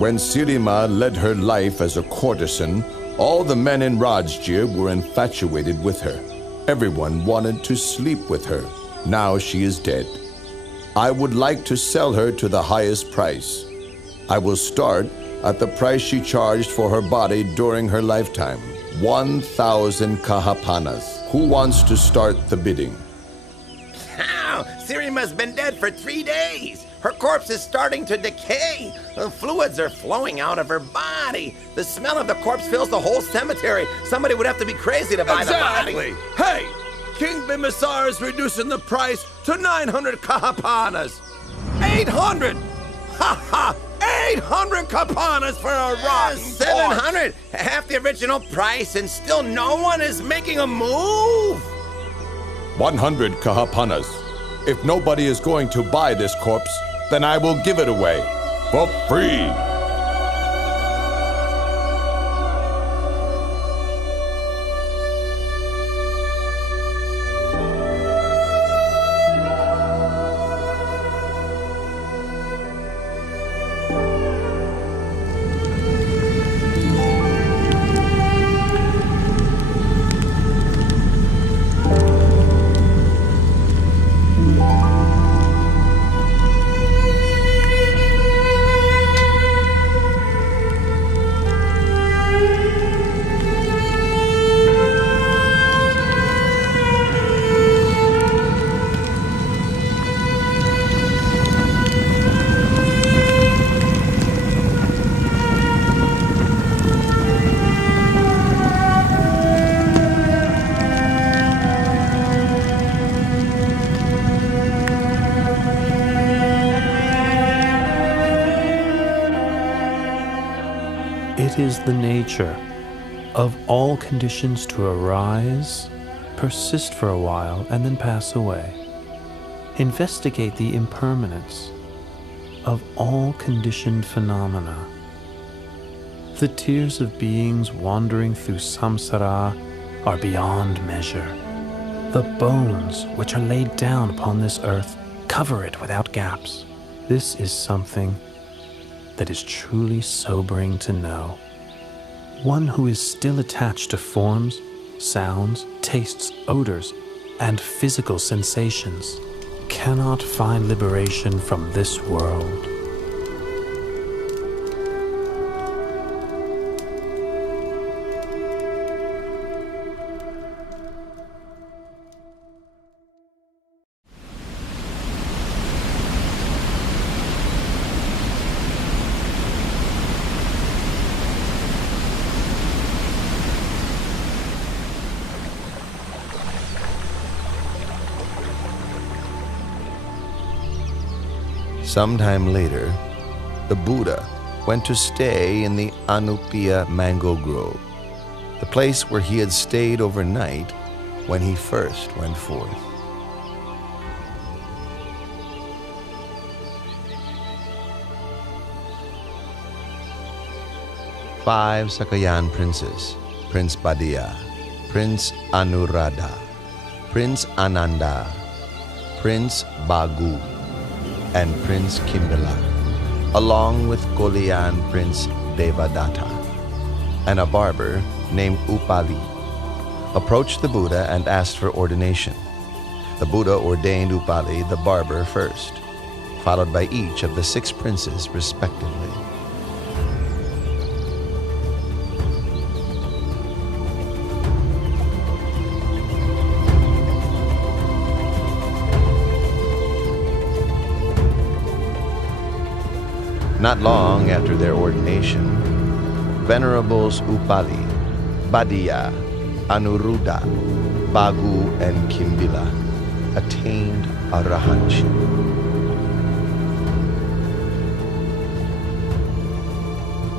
When Sirima led her life as a courtesan, all the men in Rajgir were infatuated with her. Everyone wanted to sleep with her. Now she is dead. I would like to sell her to the highest price. I will start at the price she charged for her body during her lifetime. 1,000 kahapanas. Who wants to start the bidding? Ow! Sirima's been dead for 3 days. Her corpse is starting to decay. The fluids are flowing out of her body. The smell of the corpse fills the whole cemetery. Somebody would have to be crazy to buy the body. Hey! King Bimisar is reducing the price to 900 kahapanas. 800! Ha ha! 800 kapanas for a rotten 700! Half the original price, and still no one is making a move! 100 kahapanas. If nobody is going to buy this corpse, then I will give it away for free. It is the nature of all conditions to arise, persist for a while, and then pass away. Investigate the impermanence of all conditioned phenomena. The tears of beings wandering through samsara are beyond measure. The bones which are laid down upon this earth cover it without gaps. This is something that is truly sobering to know. One who is still attached to forms, sounds, tastes, odors, and physical sensations cannot find liberation from this world. Sometime later, the Buddha went to stay in the Anupiya mango grove, the place where he had stayed overnight when he first went forth. Five Sakayan princes, Prince Boddha, Prince Anuradha, Prince Ananda, Prince Bagu, and Prince Kimbila, along with Kolian Prince Devadatta, and a barber named Upali, approached the Buddha and asked for ordination. The Buddha ordained Upali the barber first, followed by each of the 6 princes respectively. Not long after their ordination, Venerables Upali, Boddha, Anuruddha, Bagu, and Kimbila attained arahantship.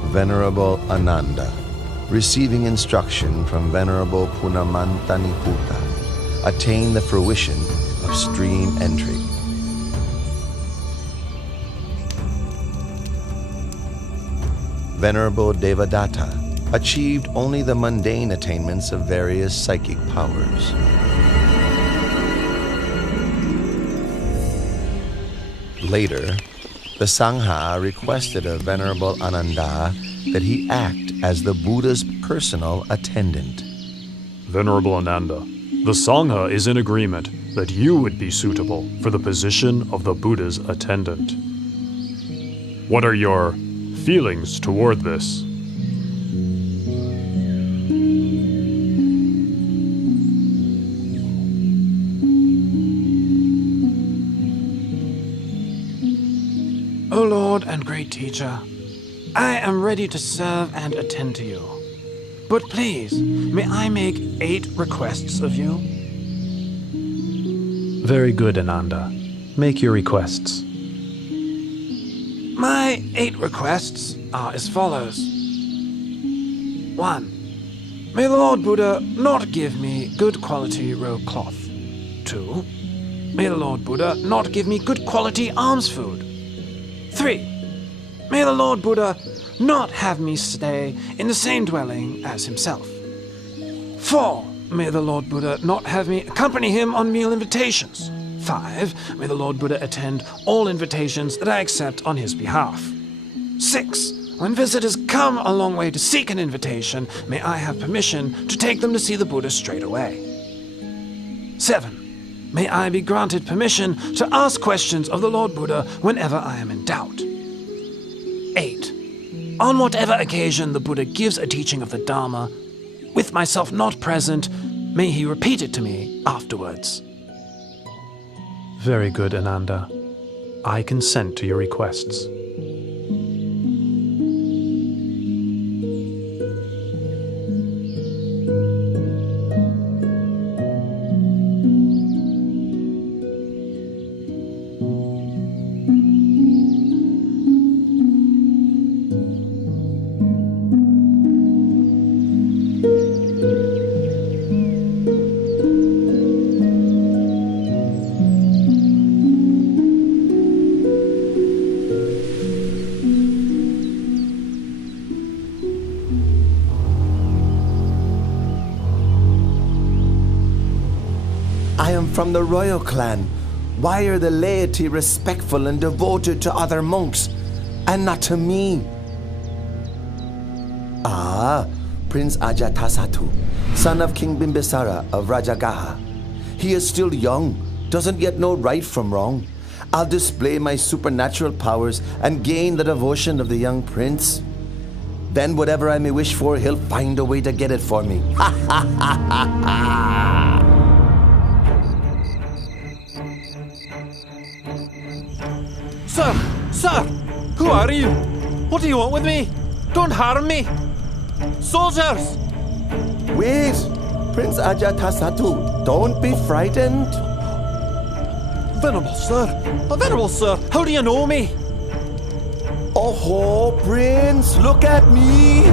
Venerable Ananda, receiving instruction from Venerable Punamantaniputa, attained the fruition of stream entry. Venerable Devadatta achieved only the mundane attainments of various psychic powers. Later, the Sangha requested of Venerable Ananda that he act as the Buddha's personal attendant. Venerable Ananda, the Sangha is in agreement that you would be suitable for the position of the Buddha's attendant. What are your feelings toward this? Lord and great teacher, I am ready to serve and attend to you. But please, may I make 8 requests of you? Very good, Ananda. Make your requests. My 8 requests are as follows. 1. May the Lord Buddha not give me good quality robe cloth. 2. May the Lord Buddha not give me good quality alms food. 3. May the Lord Buddha not have me stay in the same dwelling as himself. 4. May the Lord Buddha not have me accompany him on meal invitations. 5. May the Lord Buddha attend all invitations that I accept on his behalf. 6. When visitors come a long way to seek an invitation, may I have permission to take them to see the Buddha straight away. 7. May I be granted permission to ask questions of the Lord Buddha whenever I am in doubt. 8. On whatever occasion the Buddha gives a teaching of the Dharma, with myself not present, may he repeat it to me afterwards. Very good, Ananda. I consent to your requests. I am from the royal clan. Why are the laity respectful and devoted to other monks, and not to me? Ah, Prince Ajatasattu, son of King Bimbisara of Rajagaha. He is still young, doesn't yet know right from wrong. I'll display my supernatural powers and gain the devotion of the young prince. Then whatever I may wish for, he'll find a way to get it for me. Ha ha ha ha ha! Sir! Sir! Who are you? What do you want with me? Don't harm me! Soldiers! Wait! Prince Ajatasattu, don't be frightened. Venerable sir, how do you know me? Oh, Prince, look at me!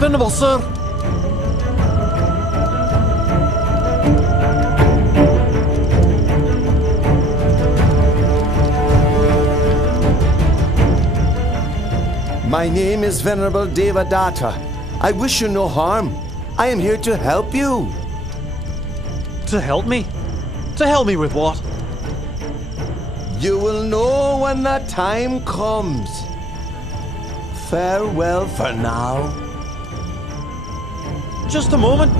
Venerable sir! My name is Venerable Devadatta. I wish you no harm. I am here to help you. To help me? To help me with what? You will know when that time comes. Farewell for now. Just a moment.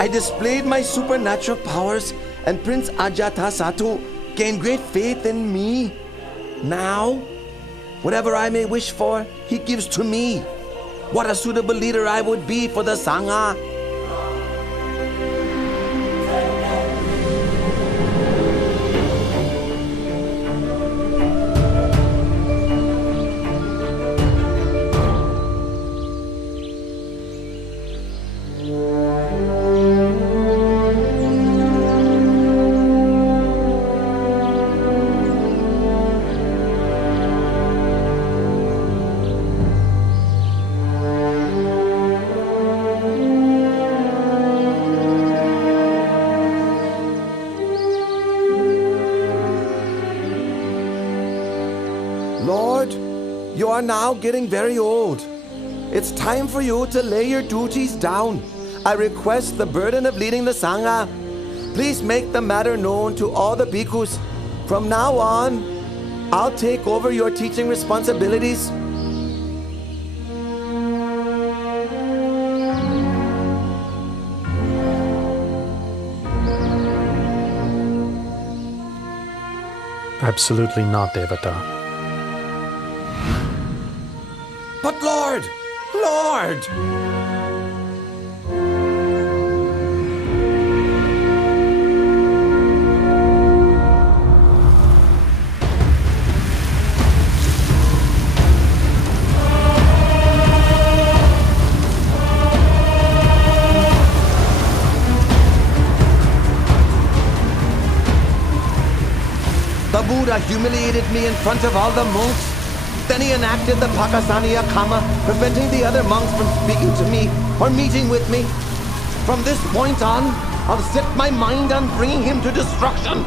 I displayed my supernatural powers, and Prince Ajatasattu gained great faith in me. Now, whatever I may wish for, he gives to me. What a suitable leader I would be for the Sangha. Lord, you are now getting very old. It's time for you to lay your duties down. I request the burden of leading the Sangha. Please make the matter known to all the bhikkhus. From now on, I'll take over your teaching responsibilities. Absolutely not, Devata. But Lord! Lord! The Buddha humiliated me in front of all the monks. Then he enacted the Pakasaniya Kama, preventing the other monks from speaking to me or meeting with me. From this point on, I'll set my mind on bringing him to destruction.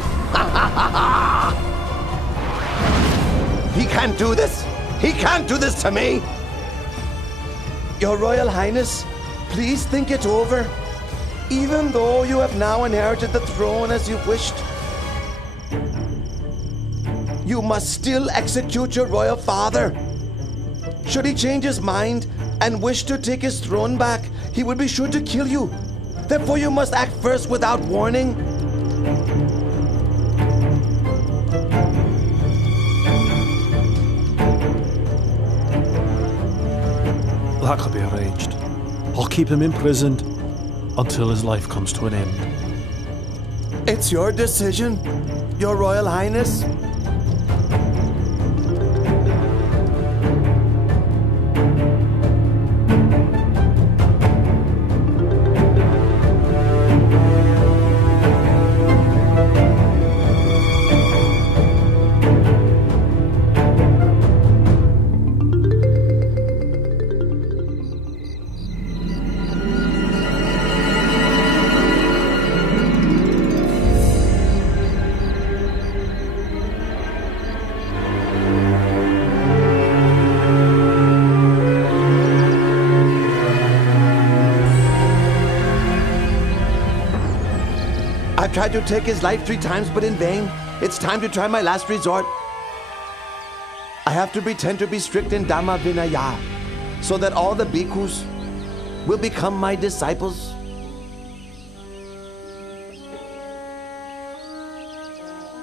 He can't do this. He can't do this to me. Your Royal Highness, please think it over. Even though you have now inherited the throne as you wished, you must still execute your royal father. Should he change his mind and wish to take his throne back, he will be sure to kill you. Therefore, you must act first without warning. That could be arranged. I'll keep him imprisoned until his life comes to an end. It's your decision, Your Royal Highness. I've tried to take his life 3 times, but in vain. It's time to try my last resort. I have to pretend to be strict in Dhamma Vinaya, so that all the bhikkhus will become my disciples.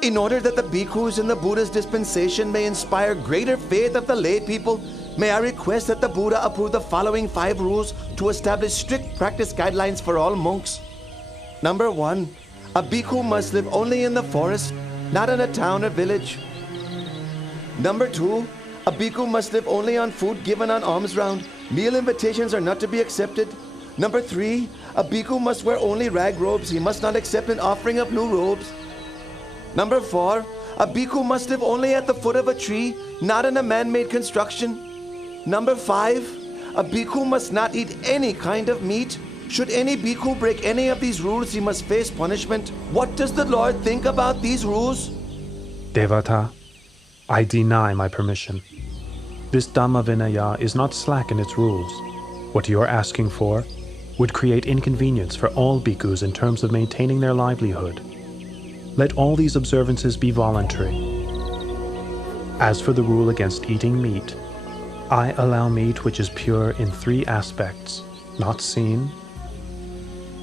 In order that the bhikkhus in the Buddha's dispensation may inspire greater faith of the lay people, may I request that the Buddha approve the following 5 rules to establish strict practice guidelines for all monks. Number 1, a bhikkhu must live only in the forest, not in a town or village. Number 2, a bhikkhu must live only on food given on alms round. Meal invitations are not to be accepted. Number 3, a bhikkhu must wear only rag robes. He must not accept an offering of new robes. Number 4, a bhikkhu must live only at the foot of a tree, not in a man-made construction. Number 5, a bhikkhu must not eat any kind of meat. Should any bhikkhu break any of these rules, he must face punishment. What does the Lord think about these rules? Devata, I deny my permission. This Dhamma Vinaya is not slack in its rules. What you are asking for would create inconvenience for all bhikkhus in terms of maintaining their livelihood. Let all these observances be voluntary. As for the rule against eating meat, I allow meat which is pure in 3 aspects: not seen,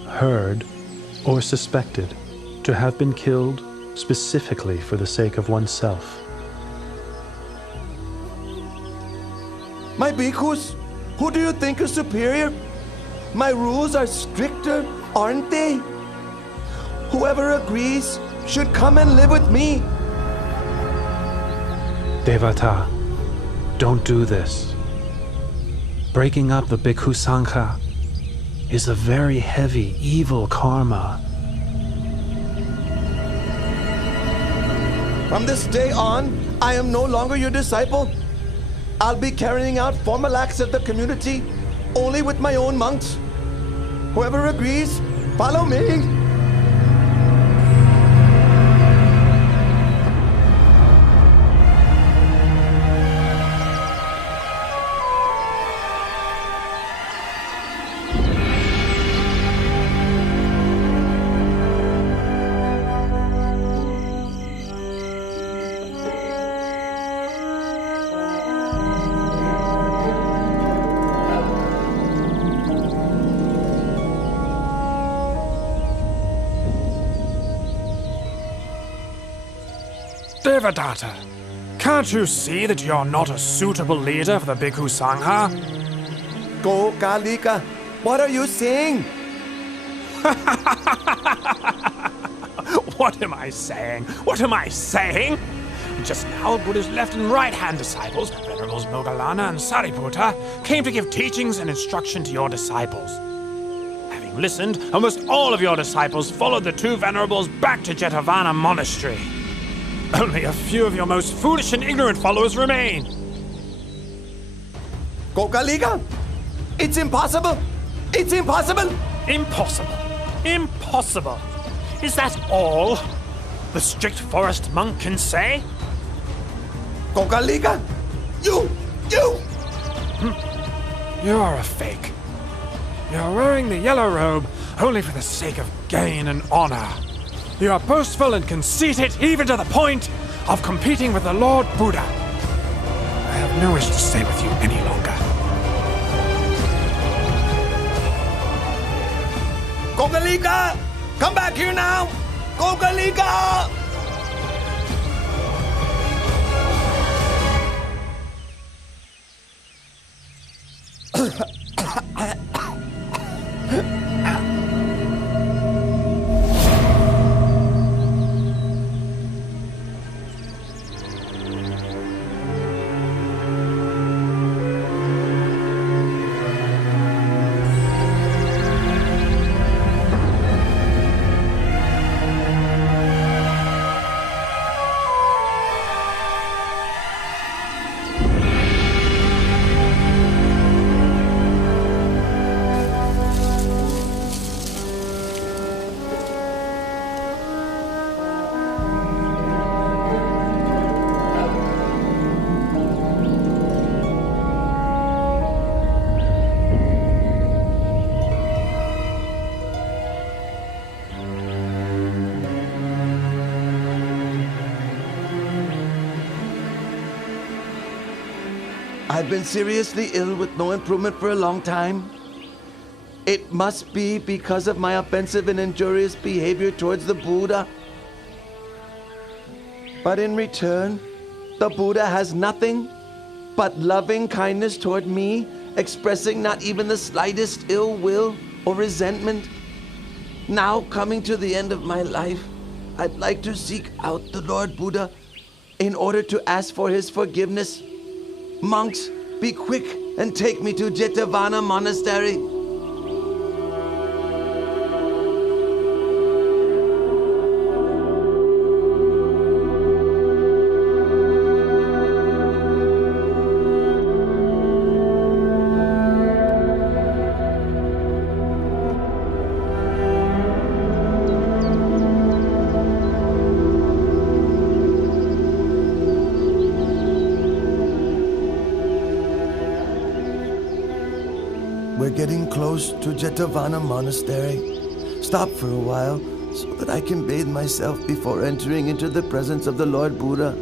heard, or suspected to have been killed specifically for the sake of oneself. My bhikkhus, who do you think is superior? My rules are stricter, aren't they? Whoever agrees should come and live with me. Devata, don't do this. Breaking up the Bhikkhu Sangha is a very heavy, evil karma. From this day on, I am no longer your disciple. I'll be carrying out formal acts of the community only with my own monks. Whoever agrees, follow me. Devadatta, can't you see that you're not a suitable leader for the Bhikkhu Sangha? Gokalika, what are you saying? What am I saying? What am I saying? Just now, Buddha's left and right-hand disciples, Venerables Moggallana and Sariputta, came to give teachings and instruction to your disciples. Having listened, almost all of your disciples followed the two Venerables back to Jetavana Monastery. Only a few of your most foolish and ignorant followers remain. Gokalika, it's impossible! It's impossible! Impossible. Impossible. Is that all the strict forest monk can say? Gokalika, you! You're a fake. You're wearing the yellow robe only for the sake of gain and honor. You are boastful and conceited even to the point of competing with the Lord Buddha. I have no wish to stay with you any longer. Gokalika! Come back here now! Gokalika! I've been seriously ill with no improvement for a long time. It must be because of my offensive and injurious behavior towards the Buddha. But in return, the Buddha has nothing but loving kindness toward me, expressing not even the slightest ill will or resentment. Now, coming to the end of my life, I'd like to seek out the Lord Buddha in order to ask for his forgiveness. Monks, be quick and take me to Jetavana Monastery. We're getting close to Jetavana Monastery. Stop for a while so that I can bathe myself before entering into the presence of the Lord Buddha.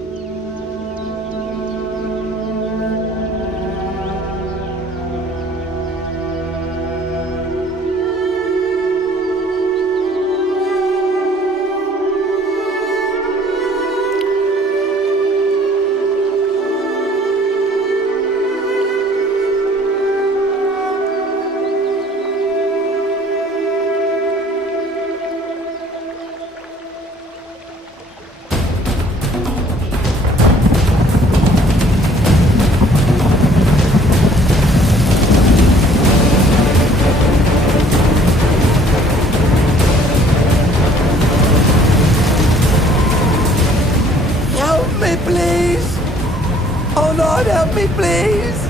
Please! Oh Lord, help me, please!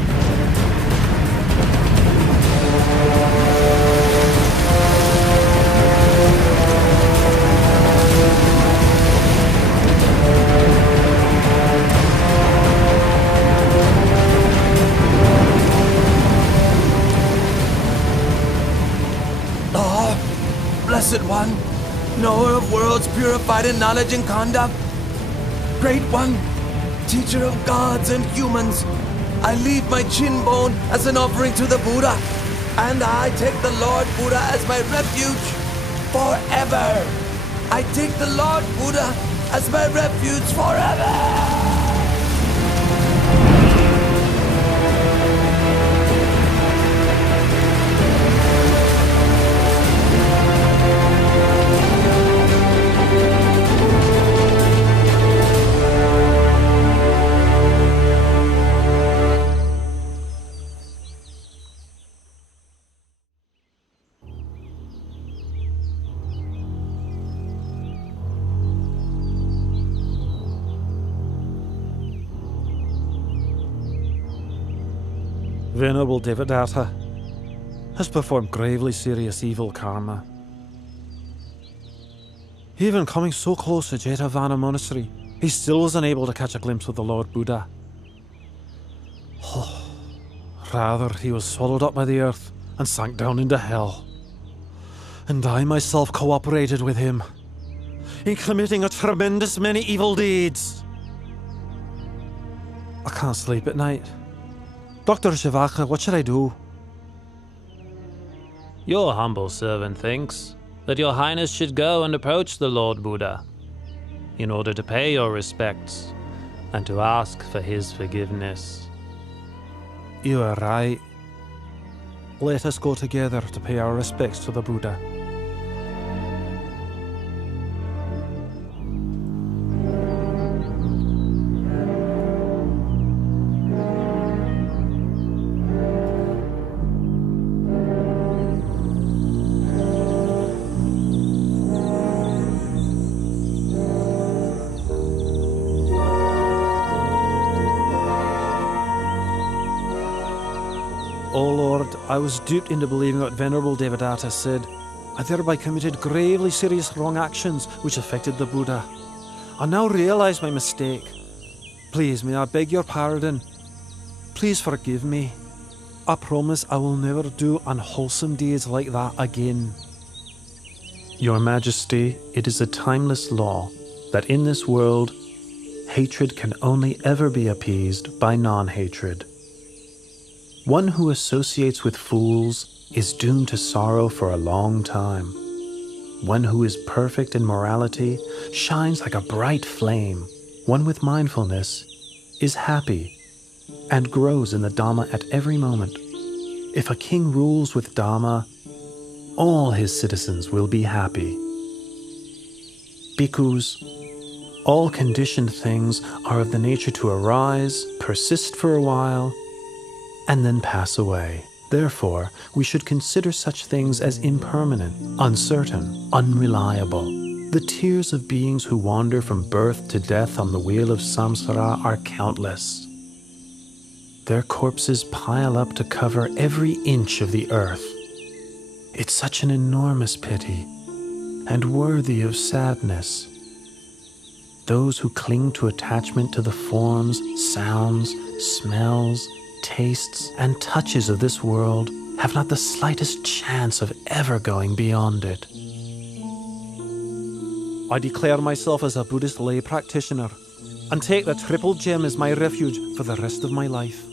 Oh, Blessed One, knower of worlds purified in knowledge and conduct, Great One, teacher of gods and humans, I leave my chin bone as an offering to the Buddha, and I take the Lord Buddha as my refuge forever. I take the Lord Buddha as my refuge forever! Venerable Devadatta has performed gravely serious evil karma. Even coming so close to Jetavana Monastery, he still was unable to catch a glimpse of the Lord Buddha. Rather, he was swallowed up by the earth and sank down into hell. And I myself cooperated with him in committing a tremendous many evil deeds. I can't sleep at night. Dr. Shivaka, what should I do? Your humble servant thinks that your highness should go and approach the Lord Buddha in order to pay your respects and to ask for his forgiveness. You are right. Let us go together to pay our respects to the Buddha. O Lord, I was duped into believing what Venerable Devadatta said. I thereby committed gravely serious wrong actions which affected the Buddha. I now realize my mistake. Please, may I beg your pardon? Please forgive me. I promise I will never do unwholesome deeds like that again. Your Majesty, it is a timeless law that in this world, hatred can only ever be appeased by non-hatred. One who associates with fools is doomed to sorrow for a long time. One who is perfect in morality shines like a bright flame. One with mindfulness is happy and grows in the Dhamma at every moment. If a king rules with Dhamma, all his citizens will be happy. Bhikkhus, all conditioned things are of the nature to arise, persist for a while, and then pass away. Therefore, we should consider such things as impermanent, uncertain, unreliable. The tears of beings who wander from birth to death on the wheel of samsara are countless. Their corpses pile up to cover every inch of the earth. It's such an enormous pity, and worthy of sadness. Those who cling to attachment to the forms, sounds, smells, tastes, and touches of this world have not the slightest chance of ever going beyond it. I declare myself as a Buddhist lay practitioner and take the Triple Gem as my refuge for the rest of my life.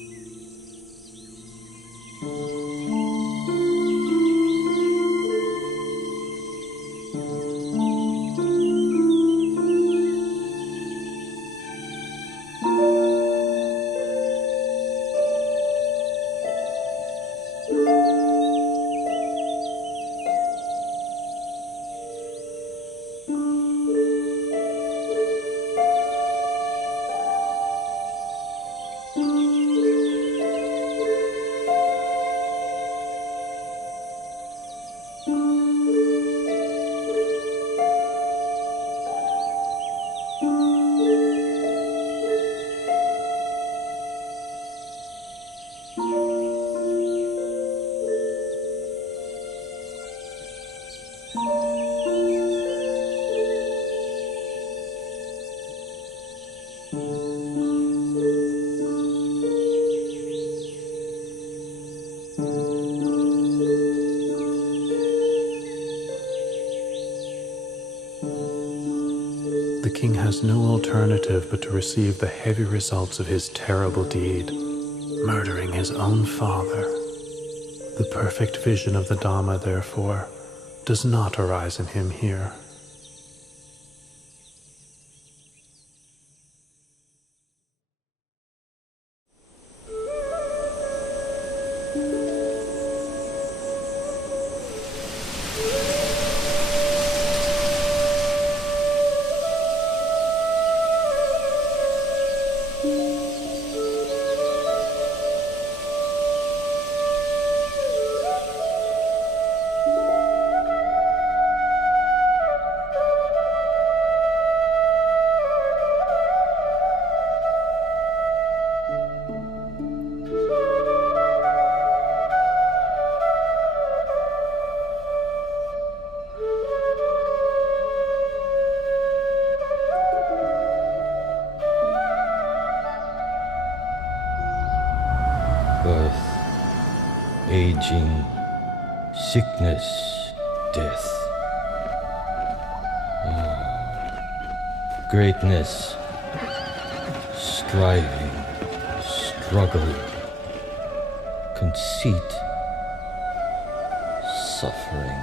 The king has no alternative but to receive the heavy results of his terrible deed, murdering his own father. The perfect vision of the Dhamma, therefore, does not arise in him here. aging, sickness, death. Greatness, striving, struggle, conceit, suffering.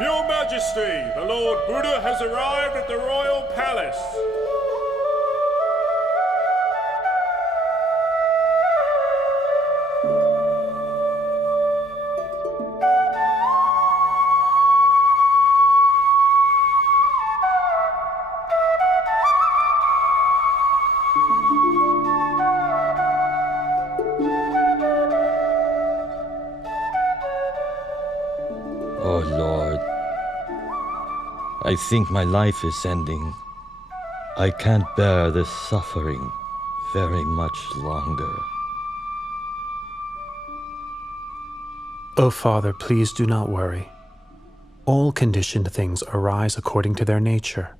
Your Majesty, the Lord Buddha has arrived at the royal palace. Oh Lord, I think my life is ending. I can't bear this suffering very much longer. O Father, please do not worry. All conditioned things arise according to their nature.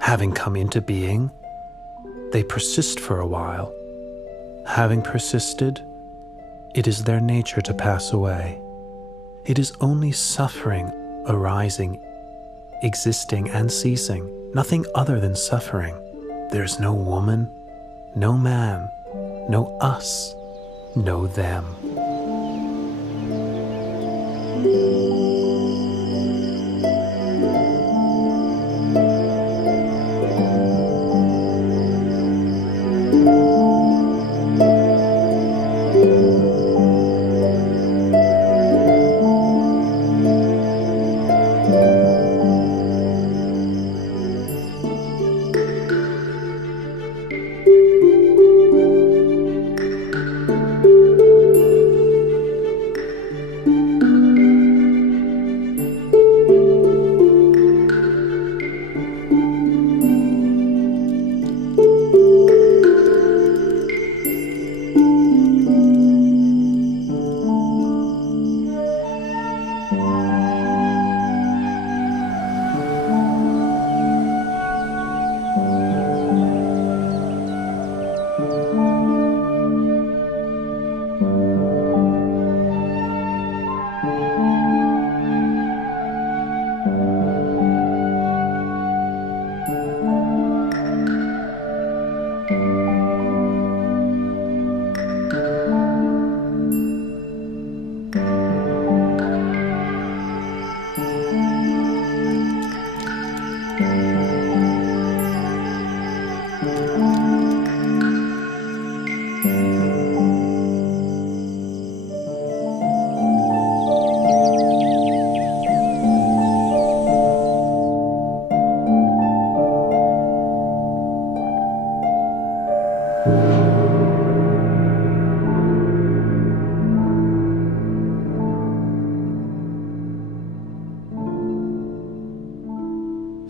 Having come into being, they persist for a while. Having persisted, it is their nature to pass away. It is only suffering arising, existing, and ceasing, nothing other than suffering. There is no woman, no man, no us, no them.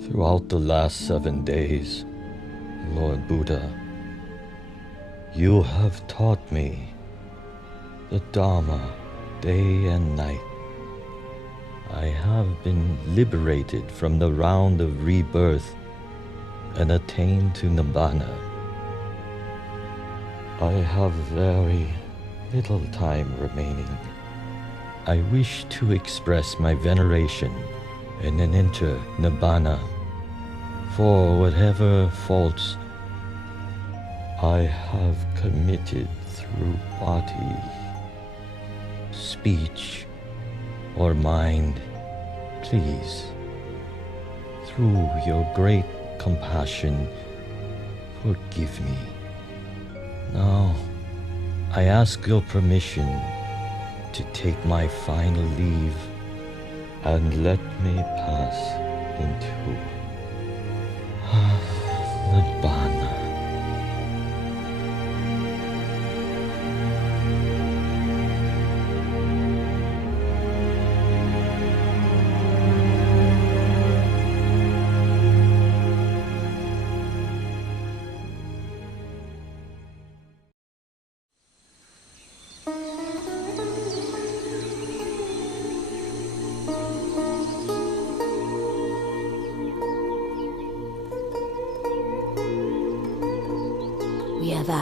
Throughout the last 7 days, Lord Buddha, you have taught me the Dharma day and night. I have been liberated from the round of rebirth and attained to Nibbana. I have very little time remaining. I wish to express my veneration and then enter Nibbana for whatever faults I have committed through body, speech, or mind. Please, through your great compassion, forgive me. Now, I ask your permission to take my final leave and let me pass into Nibbana.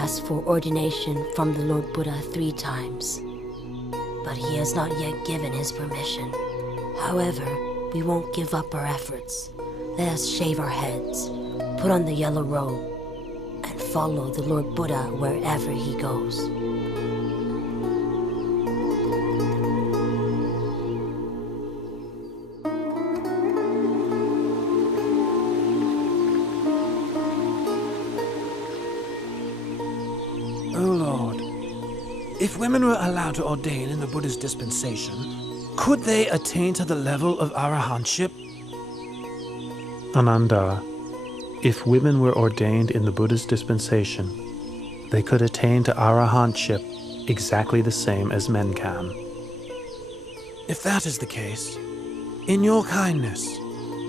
asked for ordination from the Lord Buddha 3 times, but he has not yet given his permission. However, we won't give up our efforts. Let us shave our heads, put on the yellow robe, and follow the Lord Buddha wherever he goes. Oh Lord, if women were allowed to ordain in the Buddha's dispensation, could they attain to the level of arahantship? Ananda, if women were ordained in the Buddha's dispensation, they could attain to arahantship exactly the same as men can. If that is the case, in your kindness,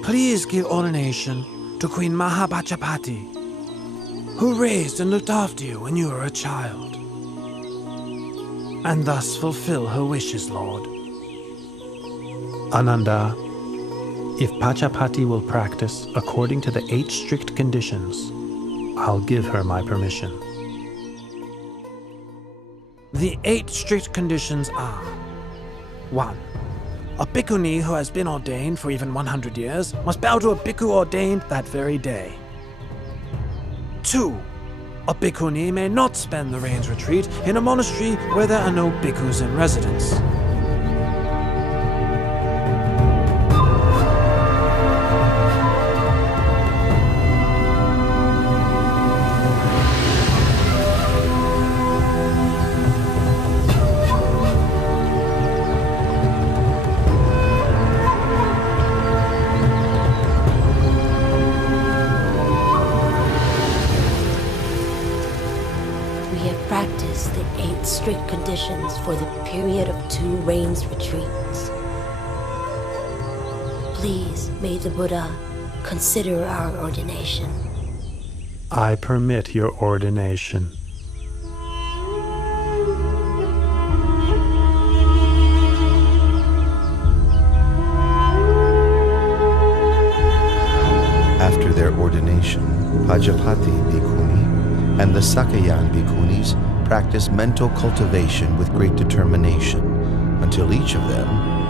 please give ordination to Queen Mahapajapati, who raised and looked after you when you were a child, and thus fulfill her wishes, Lord. Ananda, if Pachapati will practice according to the 8 strict conditions, I'll give her my permission. The 8 strict conditions are: 1. A bhikkhuni who has been ordained for even 100 years must bow to a bhikkhu ordained that very day. 2. A bhikkhuni may not spend the rains retreat in a monastery where there are no bhikkhus in residence. 8 strict conditions for the period of 2 rains retreats. Please, may the Buddha consider our ordination. I permit your ordination. After their ordination, Pajapati Bhikkhuni and the Sakayan Bhikkhunis practiced mental cultivation with great determination until each of them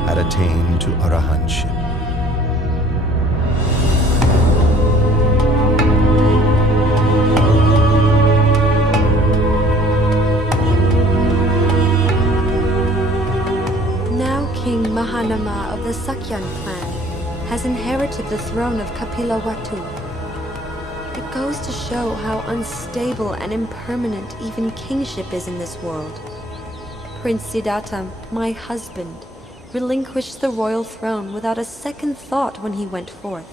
had attained to arahantship. Now King Mahanama of the Sakyan clan has inherited the throne of Kapilavatthu. It goes to show how unstable and impermanent even kingship is in this world. Prince Siddhartha, my husband, relinquished the royal throne without a second thought when he went forth.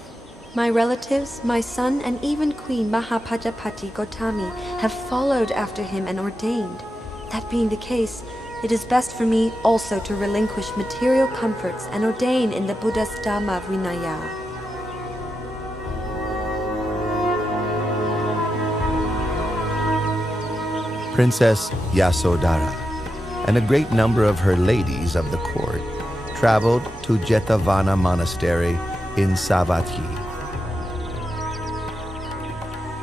My relatives, my son, and even Queen Mahapajapati Gotami have followed after him and ordained. That being the case, it is best for me also to relinquish material comforts and ordain in the Buddha's Dhamma Vinaya. Princess Yasodhara and a great number of her ladies of the court traveled to Jetavana Monastery in Savatthi.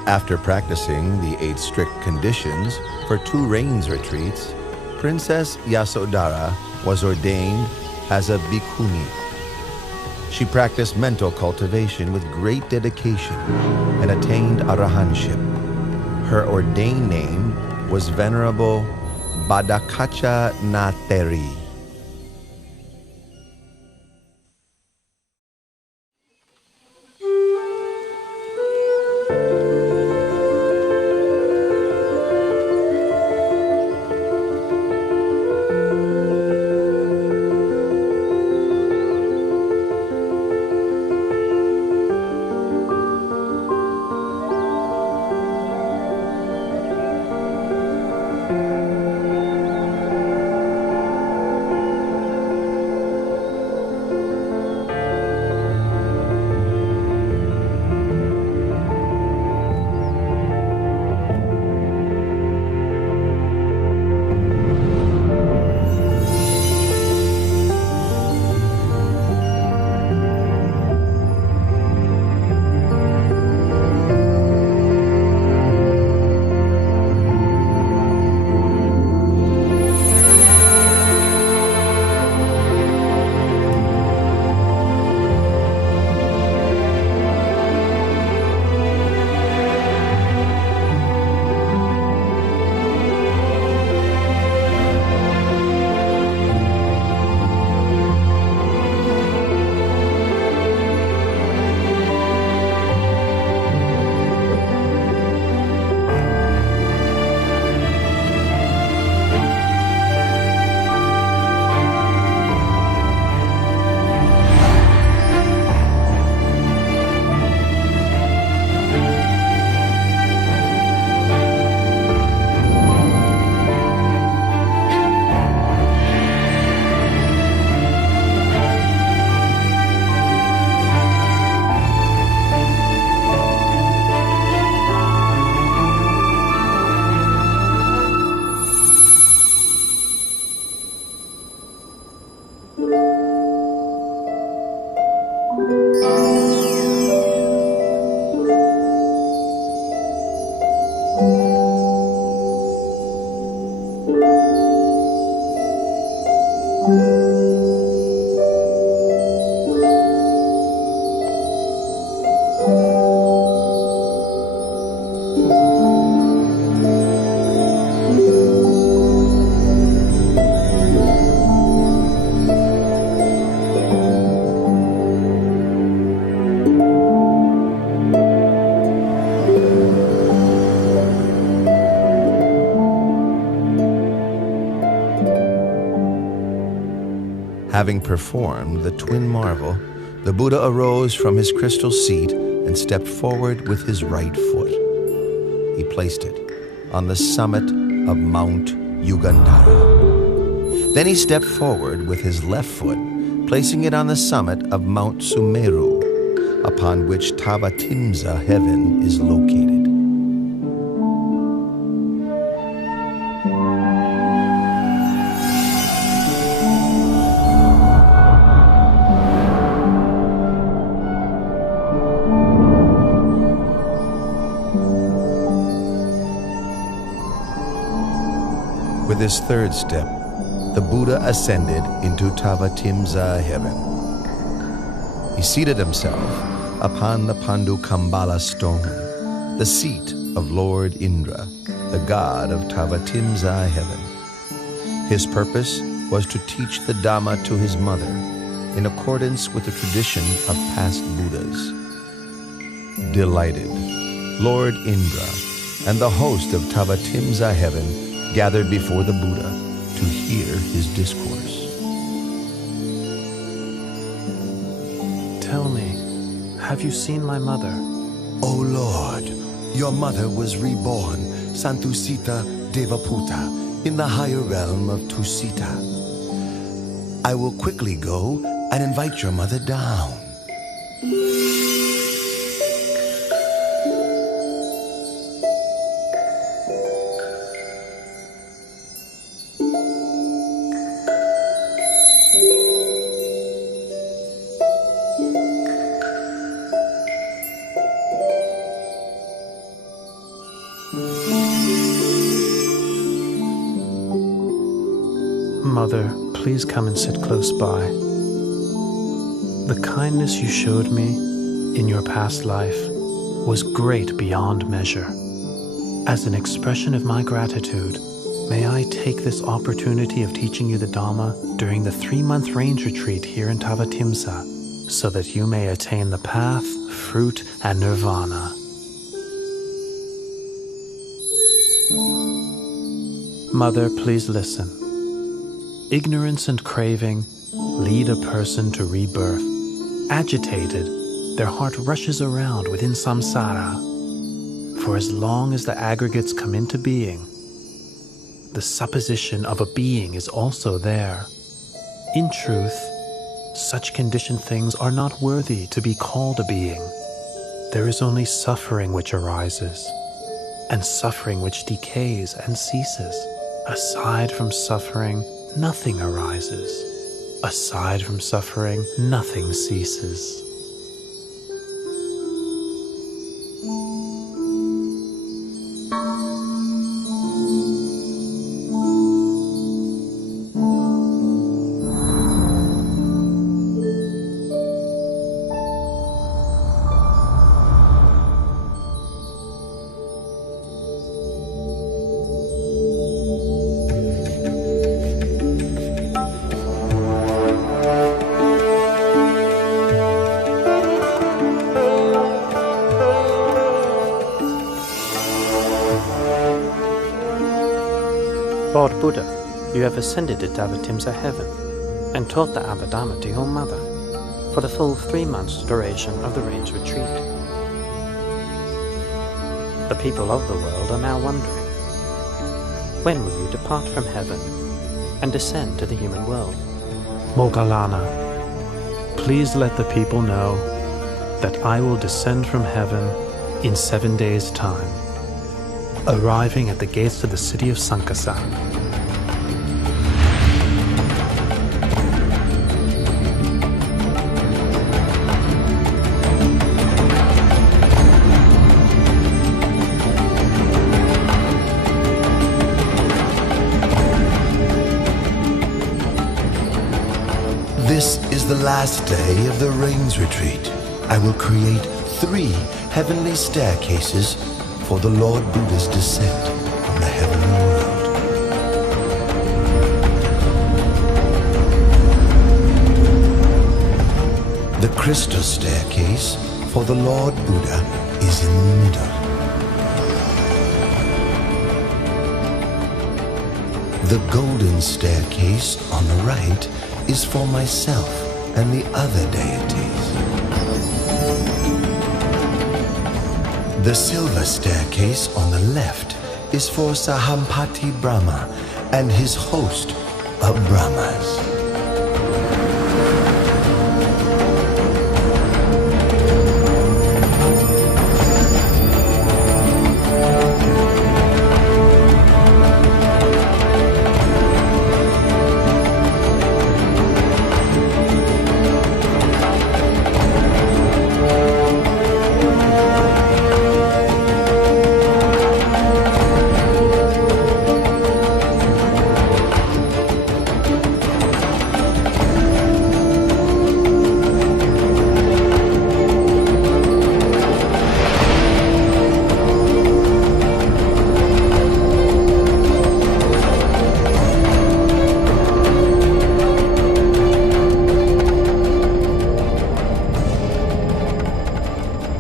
After practicing the 8 strict conditions for 2 rains retreats, Princess Yasodhara was ordained as a bhikkhuni. She practiced mental cultivation with great dedication and attained arahantship. Her ordained name was Venerable Badakacha Nateri. Having performed the twin marvel, the Buddha arose from his crystal seat and stepped forward with his right foot. He placed it on the summit of Mount Yugandhara. Then he stepped forward with his left foot, placing it on the summit of Mount Sumeru, upon which Tavatimsa heaven is located. With his third step, the Buddha ascended into Tavatimsa heaven. He seated himself upon the Pandukambala stone, the seat of Lord Indra, the god of Tavatimsa heaven. His purpose was to teach the Dhamma to his mother, in accordance with the tradition of past Buddhas. Delighted, Lord Indra and the host of Tavatimsa heaven gathered before the Buddha to hear his discourse. Tell me, have you seen my mother? O Lord, your mother was reborn, Santusita Devaputa, in the higher realm of Tusita. I will quickly go and invite your mother down. Mother, please come and sit close by. The kindness you showed me in your past life was great beyond measure. As an expression of my gratitude, may I take this opportunity of teaching you the Dhamma during the 3-month range retreat here in Tavatimsa, so that you may attain the path, fruit, and nirvana. Mother, please listen. Ignorance and craving lead a person to rebirth. Agitated, their heart rushes around within samsara. For as long as the aggregates come into being, the supposition of a being is also there. In truth, such conditioned things are not worthy to be called a being. There is only suffering which arises, and suffering which decays and ceases. Aside from suffering, nothing arises. Aside from suffering, nothing ceases. Lord Buddha, you have ascended to Tavatimsa heaven and taught the Abhidhamma to your mother for the full 3 months duration of the range retreat. The people of the world are now wondering, when will you depart from heaven and descend to the human world? Moggallana, please let the people know that I will descend from heaven in 7 days' time, arriving at the gates of the city of Sankasa. This is the last day of the rains retreat. I will create 3 heavenly staircases for the Lord Buddha's descent from the heavenly world. The crystal staircase for the Lord Buddha is in the middle. The golden staircase on the right is for myself and the other deities. The silver staircase on the left is for Sahampati Brahma and his host of Brahmas.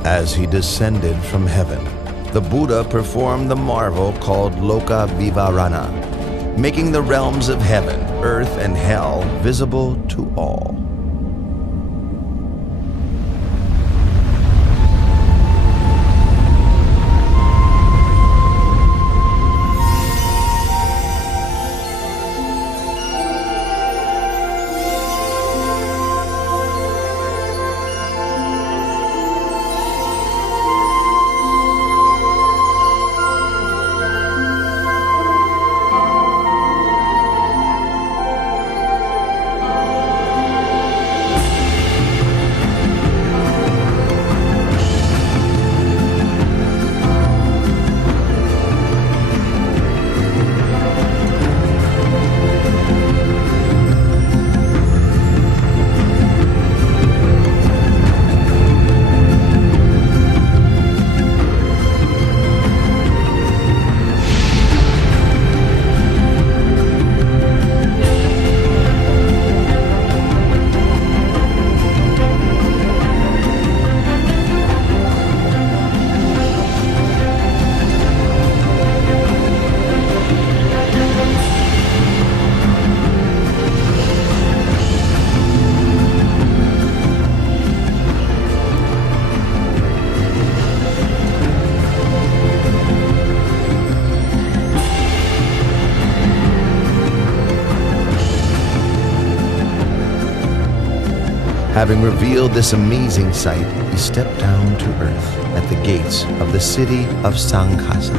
As he descended from heaven, the Buddha performed the marvel called Loka Vivarana, making the realms of heaven, earth, and hell visible to all. Having revealed this amazing sight, he stepped down to earth at the gates of the city of Sankhasa.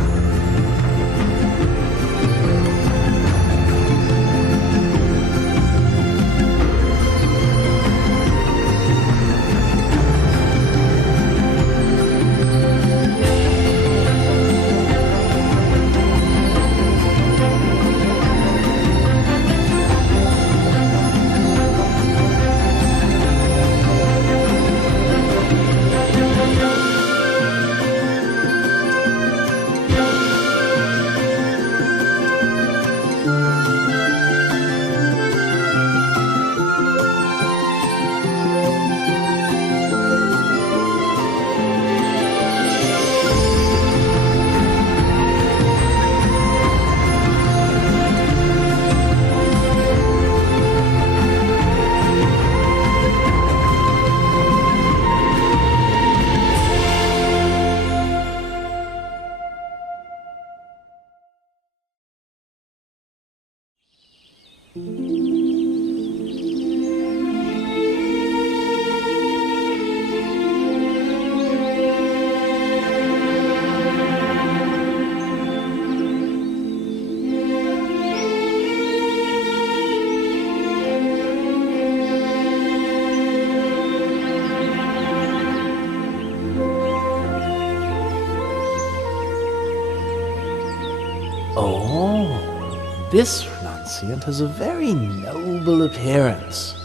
Oh, this renunciant has a very noble appearance.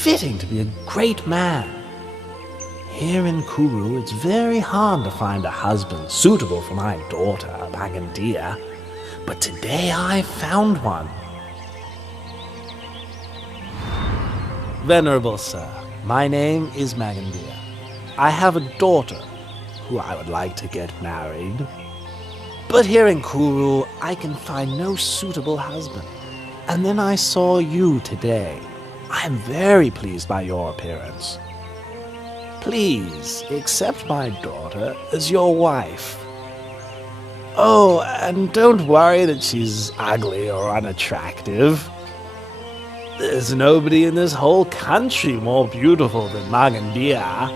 fitting to be a great man. Here in Kuru, it's very hard to find a husband suitable for my daughter, Magandia. But today I found one. Venerable sir, my name is Magandia. I have a daughter who I would like to get married. But here in Kuru, I can find no suitable husband. And then I saw you today. I am very pleased by your appearance. Please accept my daughter as your wife. Oh, and don't worry that she's ugly or unattractive. There's nobody in this whole country more beautiful than Magandia.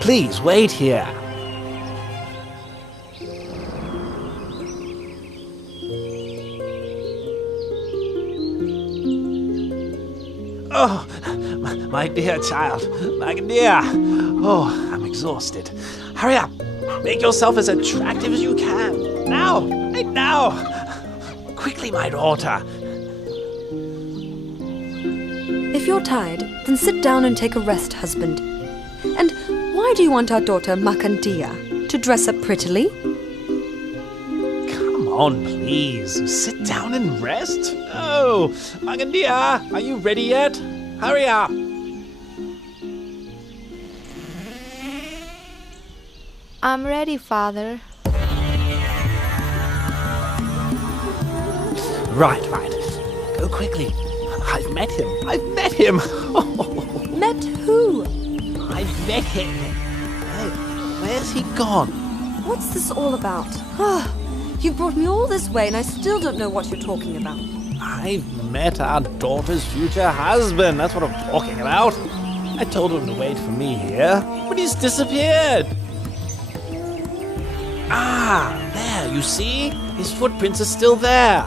Please wait here. Oh, my dear child, Magandia. Oh, I'm exhausted. Hurry up. Make yourself as attractive as you can. Now, right now. Quickly, my daughter. If you're tired, then sit down and take a rest, husband. And why do you want our daughter Magandia to dress up prettily? Come on, please. Sit down and rest. Oh, Magandia, are you ready yet? Hurry up. I'm ready, Father. Right. Go quickly. I've met him. Met who? I've met him. Hey, where's he gone? What's this all about? You've brought me all this way and I still don't know what you're talking about. I've met our daughter's future husband. That's what I'm talking about. I told him to wait for me here, but he's disappeared. Ah, there, you see? His footprints are still there.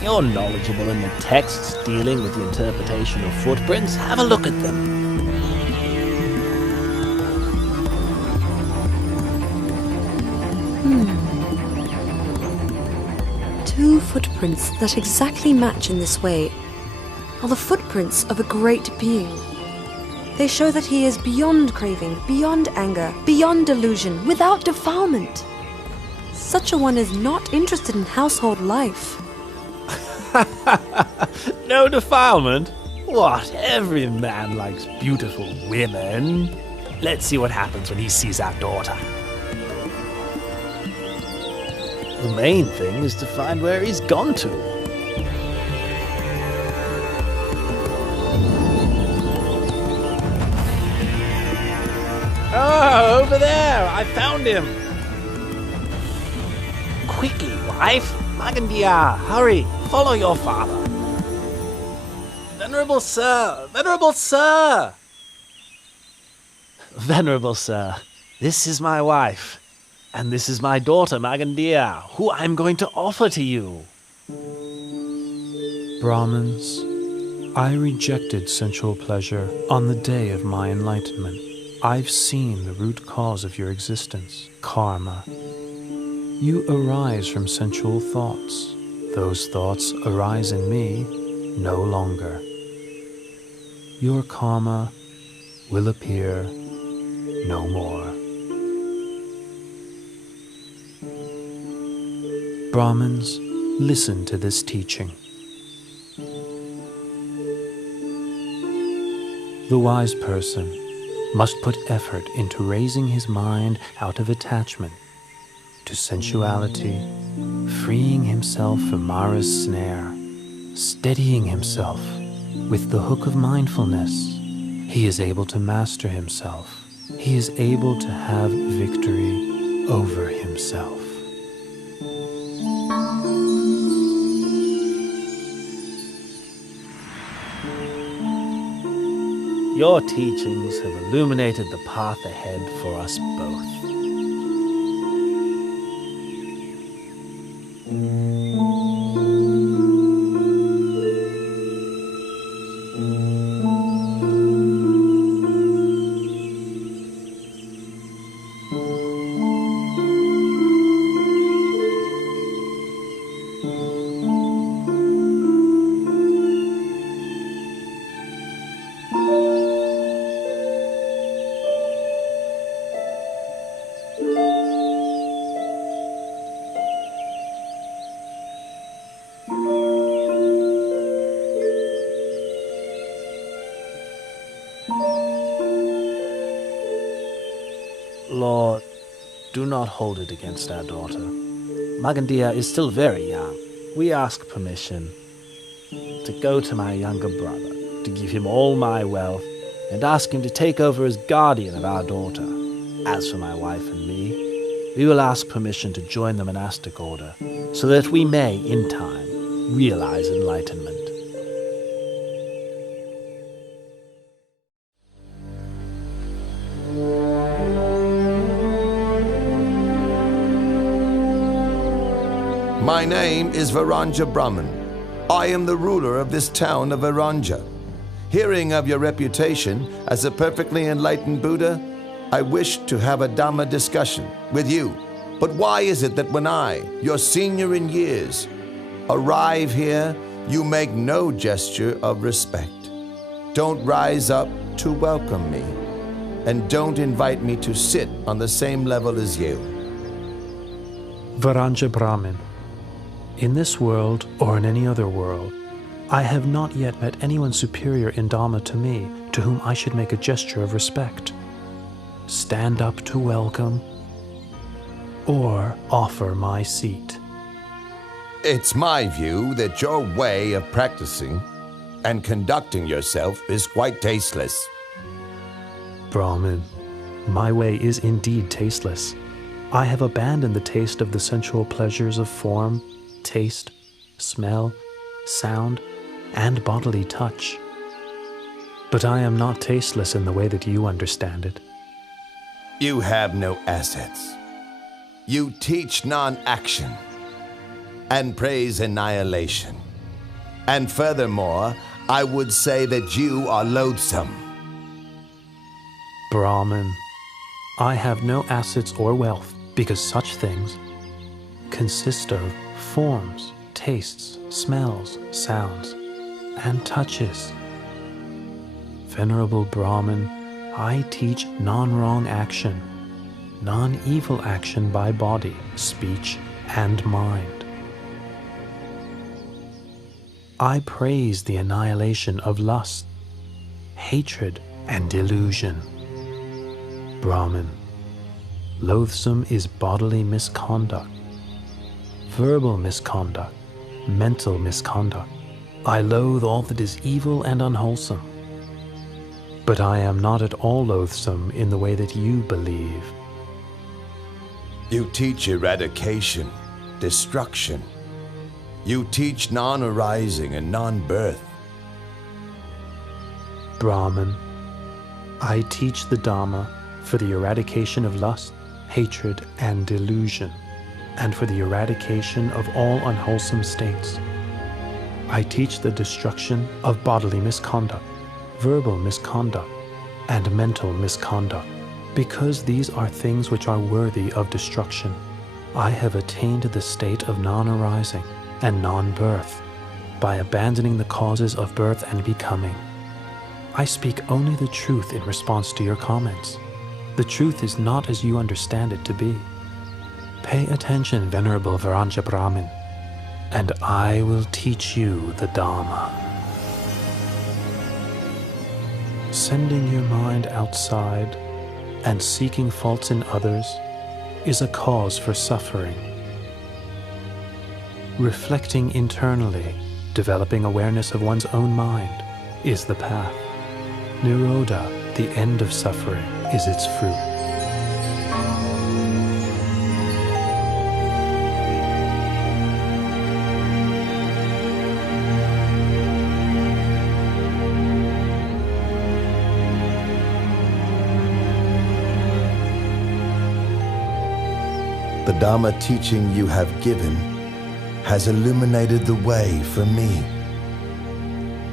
You're knowledgeable in the texts dealing with the interpretation of footprints. Have a look at them. 2 footprints that exactly match in this way are the footprints of a great being. They show that he is beyond craving, beyond anger, beyond delusion, without defilement. Such a one is not interested in household life. No defilement? What? Every man likes beautiful women. Let's see what happens when he sees our daughter. The main thing is to find where he's gone to. Oh, over there! I found him! Quickly, wife! Magandia, hurry! Follow your father! Venerable sir! Venerable sir! Venerable sir, this is my wife. And this is my daughter, Magandia, who I'm going to offer to you. Brahmins, I rejected sensual pleasure on the day of my enlightenment. I've seen the root cause of your existence, karma. You arise from sensual thoughts. Those thoughts arise in me no longer. Your karma will appear no more. Brahmins, listen to this teaching. The wise person must put effort into raising his mind out of attachment to sensuality, freeing himself from Mara's snare, steadying himself with the hook of mindfulness. He is able to master himself. He is able to have victory over himself. Your teachings have illuminated the path ahead for us both. Lord, do not hold it against our daughter. Magandia is still very young. We ask permission to go to my younger brother, to give him all my wealth, and ask him to take over as guardian of our daughter. As for my wife and me, we will ask permission to join the monastic order, so that we may, in time, realize enlightenment. My name is Varanja Brahman. I am the ruler of this town of Varanja. Hearing of your reputation as a perfectly enlightened Buddha, I wish to have a Dhamma discussion with you. But why is it that when I, your senior in years, arrive here, you make no gesture of respect? Don't rise up to welcome me, and don't invite me to sit on the same level as you. Varanja Brahmin, in this world or in any other world, I have not yet met anyone superior in Dhamma to me, to whom I should make a gesture of respect, stand up to welcome, or offer my seat. It's my view that your way of practicing and conducting yourself is quite tasteless. Brahmin, my way is indeed tasteless. I have abandoned the taste of the sensual pleasures of form, taste, smell, sound, and bodily touch. But I am not tasteless in the way that you understand it. You have no assets. You teach non-action and praise annihilation. And furthermore, I would say that you are loathsome. Brahmin, I have no assets or wealth, because such things consist of forms, tastes, smells, sounds, and touches. Venerable Brahmin, I teach non-wrong action, non-evil action by body, speech, and mind. I praise the annihilation of lust, hatred, and delusion. Brahmin, loathsome is bodily misconduct, verbal misconduct, mental misconduct. I loathe all that is evil and unwholesome. But I am not at all loathsome in the way that you believe. You teach eradication, destruction. You teach non-arising and non-birth. Brahman, I teach the Dhamma for the eradication of lust, hatred, and delusion, and for the eradication of all unwholesome states. I teach the destruction of bodily misconduct, verbal misconduct, and mental misconduct, because these are things which are worthy of destruction. I have attained the state of non-arising and non-birth by abandoning the causes of birth and becoming. I speak only the truth in response to your comments. The truth is not as you understand it to be. Pay attention, Venerable Varanja Brahmin, and I will teach you the Dhamma. Sending your mind outside and seeking faults in others is a cause for suffering. Reflecting internally, developing awareness of one's own mind, is the path. Nirodha, the end of suffering, is its fruit. The Dhamma teaching you have given has illuminated the way for me.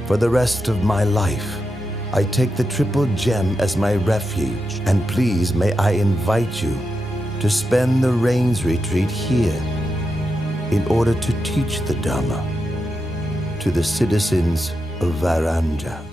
For the rest of my life, I take the Triple Gem as my refuge, and please may I invite you to spend the Rains Retreat here in order to teach the Dhamma to the citizens of Varanja.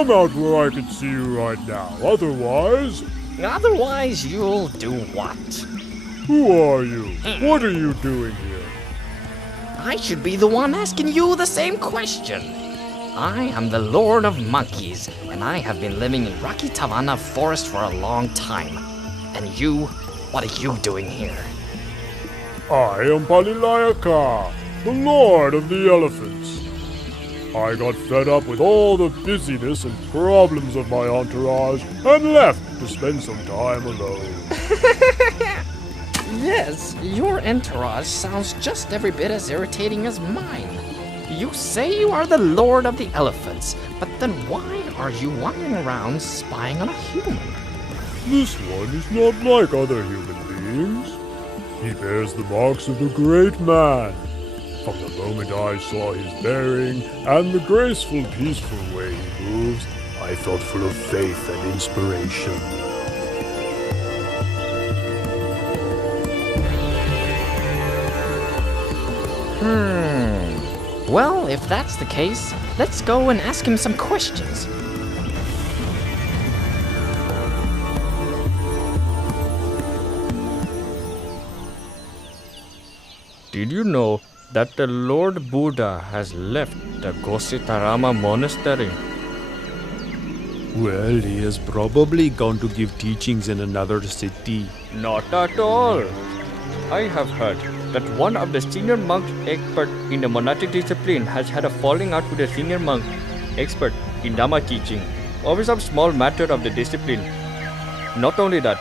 Come out where I can see you right now. Otherwise... Otherwise, you'll do what? Who are you? What are you doing here? I should be the one asking you the same question. I am the Lord of Monkeys, and I have been living in Rocky Tavana Forest for a long time. And you, what are you doing here? I am Palilayaka, the Lord of the Elephants. I got fed up with all the busyness and problems of my entourage and left to spend some time alone. Yes, your entourage sounds just every bit as irritating as mine. You say you are the Lord of the Elephants, but then why are you wandering around spying on a human? This one is not like other human beings. He bears the marks of the great man. From the moment I saw his bearing and the graceful, peaceful way he moves, I felt full of faith and inspiration. Well, if that's the case, let's go and ask him some questions. Did you know that the Lord Buddha has left the Gositarama monastery? Well, he has probably gone to give teachings in another city. Not at all. I have heard that one of the senior monks expert in the monastic discipline has had a falling out with a senior monk expert in Dhamma teaching over some small matter of the discipline. Not only that,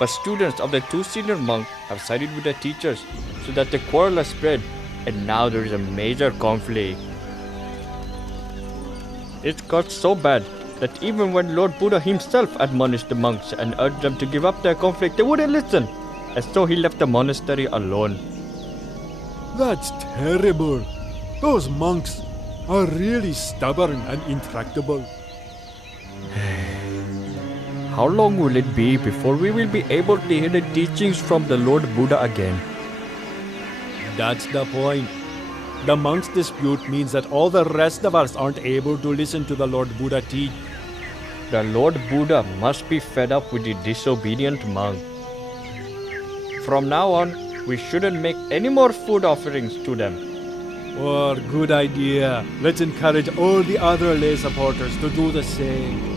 but students of the two senior monks have sided with the teachers so that the quarrel has spread, and now there is a major conflict. It got so bad that even when Lord Buddha himself admonished the monks and urged them to give up their conflict, they wouldn't listen, and so he left the monastery alone. That's terrible. Those monks are really stubborn and intractable. How long will it be before we will be able to hear the teachings from the Lord Buddha again? That's the point. The monks' dispute means that all the rest of us aren't able to listen to the Lord Buddha teach. The Lord Buddha must be fed up with the disobedient monk. From now on, we shouldn't make any more food offerings to them. Oh, good idea. Let's encourage all the other lay supporters to do the same.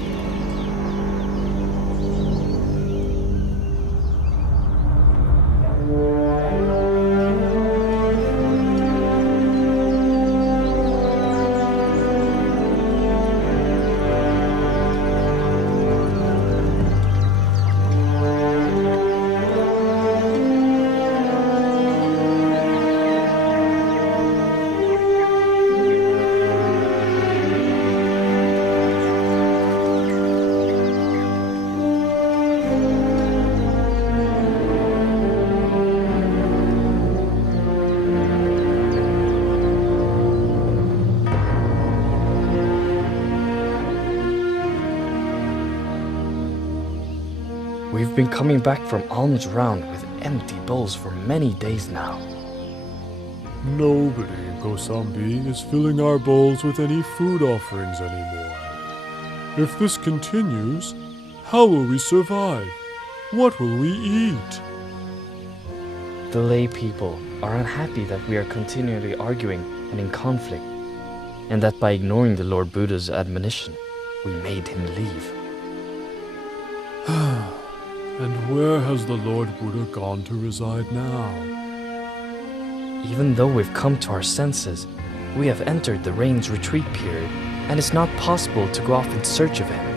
We've been coming back from alms round with empty bowls for many days now. Nobody in Kosambi is filling our bowls with any food offerings anymore. If this continues, how will we survive? What will we eat? The lay people are unhappy that we are continually arguing and in conflict, and that by ignoring the Lord Buddha's admonition, we made him leave. And where has the Lord Buddha gone to reside now? Even though we've come to our senses, we have entered the rain's retreat period, and it's not possible to go off in search of him.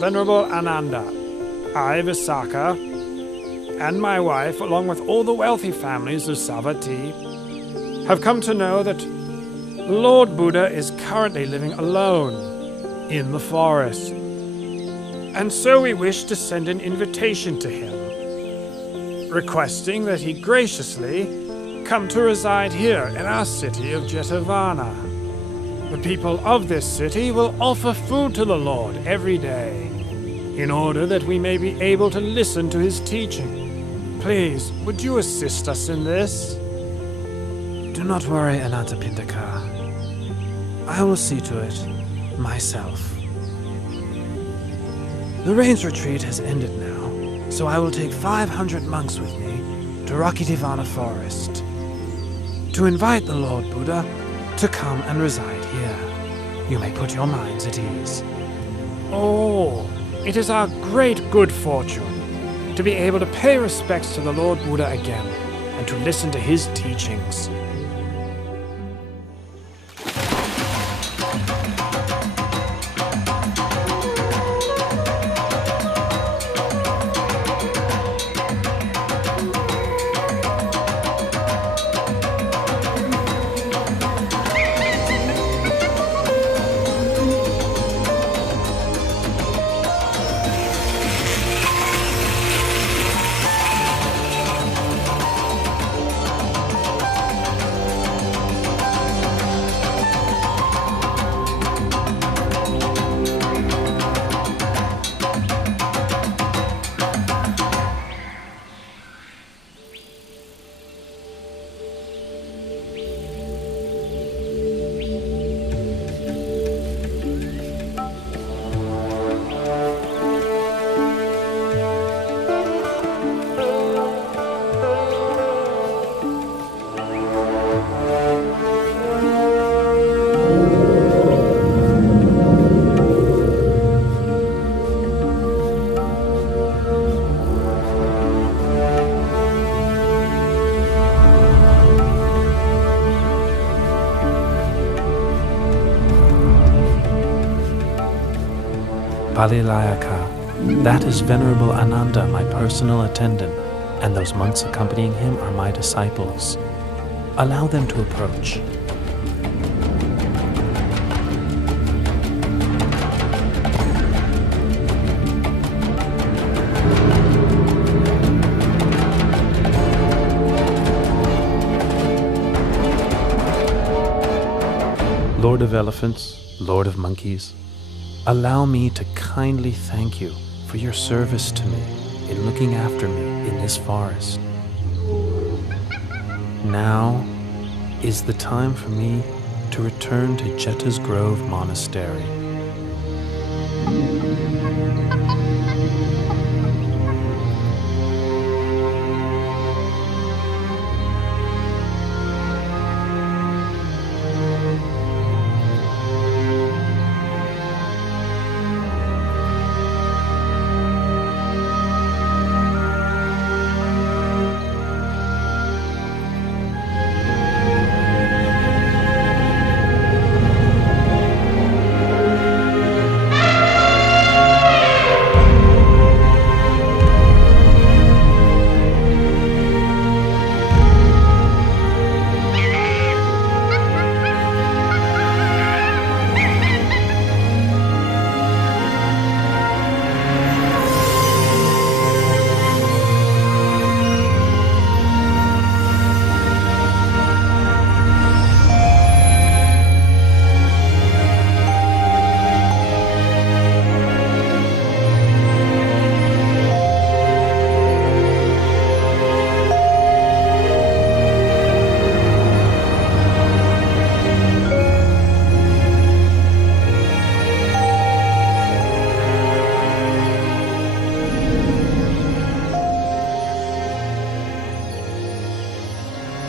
Venerable Ananda, I, Visakha, and my wife, along with all the wealthy families of Savatthi, have come to know that Lord Buddha is currently living alone in the forest. And so we wish to send an invitation to him, requesting that he graciously come to reside here in our city of Jetavana. The people of this city will offer food to the Lord every day, in order that we may be able to listen to his teaching. Please, would you assist us in this? Do not worry, Anathapindaka. I will see to it myself. The rains retreat has ended now, so I will take 500 monks with me to Rakitivana Forest to invite the Lord Buddha to come and reside here. You may put your minds at ease. Oh, it is our great good fortune to be able to pay respects to the Lord Buddha again and to listen to his teachings. Palilayaka, that is Venerable Ananda, my personal attendant, and those monks accompanying him are my disciples. Allow them to approach. Lord of Elephants, Lord of Monkeys, allow me to kindly thank you for your service to me in looking after me in this forest. Now is the time for me to return to Jeta's Grove Monastery.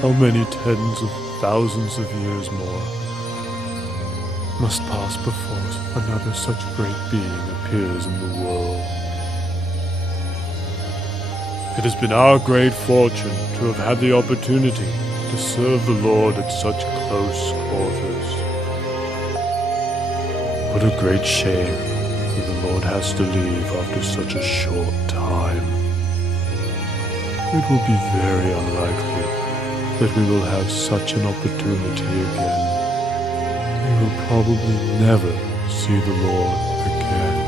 How many tens of thousands of years more must pass before another such great being appears in the world? It has been our great fortune to have had the opportunity to serve the Lord at such close quarters. What a great shame that the Lord has to leave after such a short time. It will be very unlikely that we will have such an opportunity again. We will probably never see the Lord again.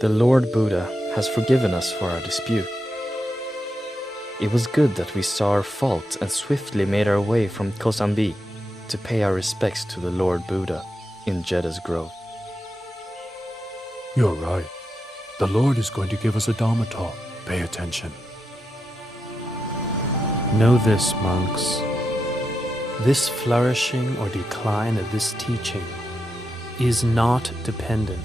The Lord Buddha has forgiven us for our dispute. It was good that we saw our fault and swiftly made our way from Kosambi to pay our respects to the Lord Buddha in Jedda's Grove. You're right. The Lord is going to give us a Dharma talk. Pay attention. Know this, monks. This flourishing or decline of this teaching is not dependent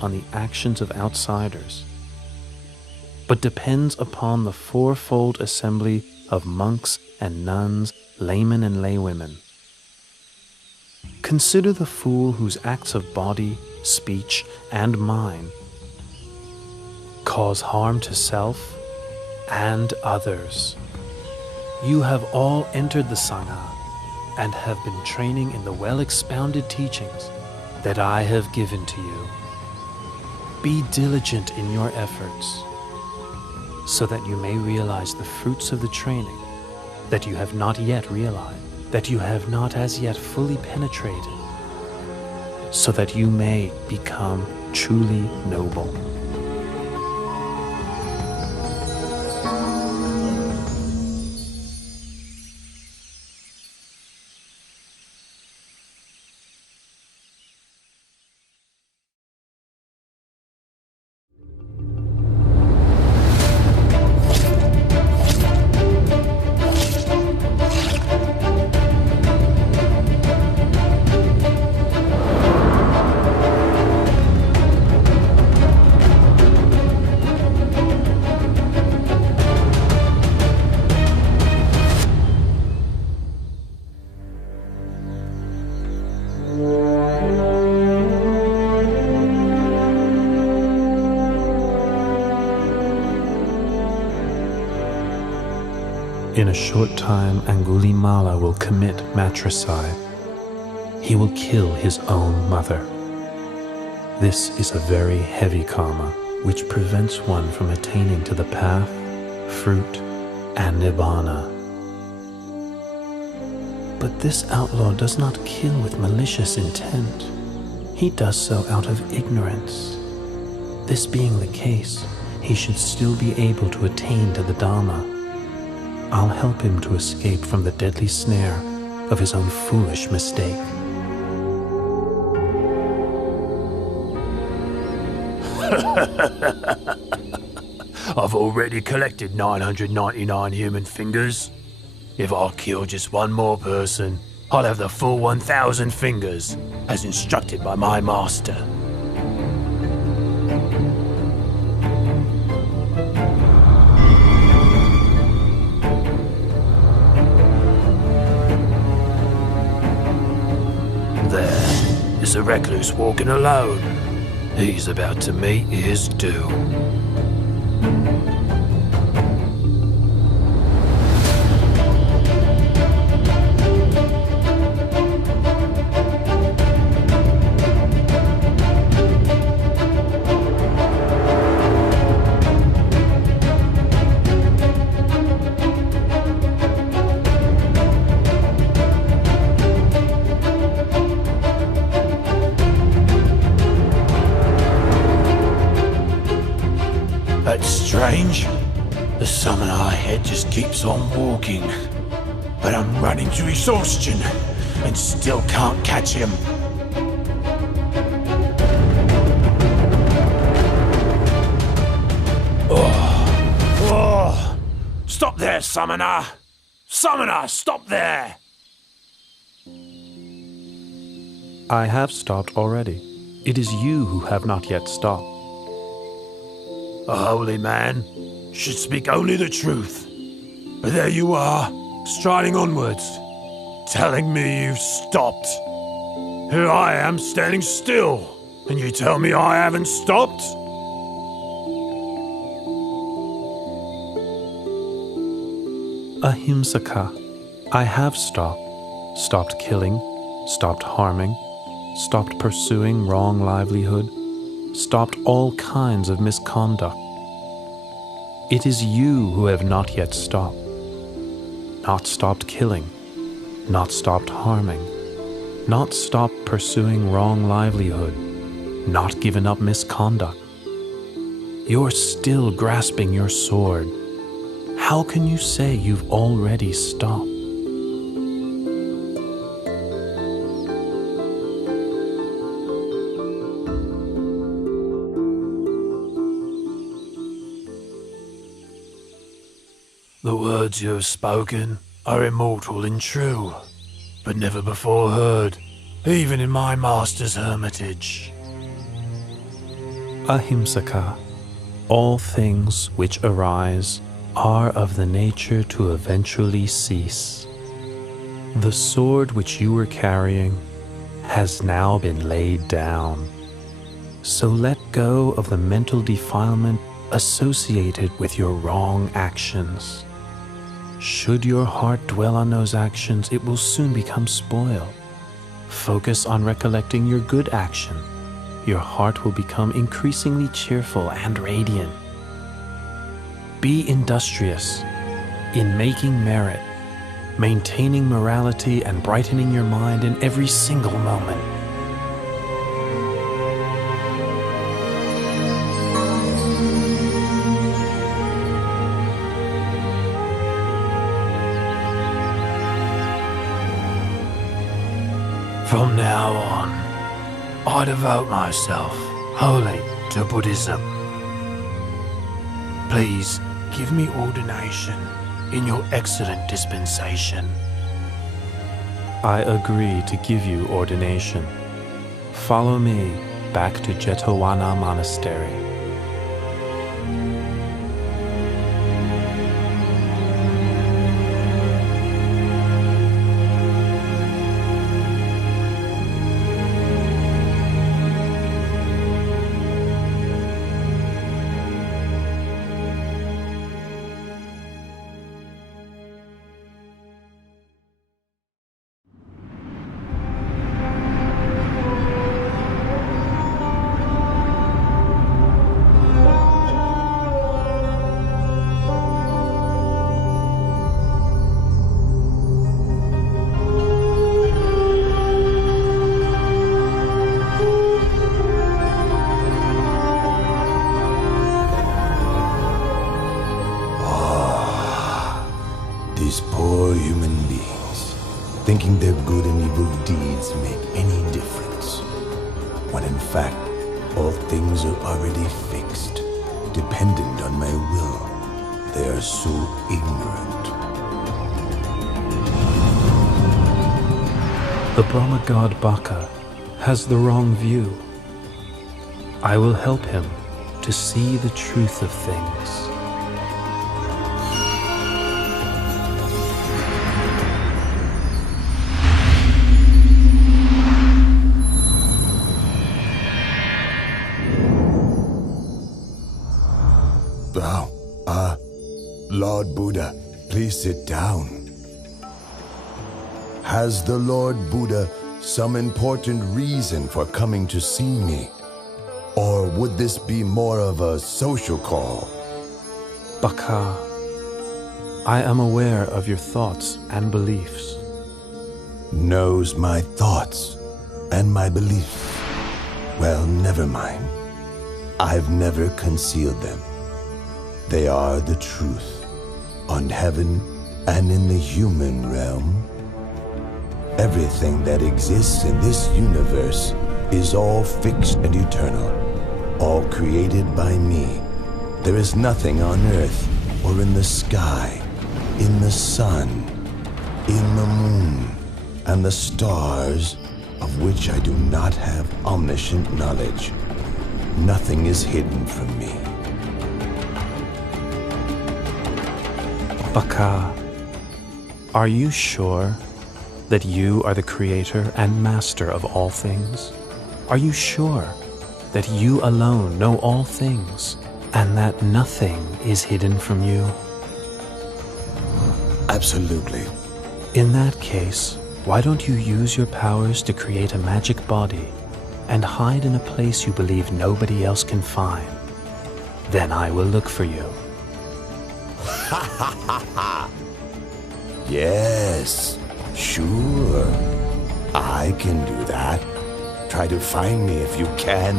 on the actions of outsiders, but depends upon the fourfold assembly of monks and nuns, laymen and laywomen. Consider the fool whose acts of body, speech, and mind cause harm to self and others. You have all entered the Sangha and have been training in the well-expounded teachings that I have given to you. Be diligent in your efforts so that you may realize the fruits of the training that you have not yet realized, that you have not as yet fully penetrated, so that you may become truly noble. In a short time, Angulimala will commit matricide. He will kill his own mother. This is a very heavy karma, which prevents one from attaining to the path, fruit, and nibbana. But this outlaw does not kill with malicious intent. He does so out of ignorance. This being the case, he should still be able to attain to the Dharma. I'll help him to escape from the deadly snare of his own foolish mistake. I've already collected 999 human fingers. If I kill just one more person, I'll have the full 1,000 fingers, as instructed by my master. There's a recluse walking alone. He's about to meet his doom. That's strange. The summoner ahead just keeps on walking. But I'm running to exhaustion and still can't catch him. Oh. Stop there, summoner! Summoner, stop there! I have stopped already. It is you who have not yet stopped. A holy man should speak only the truth. But there you are, striding onwards, telling me you've stopped. Here I am standing still, and you tell me I haven't stopped? Ahimsaka, I have stopped. Stopped killing, stopped harming, stopped pursuing wrong livelihood, stopped all kinds of misconduct. It is you who have not yet stopped. Not stopped killing, not stopped harming, not stopped pursuing wrong livelihood, not given up misconduct. You're still grasping your sword. How can you say you've already stopped? The words you have spoken are immortal and true, but never before heard, even in my master's hermitage. Ahimsaka, all things which arise are of the nature to eventually cease. The sword which you were carrying has now been laid down. So let go of the mental defilement associated with your wrong actions. Should your heart dwell on those actions, it will soon become spoiled. Focus on recollecting your good action. Your heart will become increasingly cheerful and radiant. Be industrious in making merit, maintaining morality, and brightening your mind in every single moment. From now on, I devote myself wholly to Buddhism. Please give me ordination in your excellent dispensation. I agree to give you ordination. Follow me back to Jetawana Monastery. These poor human beings, thinking their good and evil deeds make any difference, when in fact all things are already fixed, dependent on my will. They are so ignorant. The Brahma god Baka has the wrong view. I will help him to see the truth of things. Lord Buddha, please sit down. Has the Lord Buddha some important reason for coming to see me? Or would this be more of a social call? Baka, I am aware of your thoughts and beliefs. Knows my thoughts and my beliefs. Well, never mind. I've never concealed them. They are the truth. On heaven and in the human realm, everything that exists in this universe is all fixed and eternal, all created by me. There is nothing on earth or in the sky, in the sun, in the moon, and the stars of which I do not have omniscient knowledge. Nothing is hidden from me. Baka, are you sure that you are the creator and master of all things? Are you sure that you alone know all things and that nothing is hidden from you? Absolutely. In that case, why don't you use your powers to create a magic body and hide in a place you believe nobody else can find? Then I will look for you. Ha ha ha ha! Yes, sure. I can do that. Try to find me if you can.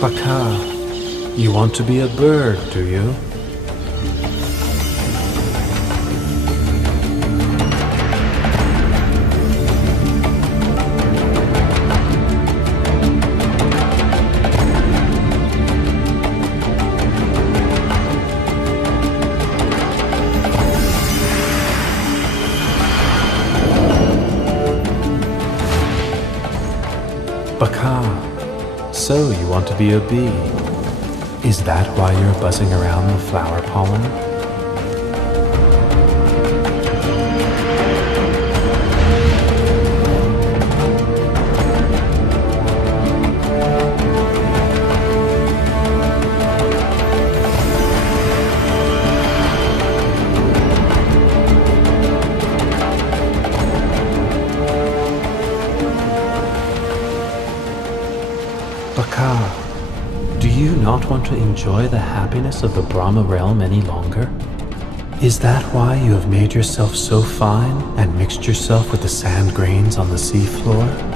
Baka, you want to be a bird, do you? Baka, so you want to be a bee. Is that why you're buzzing around the flower pollen? Baka, do you not want to enjoy the happiness of the Brahma realm any longer? Is that why you have made yourself so fine and mixed yourself with the sand grains on the seafloor?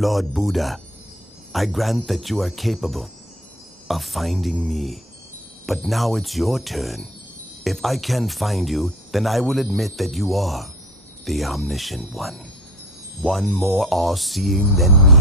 Lord Buddha, I grant that you are capable of finding me. But now it's your turn. If I can find you, then I will admit that you are the omniscient one. One more all-seeing than me.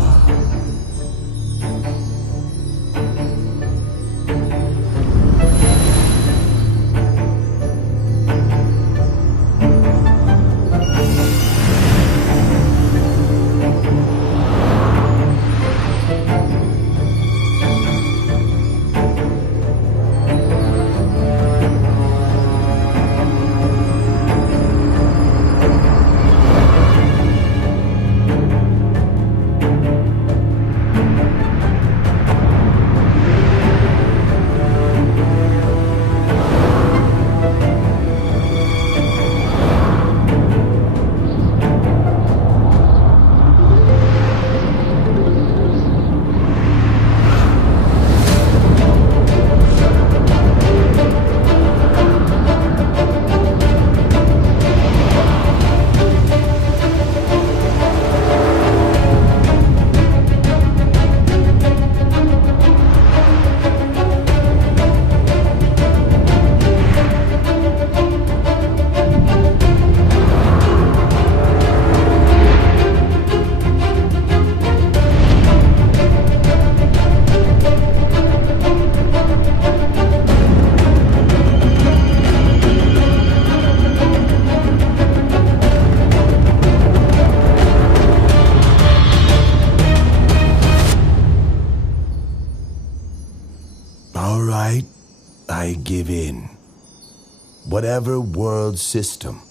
All right, I give in. Whatever world system,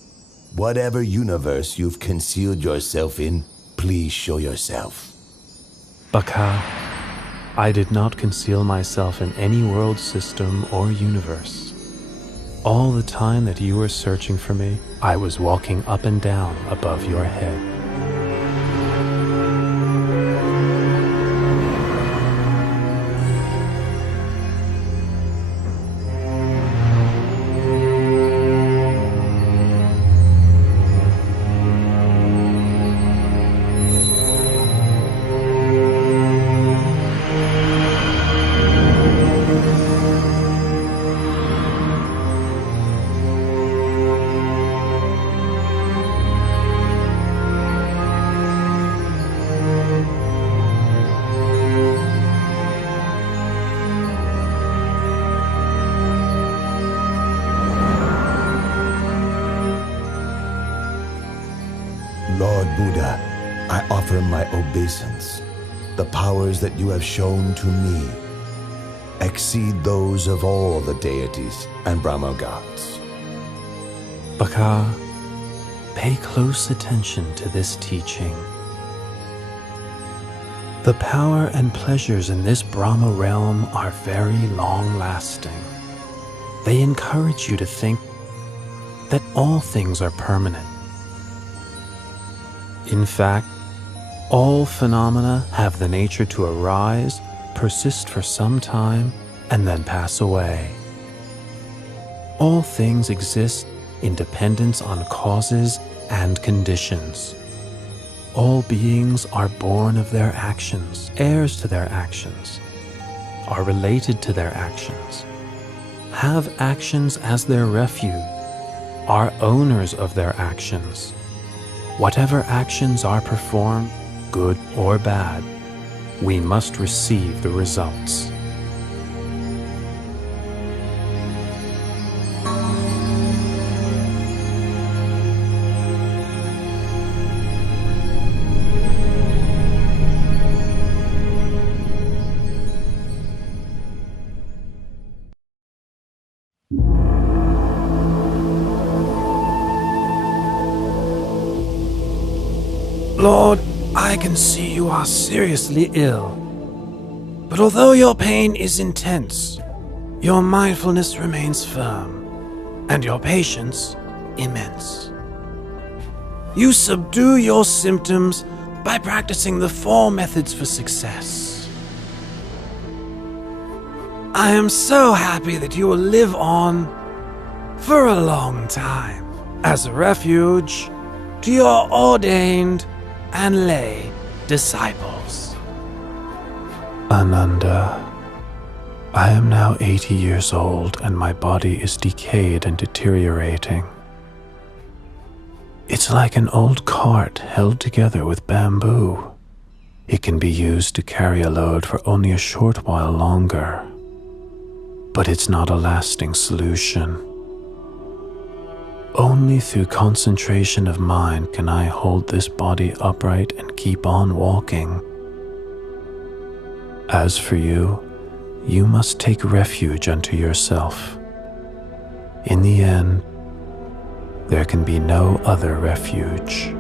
whatever universe you've concealed yourself in, please show yourself. Baka, I did not conceal myself in any world system or universe. All the time that you were searching for me, I was walking up and down above your head. Lord Buddha, I offer my obeisance. The powers that you have shown to me exceed those of all the deities and Brahma gods. Baka, pay close attention to this teaching. The power and pleasures in this Brahma realm are very long-lasting. They encourage you to think that all things are permanent. In fact, all phenomena have the nature to arise, persist for some time, and then pass away. All things exist in dependence on causes and conditions. All beings are born of their actions, heirs to their actions, are related to their actions, have actions as their refuge, are owners of their actions. Whatever actions are performed, good or bad, we must receive the results. Lord, I can see you are seriously ill. But although your pain is intense, your mindfulness remains firm, and your patience immense. You subdue your symptoms by practicing the 4 methods for success. I am so happy that you will live on for a long time as a refuge to your ordained and lay disciples. Ananda, I am now 80 years old and my body is decayed and deteriorating. It's like an old cart held together with bamboo. It can be used to carry a load for only a short while longer, but it's not a lasting solution. Only through concentration of mind can I hold this body upright and keep on walking. As for you, you must take refuge unto yourself. In the end, there can be no other refuge.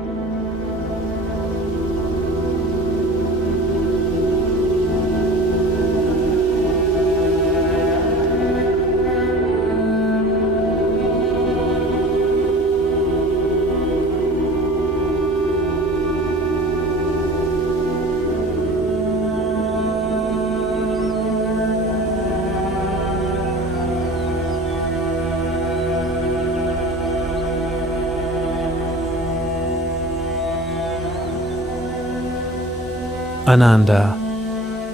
Ananda,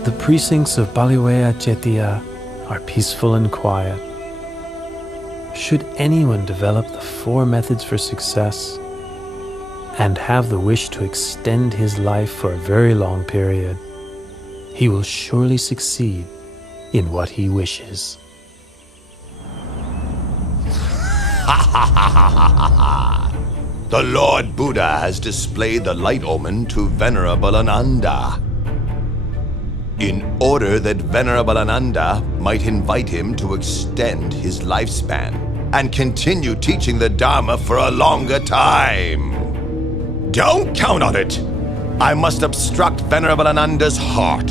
the precincts of Baliwea Jettiya are peaceful and quiet. Should anyone develop the 4 methods for success and have the wish to extend his life for a very long period, he will surely succeed in what he wishes. The Lord Buddha has displayed the light omen to Venerable Ananda, in order that Venerable Ananda might invite him to extend his lifespan and continue teaching the Dharma for a longer time. Don't count on it! I must obstruct Venerable Ananda's heart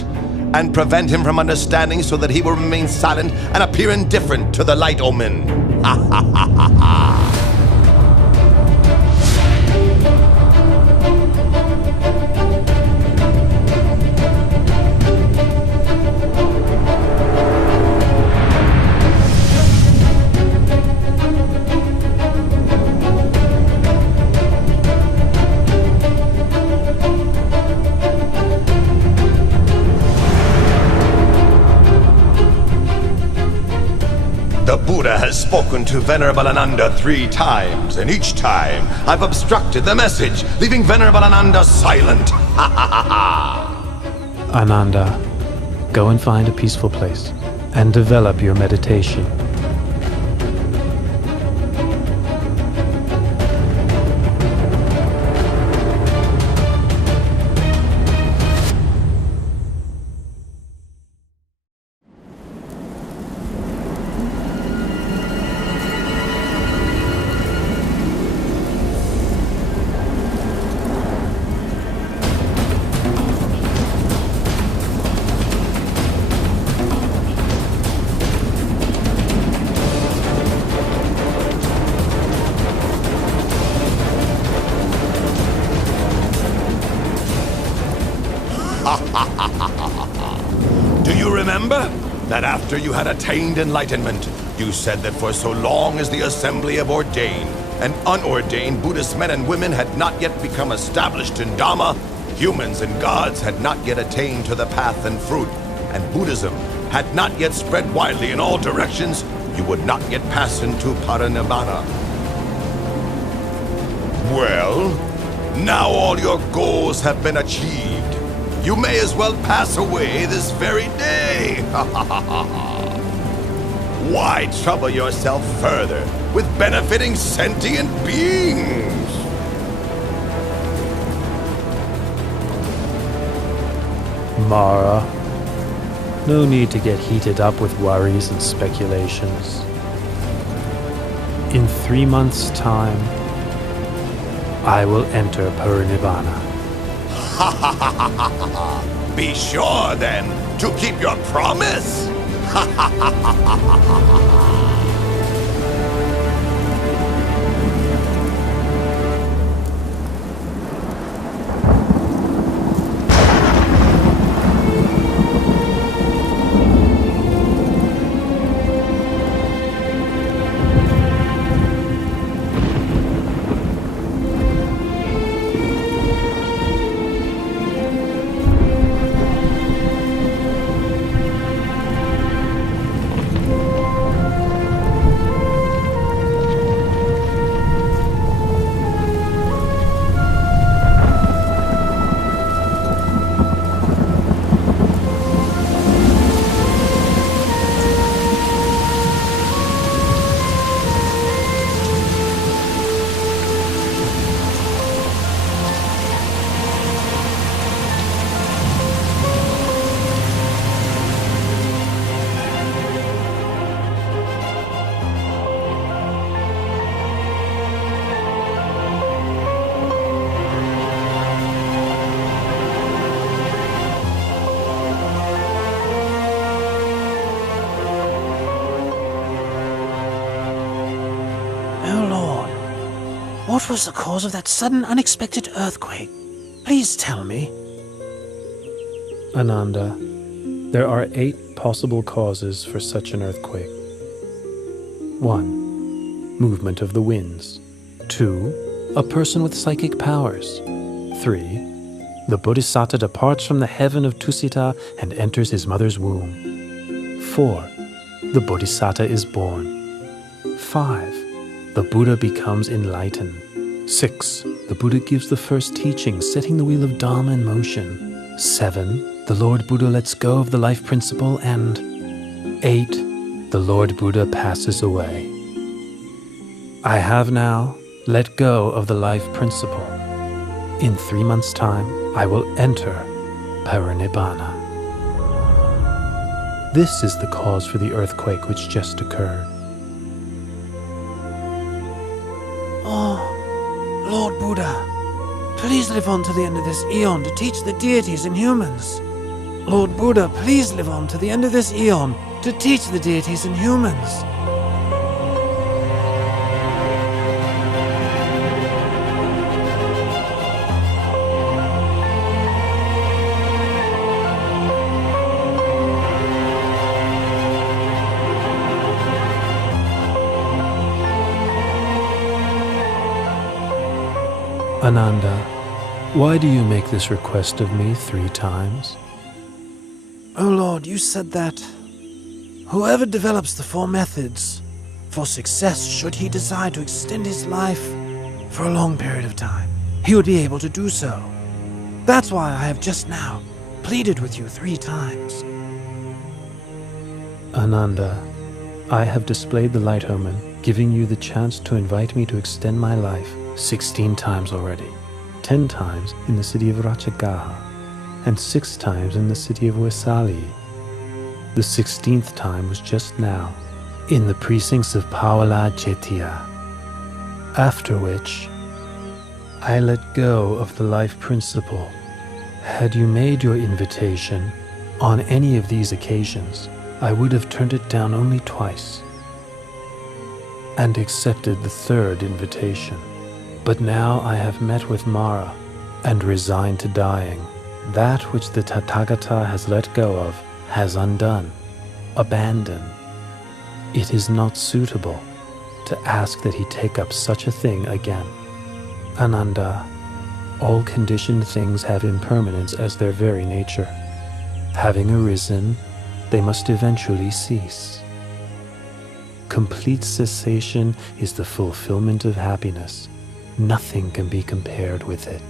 and prevent him from understanding so that he will remain silent and appear indifferent to the light omen. Ha ha ha ha ha! The Buddha has spoken to Venerable Ananda 3 times, and each time I've obstructed the message, leaving Venerable Ananda silent. Ha ha ha ha! Ananda, go and find a peaceful place and develop your meditation. that after you had attained enlightenment, you said that for so long as the assembly of ordained and unordained Buddhist men and women had not yet become established in Dhamma, humans and gods had not yet attained to the path and fruit, and Buddhism had not yet spread widely in all directions, you would not yet pass into Parinibbana. Well, now all your goals have been achieved. You may as well pass away this very day. Why trouble yourself further with benefiting sentient beings? Mara, no need to get heated up with worries and speculations. In 3 months' time, I will enter Parinibbana. Be sure, then, to keep your promise. What was the cause of that sudden, unexpected earthquake? Please tell me. Ananda, there are 8 possible causes for such an earthquake. 1. Movement of the winds. 2. A person with psychic powers. 3. The Bodhisattva departs from the heaven of Tusita and enters his mother's womb. 4. The Bodhisattva is born. 5. The Buddha becomes enlightened. 6. The Buddha gives the first teaching, setting the wheel of Dharma in motion. 7. The Lord Buddha lets go of the life principle. And 8. The Lord Buddha passes away. I have now let go of the life principle. In 3 months' time, I will enter Parinibbana. This is the cause for the earthquake which just occurred. Oh, Lord Buddha, please live on to the end of this eon to teach the deities and humans. Lord Buddha, please live on to the end of this eon to teach the deities and humans. Ananda, why do you make this request of me 3 times? Oh Lord, you said that whoever develops the 4 methods for success, should he desire to extend his life for a long period of time, he would be able to do so. That's why I have just now pleaded with you 3 times. Ananda, I have displayed the light omen, giving you the chance to invite me to extend my life 16 times already. 10 times in the city of Ratchagaha, and 6 times in the city of Vesali. The 16th time was just now, in the precincts of Pawala Chetia. After which, I let go of the life principle. Had you made your invitation on any of these occasions, I would have turned it down only twice, and accepted the 3rd invitation. But now I have met with Mara, and resigned to dying. That which the Tathagata has let go of has undone. abandon. It is not suitable to ask that he take up such a thing again. Ananda, all conditioned things have impermanence as their very nature. Having arisen, they must eventually cease. Complete cessation is the fulfillment of happiness. Nothing can be compared with it.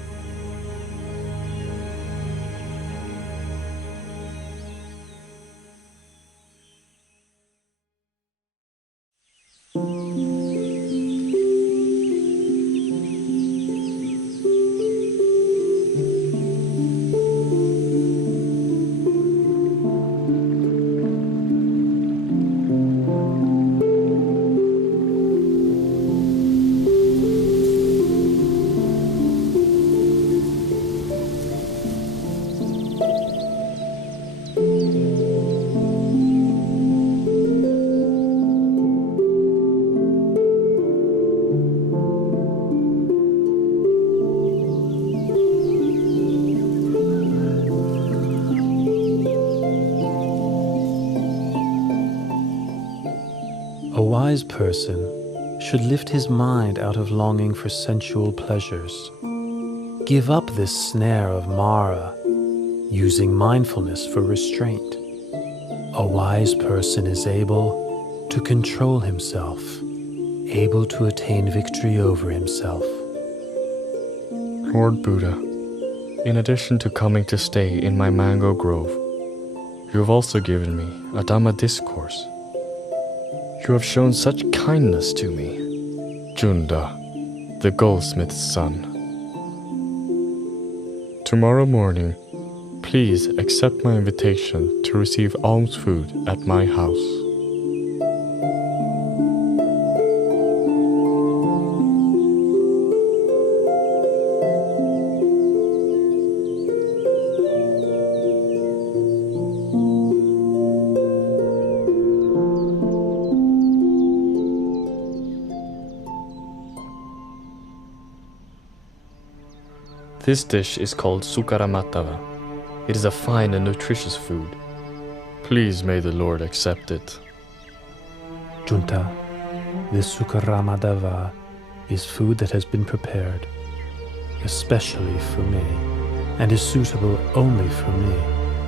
A wise person should lift his mind out of longing for sensual pleasures. Give up this snare of Mara, using mindfulness for restraint. A wise person is able to control himself, able to attain victory over himself. Lord Buddha, in addition to coming to stay in my mango grove, you have also given me a Dhamma discourse. You have shown such kindness to me, Junda, the goldsmith's son. Tomorrow morning, please accept my invitation to receive alms food at my house. This dish is called sukaramatava. It is a fine and nutritious food. Please may the Lord accept it. Junta, this sukaramatava is food that has been prepared, especially for me, and is suitable only for me.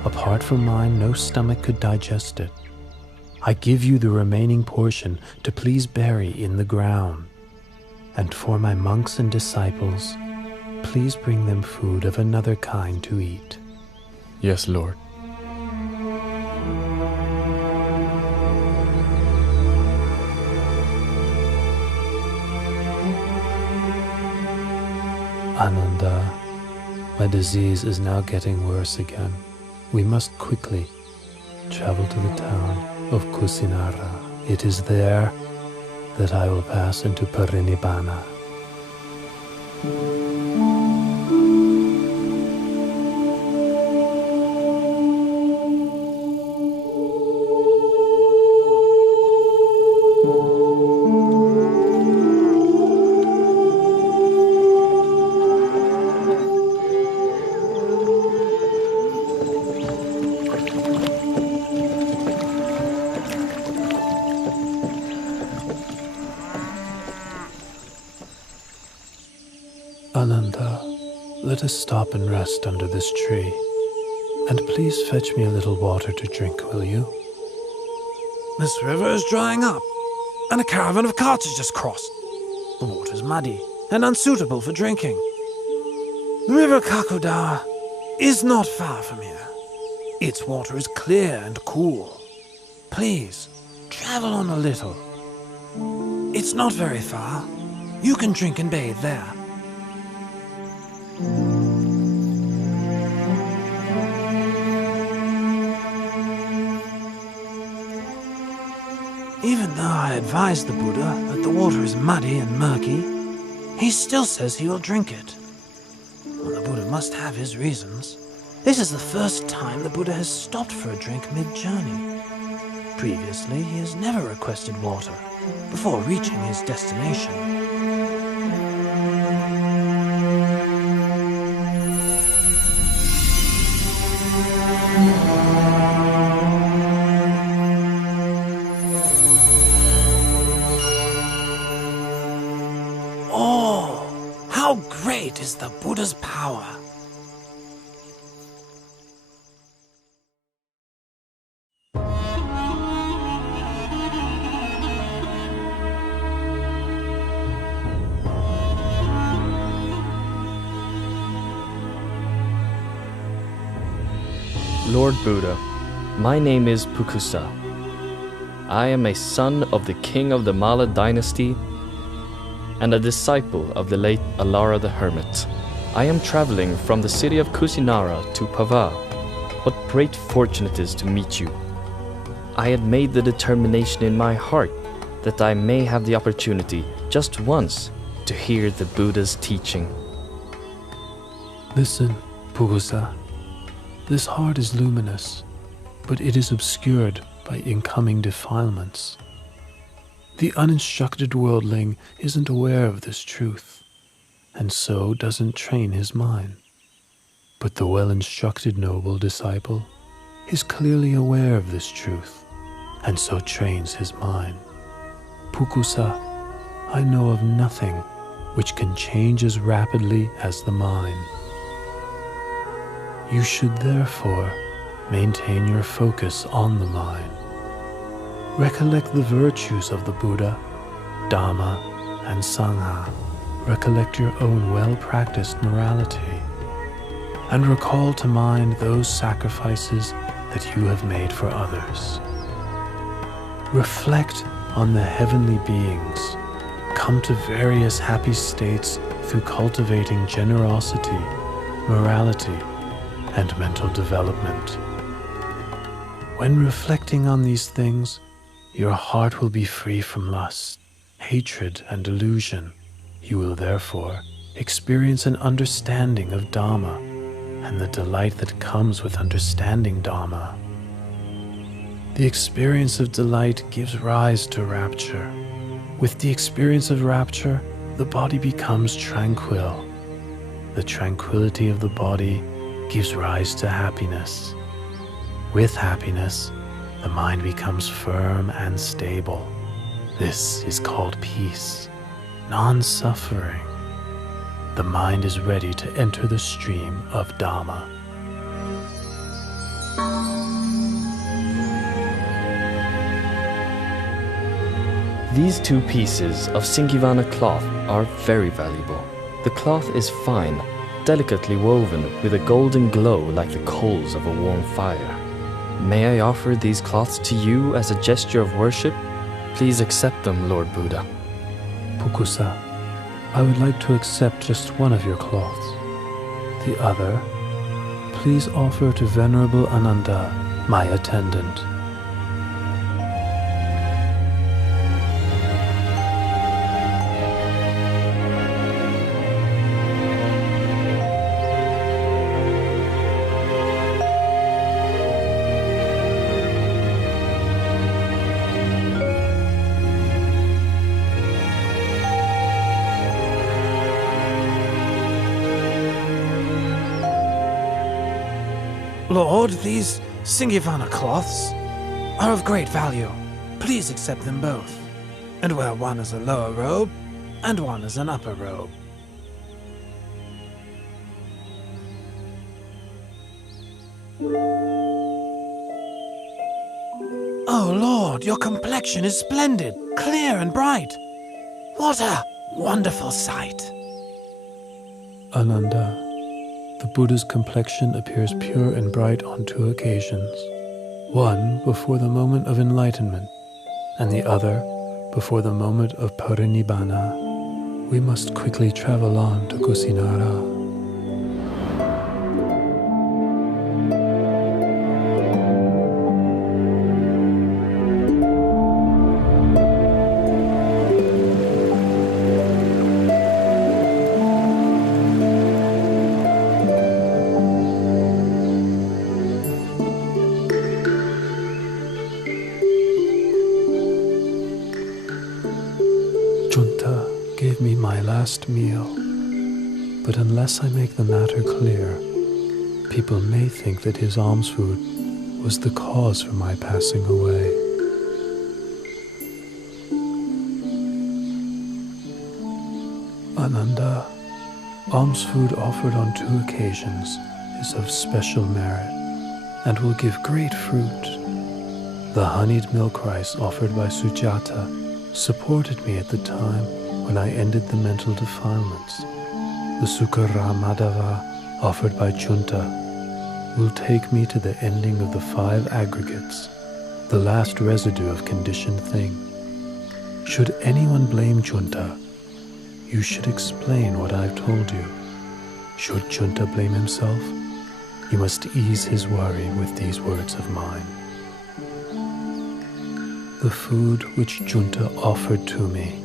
Apart from mine, no stomach could digest it. I give you the remaining portion to please bury in the ground. And for my monks and disciples, please bring them food of another kind to eat. Yes, Lord. Ananda, my disease is now getting worse again. We must quickly travel to the town of Kusinara. It is there that I will pass into Parinibbana. Ananda, let us stop and rest under this tree. And please fetch me a little water to drink, will you? This river is drying up, and a caravan of carts has just crossed. The water is muddy and unsuitable for drinking. The river Kakuda is not far from here. Its water is clear and cool. Please, travel on a little. It's not very far. You can drink and bathe there. Even though I advised the Buddha that the water is muddy and murky, he still says he will drink it. Well, the Buddha must have his reasons. This is the first time the Buddha has stopped for a drink mid-journey. Previously, he has never requested water before reaching his destination. How great is the Buddha's power! Lord Buddha, my name is Pukusa. I am a son of the king of the Mala dynasty and a disciple of the late Alara the Hermit. I am traveling from the city of Kusinara to Pava. What great fortune it is to meet you. I had made the determination in my heart that I may have the opportunity, just once, to hear the Buddha's teaching. Listen, Pukusa. This heart is luminous, but it is obscured by incoming defilements. The uninstructed worldling isn't aware of this truth, and so doesn't train his mind. But the well-instructed noble disciple is clearly aware of this truth, and so trains his mind. Pukusa, I know of nothing which can change as rapidly as the mind. You should therefore maintain your focus on the mind. Recollect the virtues of the Buddha, Dhamma, and Sangha. Recollect your own well-practiced morality. And recall to mind those sacrifices that you have made for others. Reflect on the heavenly beings. Come to various happy states through cultivating generosity, morality, and mental development. When reflecting on these things, your heart will be free from lust, hatred, and delusion. You will therefore experience an understanding of Dhamma and the delight that comes with understanding Dhamma. The experience of delight gives rise to rapture. With the experience of rapture, the body becomes tranquil. The tranquility of the body gives rise to happiness. With happiness, the mind becomes firm and stable. This is called peace, non-suffering. The mind is ready to enter the stream of Dhamma. These 2 pieces of Singivana cloth are very valuable. The cloth is fine, delicately woven with a golden glow like the coals of a warm fire. May I offer these cloths to you as a gesture of worship? Please accept them, Lord Buddha. Pukusa, I would like to accept just one of your cloths. The other, please offer to Venerable Ananda, my attendant. Lord, these Singivana cloths are of great value. Please accept them both, and wear one as a lower robe and one as an upper robe. Oh, Lord, your complexion is splendid, clear and bright. What a wonderful sight. Ananda, the Buddha's complexion appears pure and bright on 2 occasions. One before the moment of enlightenment, and the other before the moment of parinibbana. We must quickly travel on to Kusinara. Junta gave me my last meal, but unless I make the matter clear, people may think that his alms food was the cause for my passing away. Ananda, Alms food offered on 2 occasions is of special merit and will give great fruit. The honeyed milk rice offered by Sujata supported me at the time when I ended the mental defilements. The Sukara Madhava offered by Junta will take me to the ending of the 5 aggregates, the last residue of conditioned thing. Should anyone blame Junta, you should explain what I've told you. Should Junta blame himself, you must ease his worry with these words of mine. The food which Junta offered to me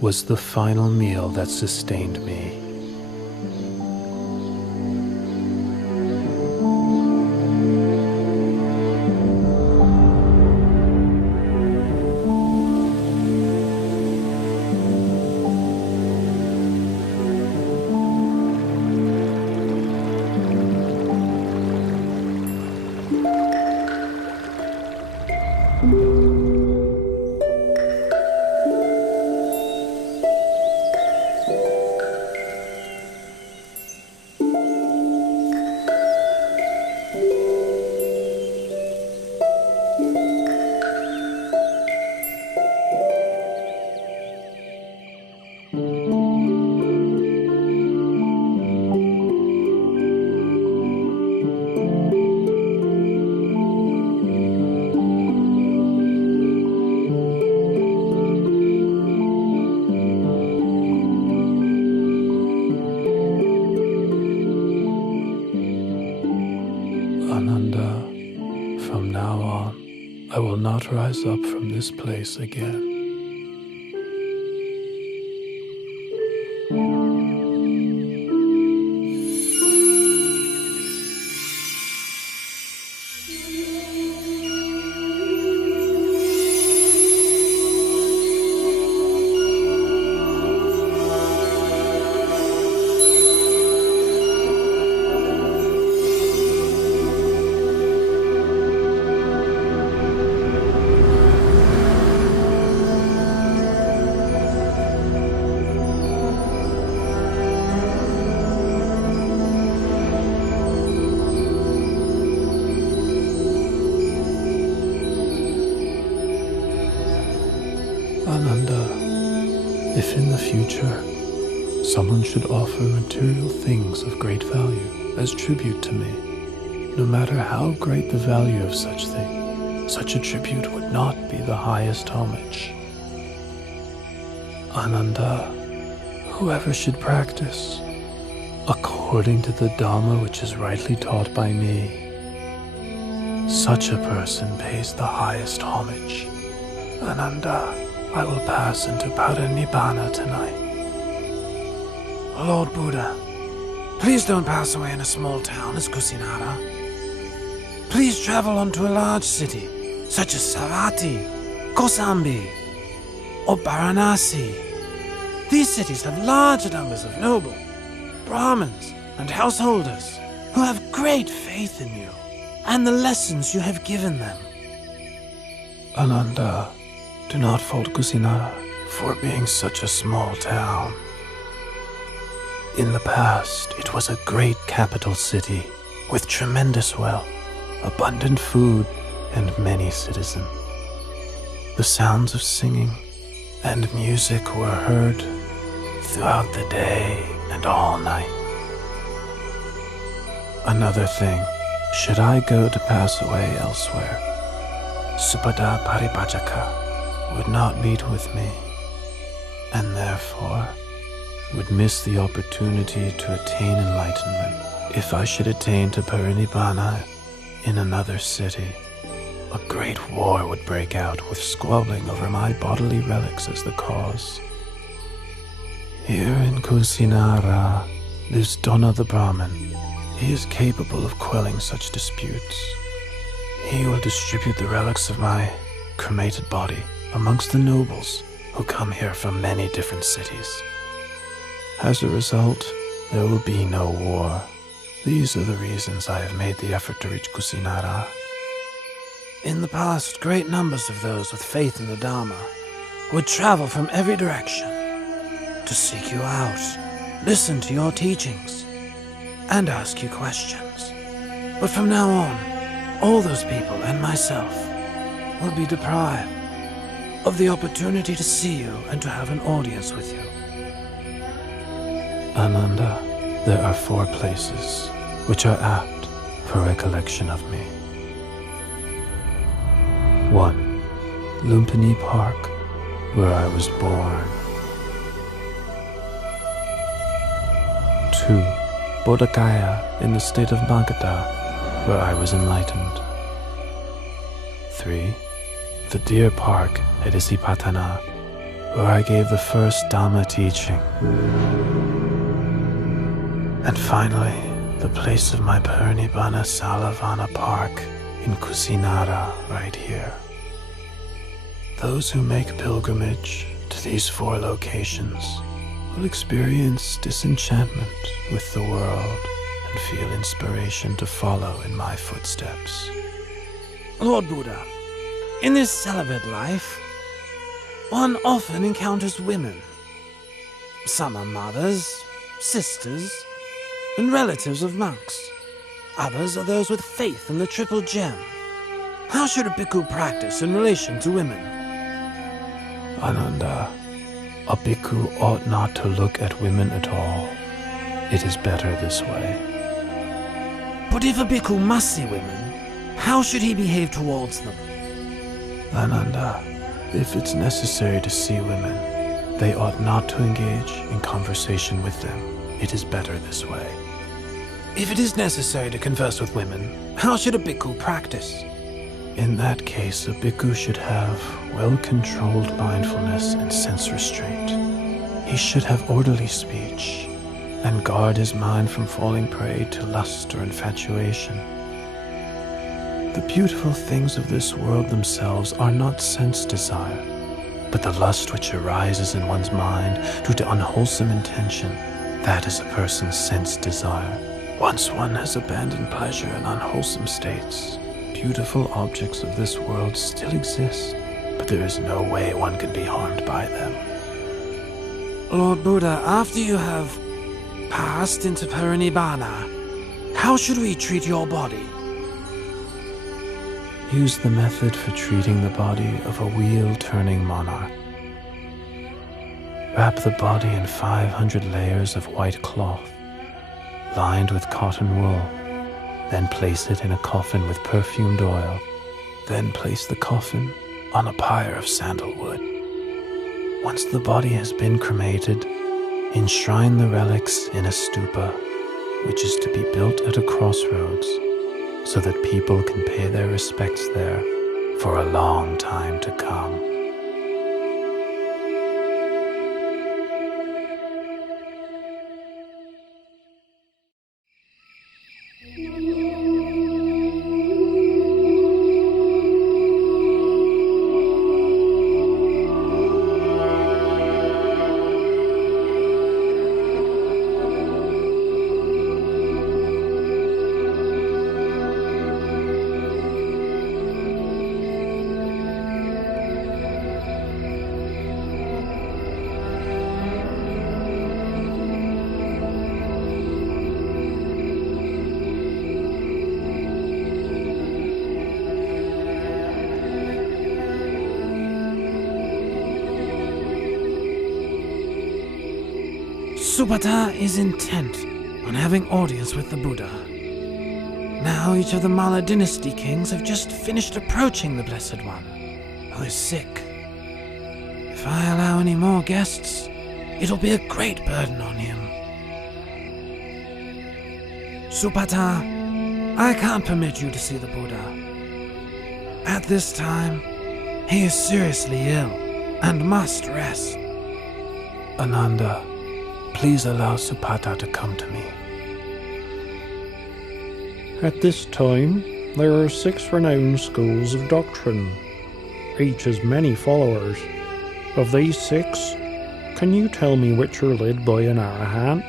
was the final meal that sustained me. I will not rise up from this place again. If in the future someone should offer material things of great value as tribute to me, no matter how great the value of such thing, such a tribute would not be the highest homage. Ananda, whoever should practice according to the Dhamma which is rightly taught by me, such a person pays the highest homage. Ananda, I will pass into Parinibbana tonight. Lord Buddha, please don't pass away in a small town as Kusinara. Please travel on to a large city, such as Savatthi, Kosambi, or Varanasi. These cities have large numbers of noble, Brahmins, and householders who have great faith in you and the lessons you have given them. Ananda, do not fault Kusinara for being such a small town. In the past, it was a great capital city with tremendous wealth, abundant food, and many citizens. The sounds of singing and music were heard throughout the day and all night. Another thing, should I go to pass away elsewhere, Supada Paripajaka would not meet with me, and therefore would miss the opportunity to attain enlightenment. If I should attain to Parinibbana in another city, a great war would break out with squabbling over my bodily relics as the cause. Here in Kusinara lives Dona the Brahmin. He is capable of quelling such disputes. He will distribute the relics of my cremated body amongst the nobles who come here from many different cities. As a result, there will be no war. These are the reasons I have made the effort to reach Kusinara. In the past, great numbers of those with faith in the Dharma would travel from every direction to seek you out. listen to your teachings, and ask you questions. But from now on, all those people and myself will be deprived of the opportunity to see you and to have an audience with you. Ananda, there are 4 places which are apt for recollection of me. 1. Lumpini Park, where I was born. 2. Bodha Gaya in the state of Magadha, where I was enlightened. 3. The Deer Park at Isipatana, where I gave the first Dhamma teaching. And finally, the place of my Parinibbana Salavana Park in Kusinara, right here. Those who make pilgrimage to these 4 locations will experience disenchantment with the world and feel inspiration to follow in my footsteps. Lord Buddha, in this celibate life, one often encounters women. Some are mothers, sisters, and relatives of monks. Others are those with faith in the Triple Gem. How should a bhikkhu practice in relation to women? Ananda, a bhikkhu ought not to look at women at all. It is better this way. But if a bhikkhu must see women, how should he behave towards them? Ananda, if it's necessary to see women, they ought not to engage in conversation with them. It is better this way. If it is necessary to converse with women, how should a bhikkhu practice? In that case, a bhikkhu should have well-controlled mindfulness and sense restraint. He should have orderly speech and guard his mind from falling prey to lust or infatuation. The beautiful things of this world themselves are not sense desire, but the lust which arises in one's mind due to unwholesome intention. That is a person's sense desire. Once one has abandoned pleasure in unwholesome states, beautiful objects of this world still exist, but there is no way one can be harmed by them. Lord Buddha, after you have passed into Parinibbana, how should we treat your body? Use the method for treating the body of a wheel-turning monarch. Wrap the body in 500 layers of white cloth, lined with cotton wool. Then place it in a coffin with perfumed oil. Then place the coffin on a pyre of sandalwood. Once the body has been cremated, enshrine the relics in a stupa, which is to be built at a crossroads, so that people can pay their respects there for a long time to come. Supata is intent on having audience with the Buddha. Now each of the Malla dynasty kings have just finished approaching the Blessed One, who is sick. If I allow any more guests, it'll be a great burden on him. Supata, I can't permit you to see the Buddha. At this time, he is seriously ill and must rest. Ananda, please allow Supata to come to me. At this time, there are 6 renowned schools of doctrine. Each has many followers. Of these 6, can you tell me which are led by an Arahant?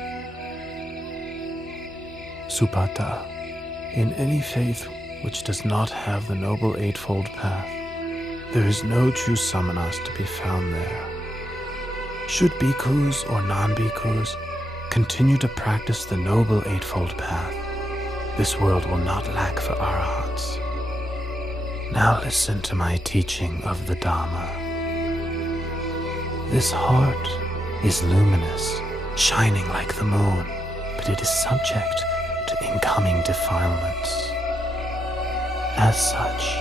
Supata, in any faith which does not have the Noble Eightfold Path, there is no true samanas to be found there. Should bhikkhus or non-bhikkhus continue to practice the Noble Eightfold Path, this world will not lack for arahants. Now listen to my teaching of the Dharma. This heart is luminous, shining like the moon, but it is subject to incoming defilements. As such,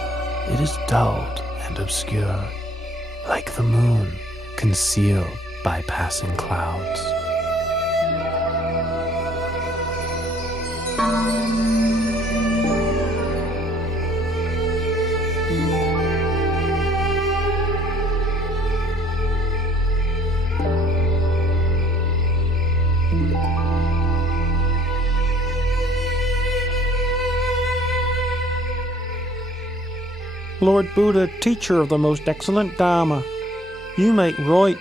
it is dulled and obscured, like the moon concealed by passing clouds. Lord Buddha, teacher of the most excellent Dharma, you make right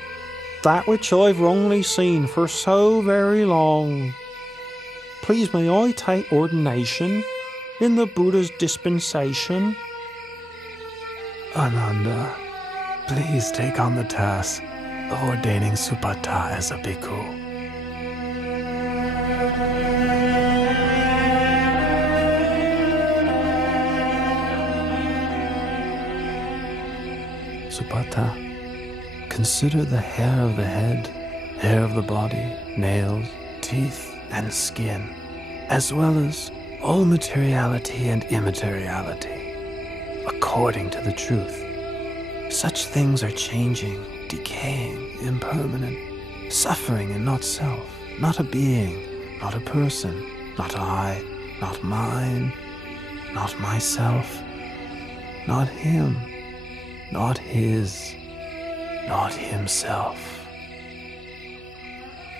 that which I've wrongly seen for so very long. Please may I take ordination in the Buddha's dispensation? Ananda, please take on the task of ordaining Supata as a bhikkhu. Supata, consider the hair of the head, hair of the body, nails, teeth, and skin, as well as all materiality and immateriality, according to the truth. Such things are changing, decaying, impermanent, suffering and not self, not a being, not a person, not I, not mine, not myself, not him, not his, not himself.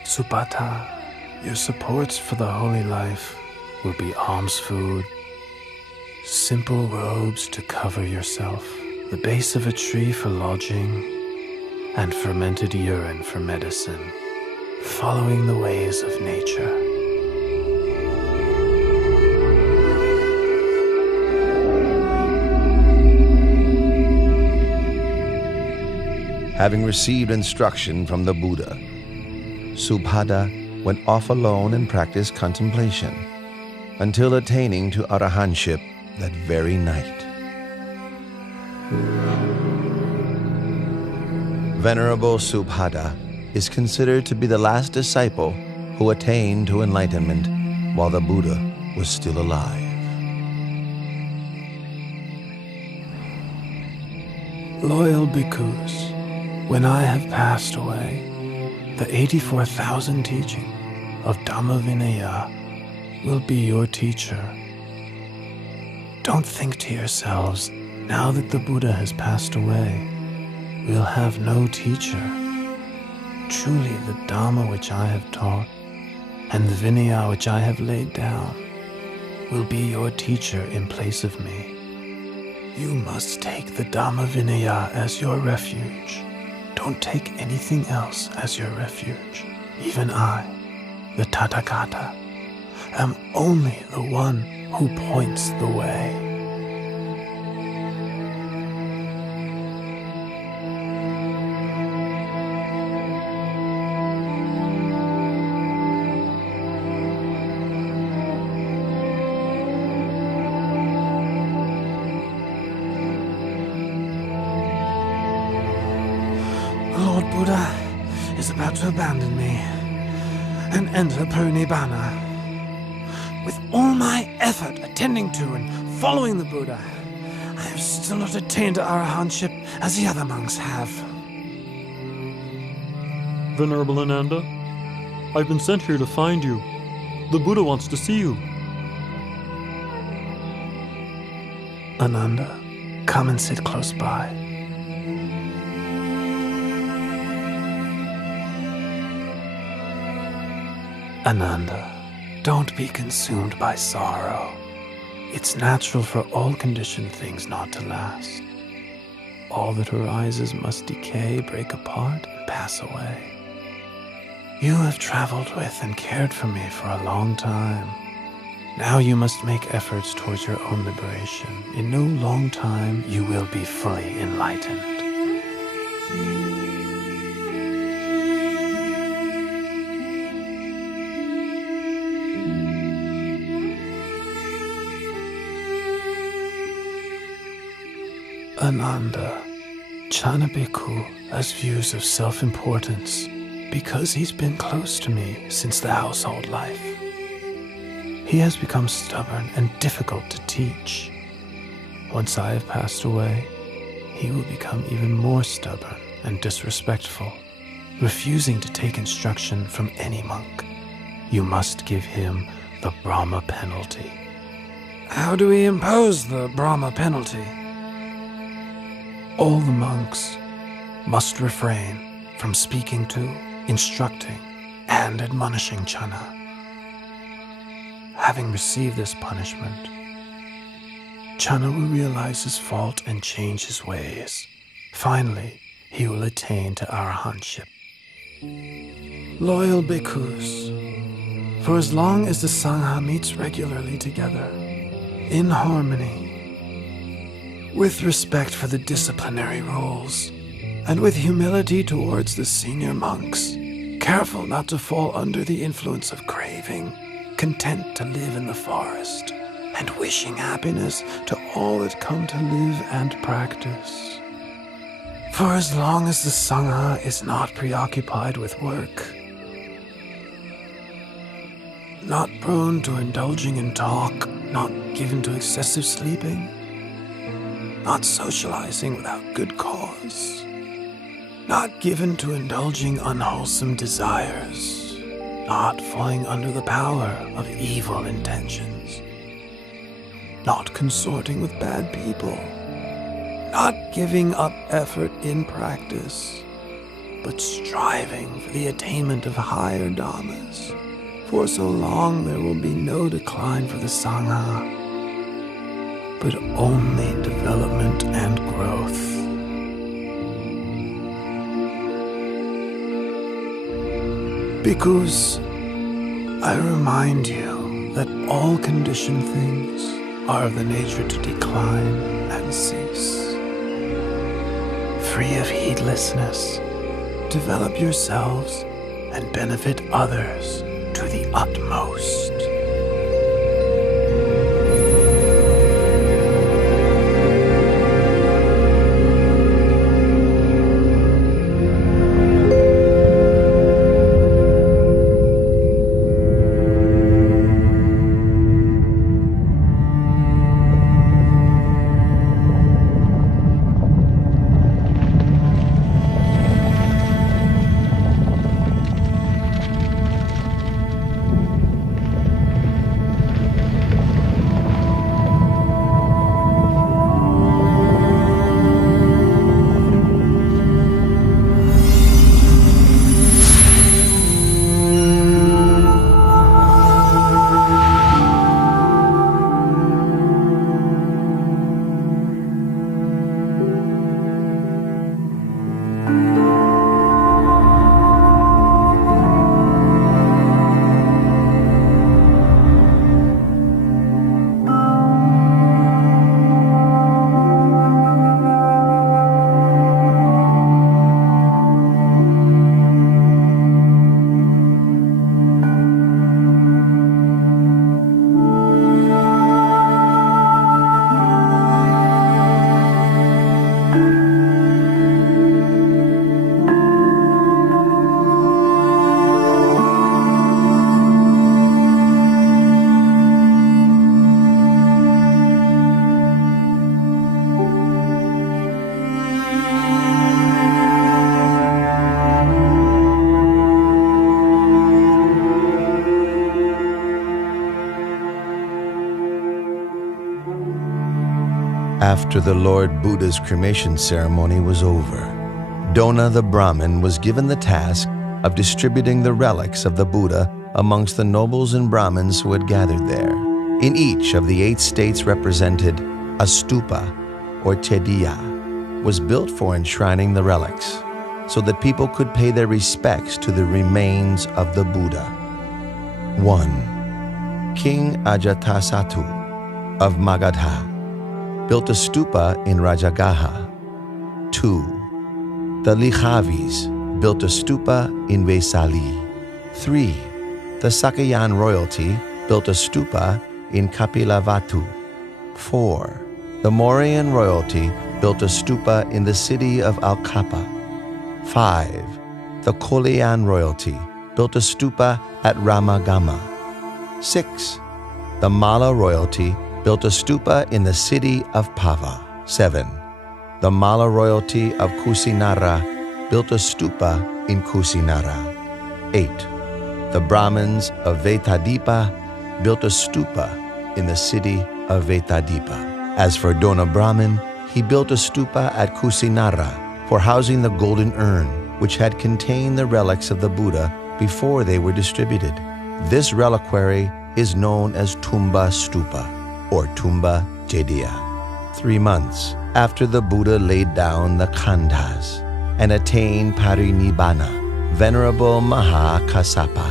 Supata, your supports for the holy life will be alms food, simple robes to cover yourself, the base of a tree for lodging, and fermented urine for medicine, following the ways of nature. Having received instruction from the Buddha, Subhada went off alone and practiced contemplation until attaining to arahantship that very night. Venerable Subhada is considered to be the last disciple who attained to enlightenment while the Buddha was still alive. Loyal bhikkhus, when I have passed away, the 84,000 teaching of Dhamma Vinaya will be your teacher. Don't think to yourselves, now that the Buddha has passed away, we'll have no teacher. Truly the Dhamma which I have taught and the Vinaya which I have laid down will be your teacher in place of me. You must take the Dhamma Vinaya as your refuge. Don't take anything else as your refuge. Even I, the Tathagata, am only the one who points the way. Lord Buddha is about to abandon me and enter Parinibbana. With all my effort attending to and following the Buddha, I have still not attained to arahantship as the other monks have. Venerable Ananda, I've been sent here to find you. The Buddha wants to see you. Ananda, come and sit close by. Ananda, don't be consumed by sorrow. It's natural for all conditioned things not to last. All that arises must decay, break apart, and pass away. You have traveled with and cared for me for a long time. Now you must make efforts towards your own liberation. In no long time, you will be fully enlightened. Ananda, Chanabiku has views of self-importance because he's been close to me since the household life. He has become stubborn and difficult to teach. Once I have passed away, he will become even more stubborn and disrespectful, refusing to take instruction from any monk. You must give him the Brahma penalty. How do we impose the Brahma penalty? All the monks must refrain from speaking to, instructing, and admonishing Chana. Having received this punishment, Chana will realize his fault and change his ways. Finally, he will attain to arahantship. Loyal bhikkhus, for as long as the Sangha meets regularly together, in harmony, with respect for the disciplinary rules, and with humility towards the senior monks, careful not to fall under the influence of craving, content to live in the forest, and wishing happiness to all that come to live and practice. For as long as the Sangha is not preoccupied with work, not prone to indulging in talk, not given to excessive sleeping, not socializing without good cause, not given to indulging unwholesome desires, not falling under the power of evil intentions, not consorting with bad people, not giving up effort in practice, but striving for the attainment of higher dhammas. For so long there will be no decline for the Sangha, but only development and growth. Bhikkhus, I remind you that all conditioned things are of the nature to decline and cease. Free of heedlessness, develop yourselves and benefit others to the utmost. After the Lord Buddha's cremation ceremony was over, Dona the Brahmin was given the task of distributing the relics of the Buddha amongst the nobles and Brahmins who had gathered there. In each of the 8 states represented, a stupa, or chediya, was built for enshrining the relics, so that people could pay their respects to the remains of the Buddha. 1. King Ajatasattu of Magadha built a stupa in Rajagaha. 2. The Likhavis built a stupa in Vesali. 3. The Sakayan royalty built a stupa in Kapilavatu. 4. The Mauryan royalty built a stupa in the city of Al-Kapa. 5. The Kolean royalty built a stupa at Ramagama. 6. The Malla royalty built a stupa in the city of Pava. 7. The Malla royalty of Kusinara built a stupa in Kusinara. 8. The Brahmins of Vetadipa built a stupa in the city of Vetadipa. As for Dona Brahmin, he built a stupa at Kusinara for housing the golden urn, which had contained the relics of the Buddha before they were distributed. This reliquary is known as Tumba Stupa or Tumba Jediya. 3 months after the Buddha laid down the khandhas and attained parinibbana, Venerable Maha Kassapa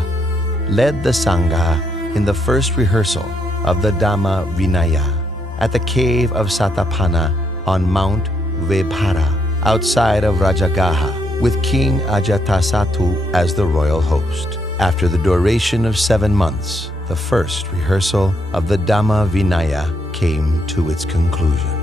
led the Sangha in the first rehearsal of the Dhamma Vinaya at the cave of Satapana on Mount Vebhara outside of Rajagaha, with King Ajatasattu as the royal host. After the duration of 7 months, the first rehearsal of the Dhamma Vinaya came to its conclusion.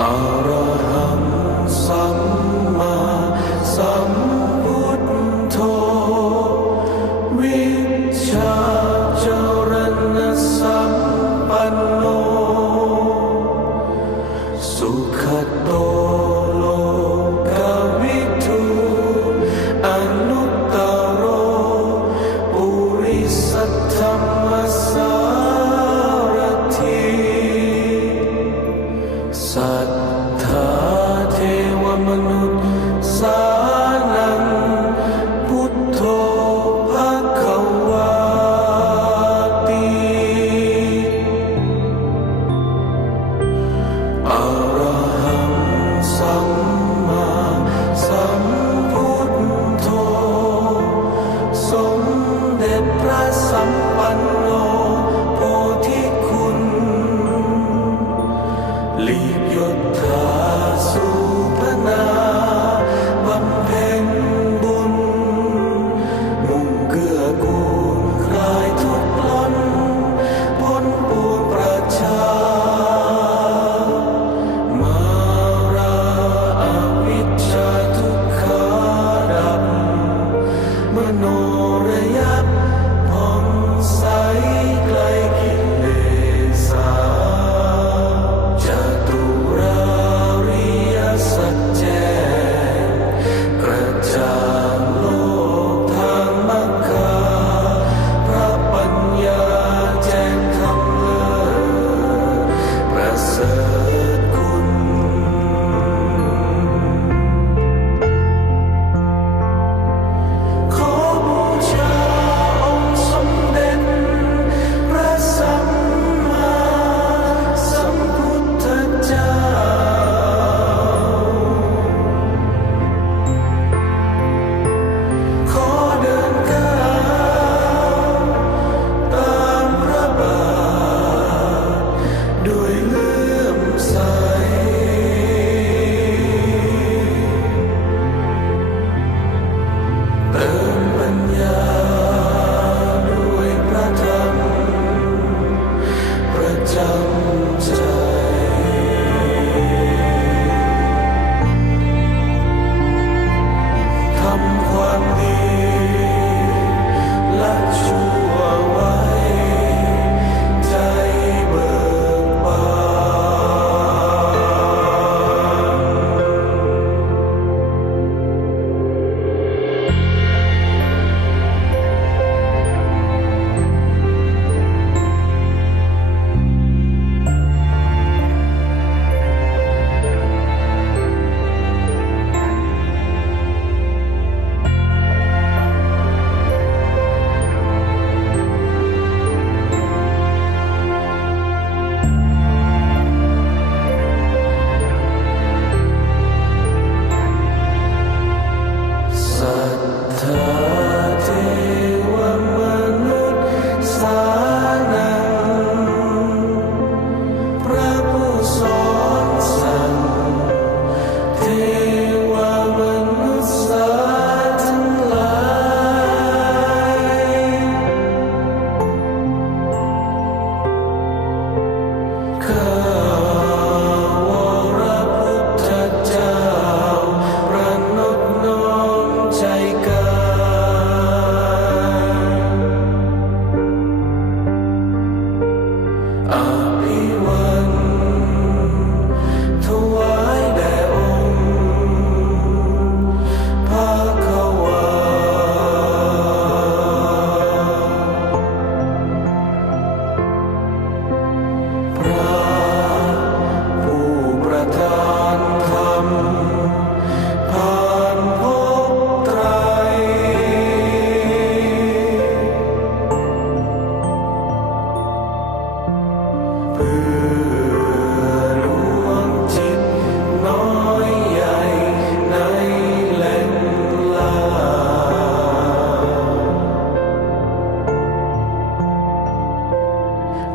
Araham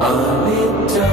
Anicca